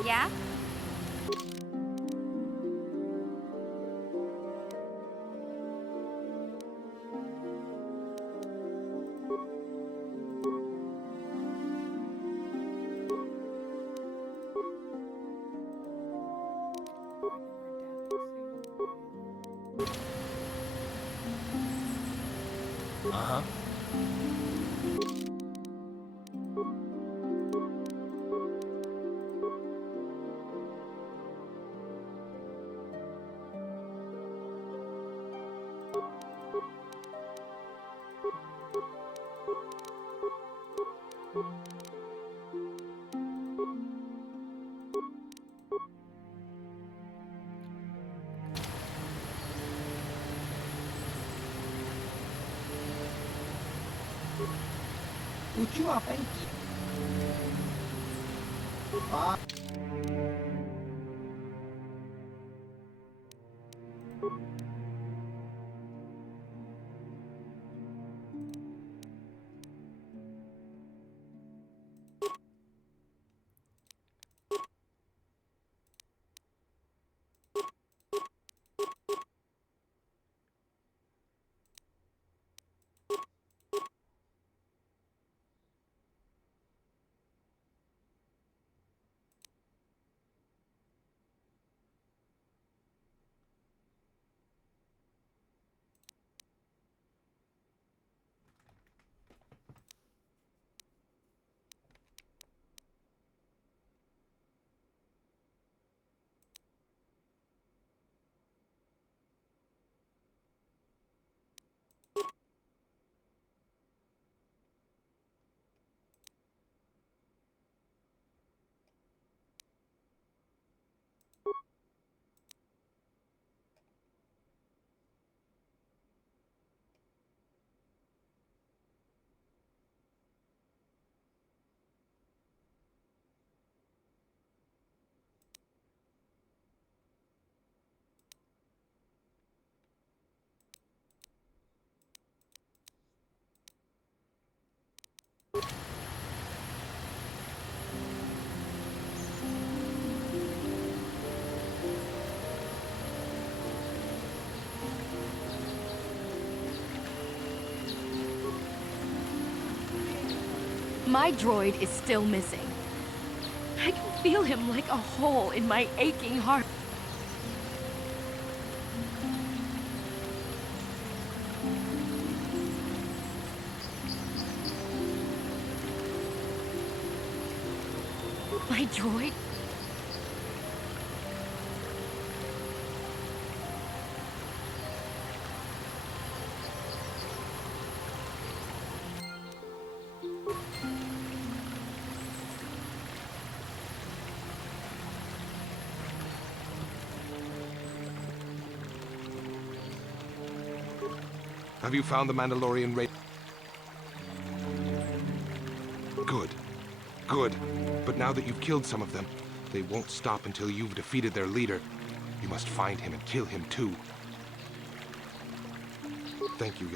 Yeah? Uh-huh. Ucua Penki. Pop. My droid is still missing. I can feel him like a hole in my aching heart. My droid? Have you found the Mandalorian raid? Good. Good. But now that you've killed some of them, they won't stop until you've defeated their leader. You must find him and kill him too. Thank you.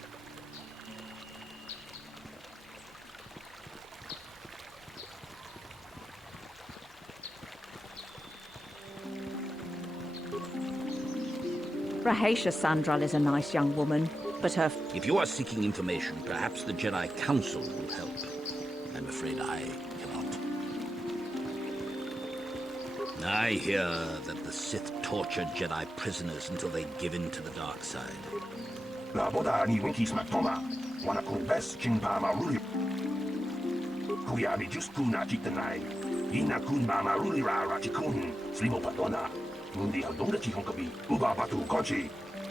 Rahaesha Sandral is a nice young woman, but her... If you are seeking information, perhaps the Jedi Council will help. I'm afraid I cannot. I hear that the Sith torture Jedi prisoners until they give in to the dark side. La boda ni winkis matoma, wana kumbes chingpa maruli. Kuya mi just kuna chitanai. Ina kun ma maruli ra ratikun, slimo patona. Mundi handonga chihonkabi, uba batu kochi.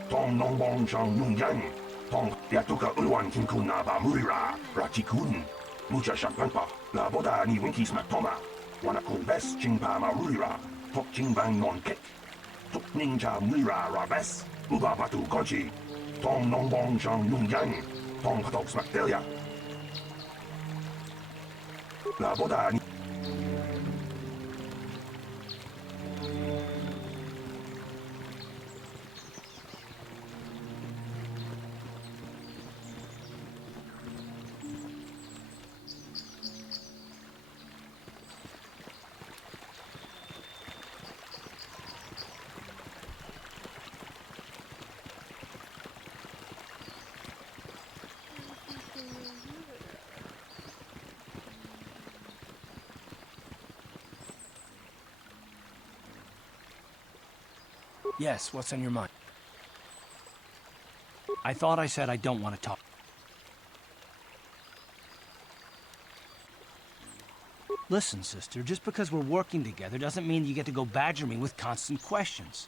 Tong nong bong chang nung yang. Tong yatuka ulwan kinkuna ba murira, ratikun. Mucha shampampa, la boda ni winkis matoma. Wana kumbes chingpa marulira, tok chingbang non kek. Tok ninja mura rabes, uba batu kochi. Tong nong bong chang nung yang. Tong patok smakdelia. La boda ni... Yes, what's on your mind? I thought I said I don't want to talk. Listen, sister, just because we're working together doesn't mean you get to go badger me with constant questions.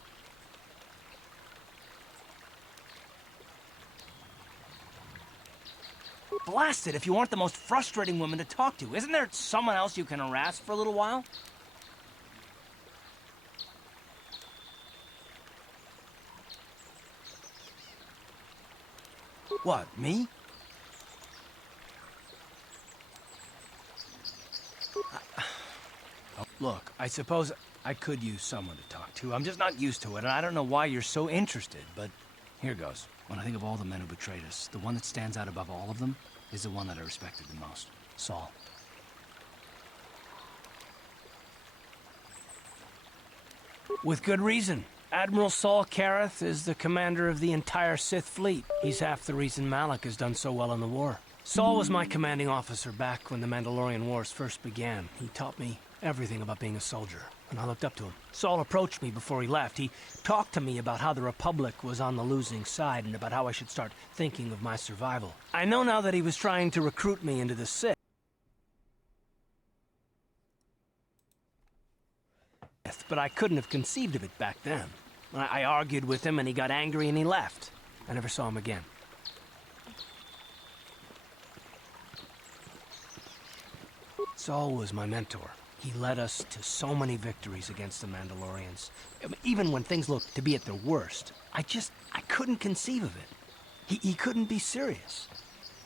Blast it if you aren't the most frustrating woman to talk to. Isn't there someone else you can harass for a little while? What, me? Look, I suppose I could use someone to talk to. I'm just not used to it, and I don't know why you're so interested, but here goes. When I think of all the men who betrayed us, the one that stands out above all of them is the one that I respected the most. Saul. With good reason. Admiral Saul Karath is the commander of the entire Sith fleet. He's half the reason Malak has done so well in the war. Saul was my commanding officer back when the Mandalorian Wars first began. He taught me everything about being a soldier, and I looked up to him. Saul approached me before he left. He talked to me about how the Republic was on the losing side and about how I should start thinking of my survival. I know now that he was trying to recruit me into the Sith. But I couldn't have conceived of it back then. I argued with him and he got angry and he left. I never saw him again. Saul was my mentor. He led us to so many victories against the Mandalorians. Even when things looked to be at their worst, I couldn't conceive of it. He couldn't be serious.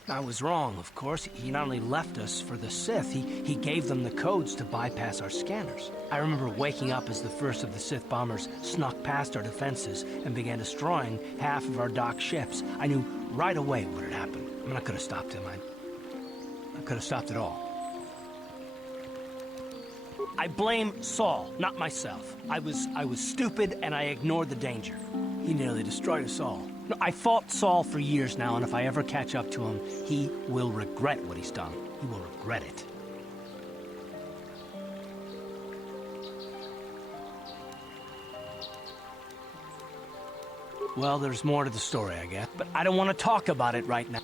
I was wrong, of course. He not only left us for the Sith, he gave them the codes to bypass our scanners. I remember waking up as the first of the Sith bombers snuck past our defenses and began destroying half of our docked ships. I knew right away what had happened. I mean, I could have stopped him. I could have stopped it all. I blame Saul, not myself. I was stupid and I ignored the danger. He nearly destroyed us all. No, I fought Saul for years now, and if I ever catch up to him, he will regret what he's done. He will regret it. Well, there's more to the story, I guess, but I don't want to talk about it right now.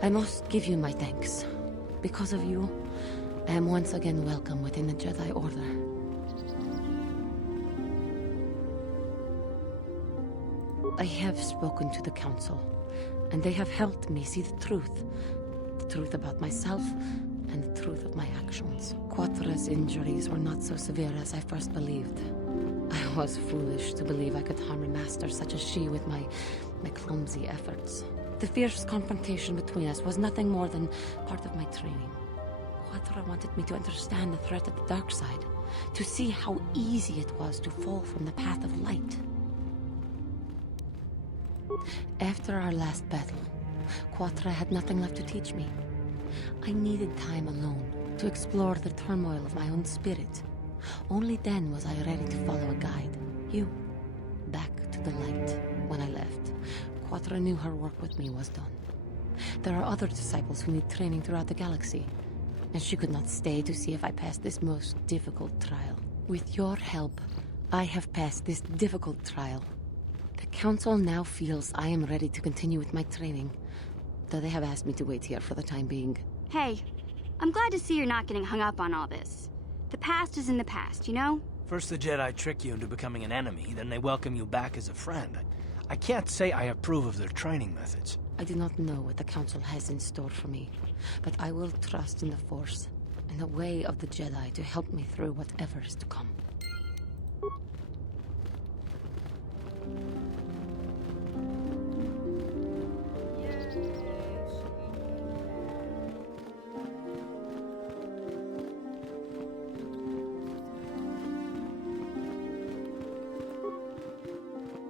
I must give you my thanks. Because of you, I am once again welcome within the Jedi Order. I have spoken to the Council, and they have helped me see the truth about myself and the truth of my actions. Quatra's injuries were not so severe as I first believed. I was foolish to believe I could harm a master such as she with my clumsy efforts. The fierce confrontation between us was nothing more than part of my training. Quattro wanted me to understand the threat of the dark side, to see how easy it was to fall from the path of light. After our last battle, Quattro had nothing left to teach me. I needed time alone to explore the turmoil of my own spirit. Only then was I ready to follow a guide, you, back to the light. When I left, Quattro knew her work with me was done. There are other disciples who need training throughout the galaxy, and she could not stay to see if I passed this most difficult trial. With your help, I have passed this difficult trial. The Council now feels I am ready to continue with my training, though they have asked me to wait here for the time being. Hey, I'm glad to see you're not getting hung up on all this. The past is in the past, you know? First the Jedi trick you into becoming an enemy, then they welcome you back as a friend. I can't say I approve of their training methods. I do not know what the Council has in store for me, but I will trust in the Force and the way of the Jedi to help me through whatever is to come.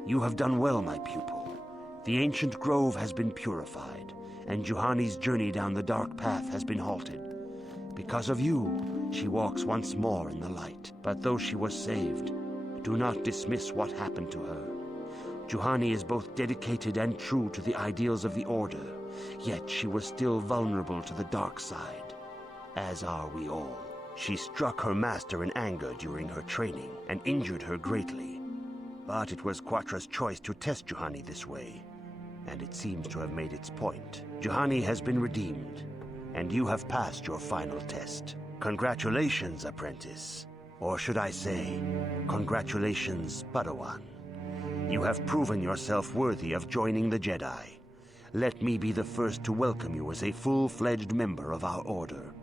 You have done well, my pupil. The ancient grove has been purified, and Juhani's journey down the dark path has been halted. Because of you, she walks once more in the light. But though she was saved, do not dismiss what happened to her. Juhani is both dedicated and true to the ideals of the Order, yet she was still vulnerable to the dark side, as are we all. She struck her master in anger during her training, and injured her greatly. But it was Quattro's choice to test Juhani this way, and it seems to have made its point. Juhani has been redeemed, and you have passed your final test. Congratulations, apprentice. Or should I say, congratulations, Padawan. You have proven yourself worthy of joining the Jedi. Let me be the first to welcome you as a full-fledged member of our Order.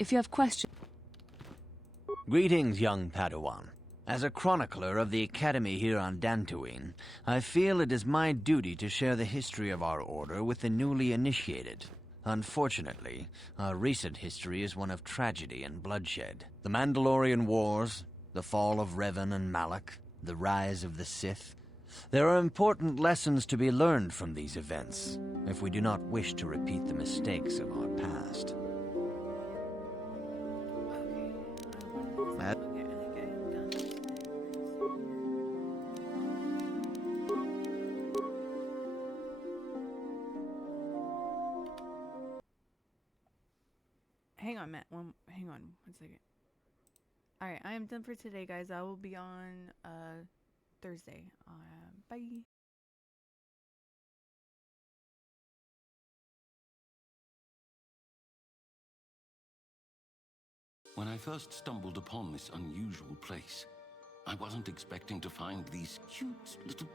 If you have questions... Greetings, young Padawan. As a chronicler of the Academy here on Dantooine, I feel it is my duty to share the history of our Order with the newly initiated. Unfortunately, our recent history is one of tragedy and bloodshed. The Mandalorian Wars, the fall of Revan and Malak, the rise of the Sith. There are important lessons to be learned from these events, if we do not wish to repeat the mistakes of our past. Hang on, Matt. Hang on 1 second. Alright, I am done for today, guys. I will be on Thursday. Bye. When I first stumbled upon this unusual place, I wasn't expecting to find these cute little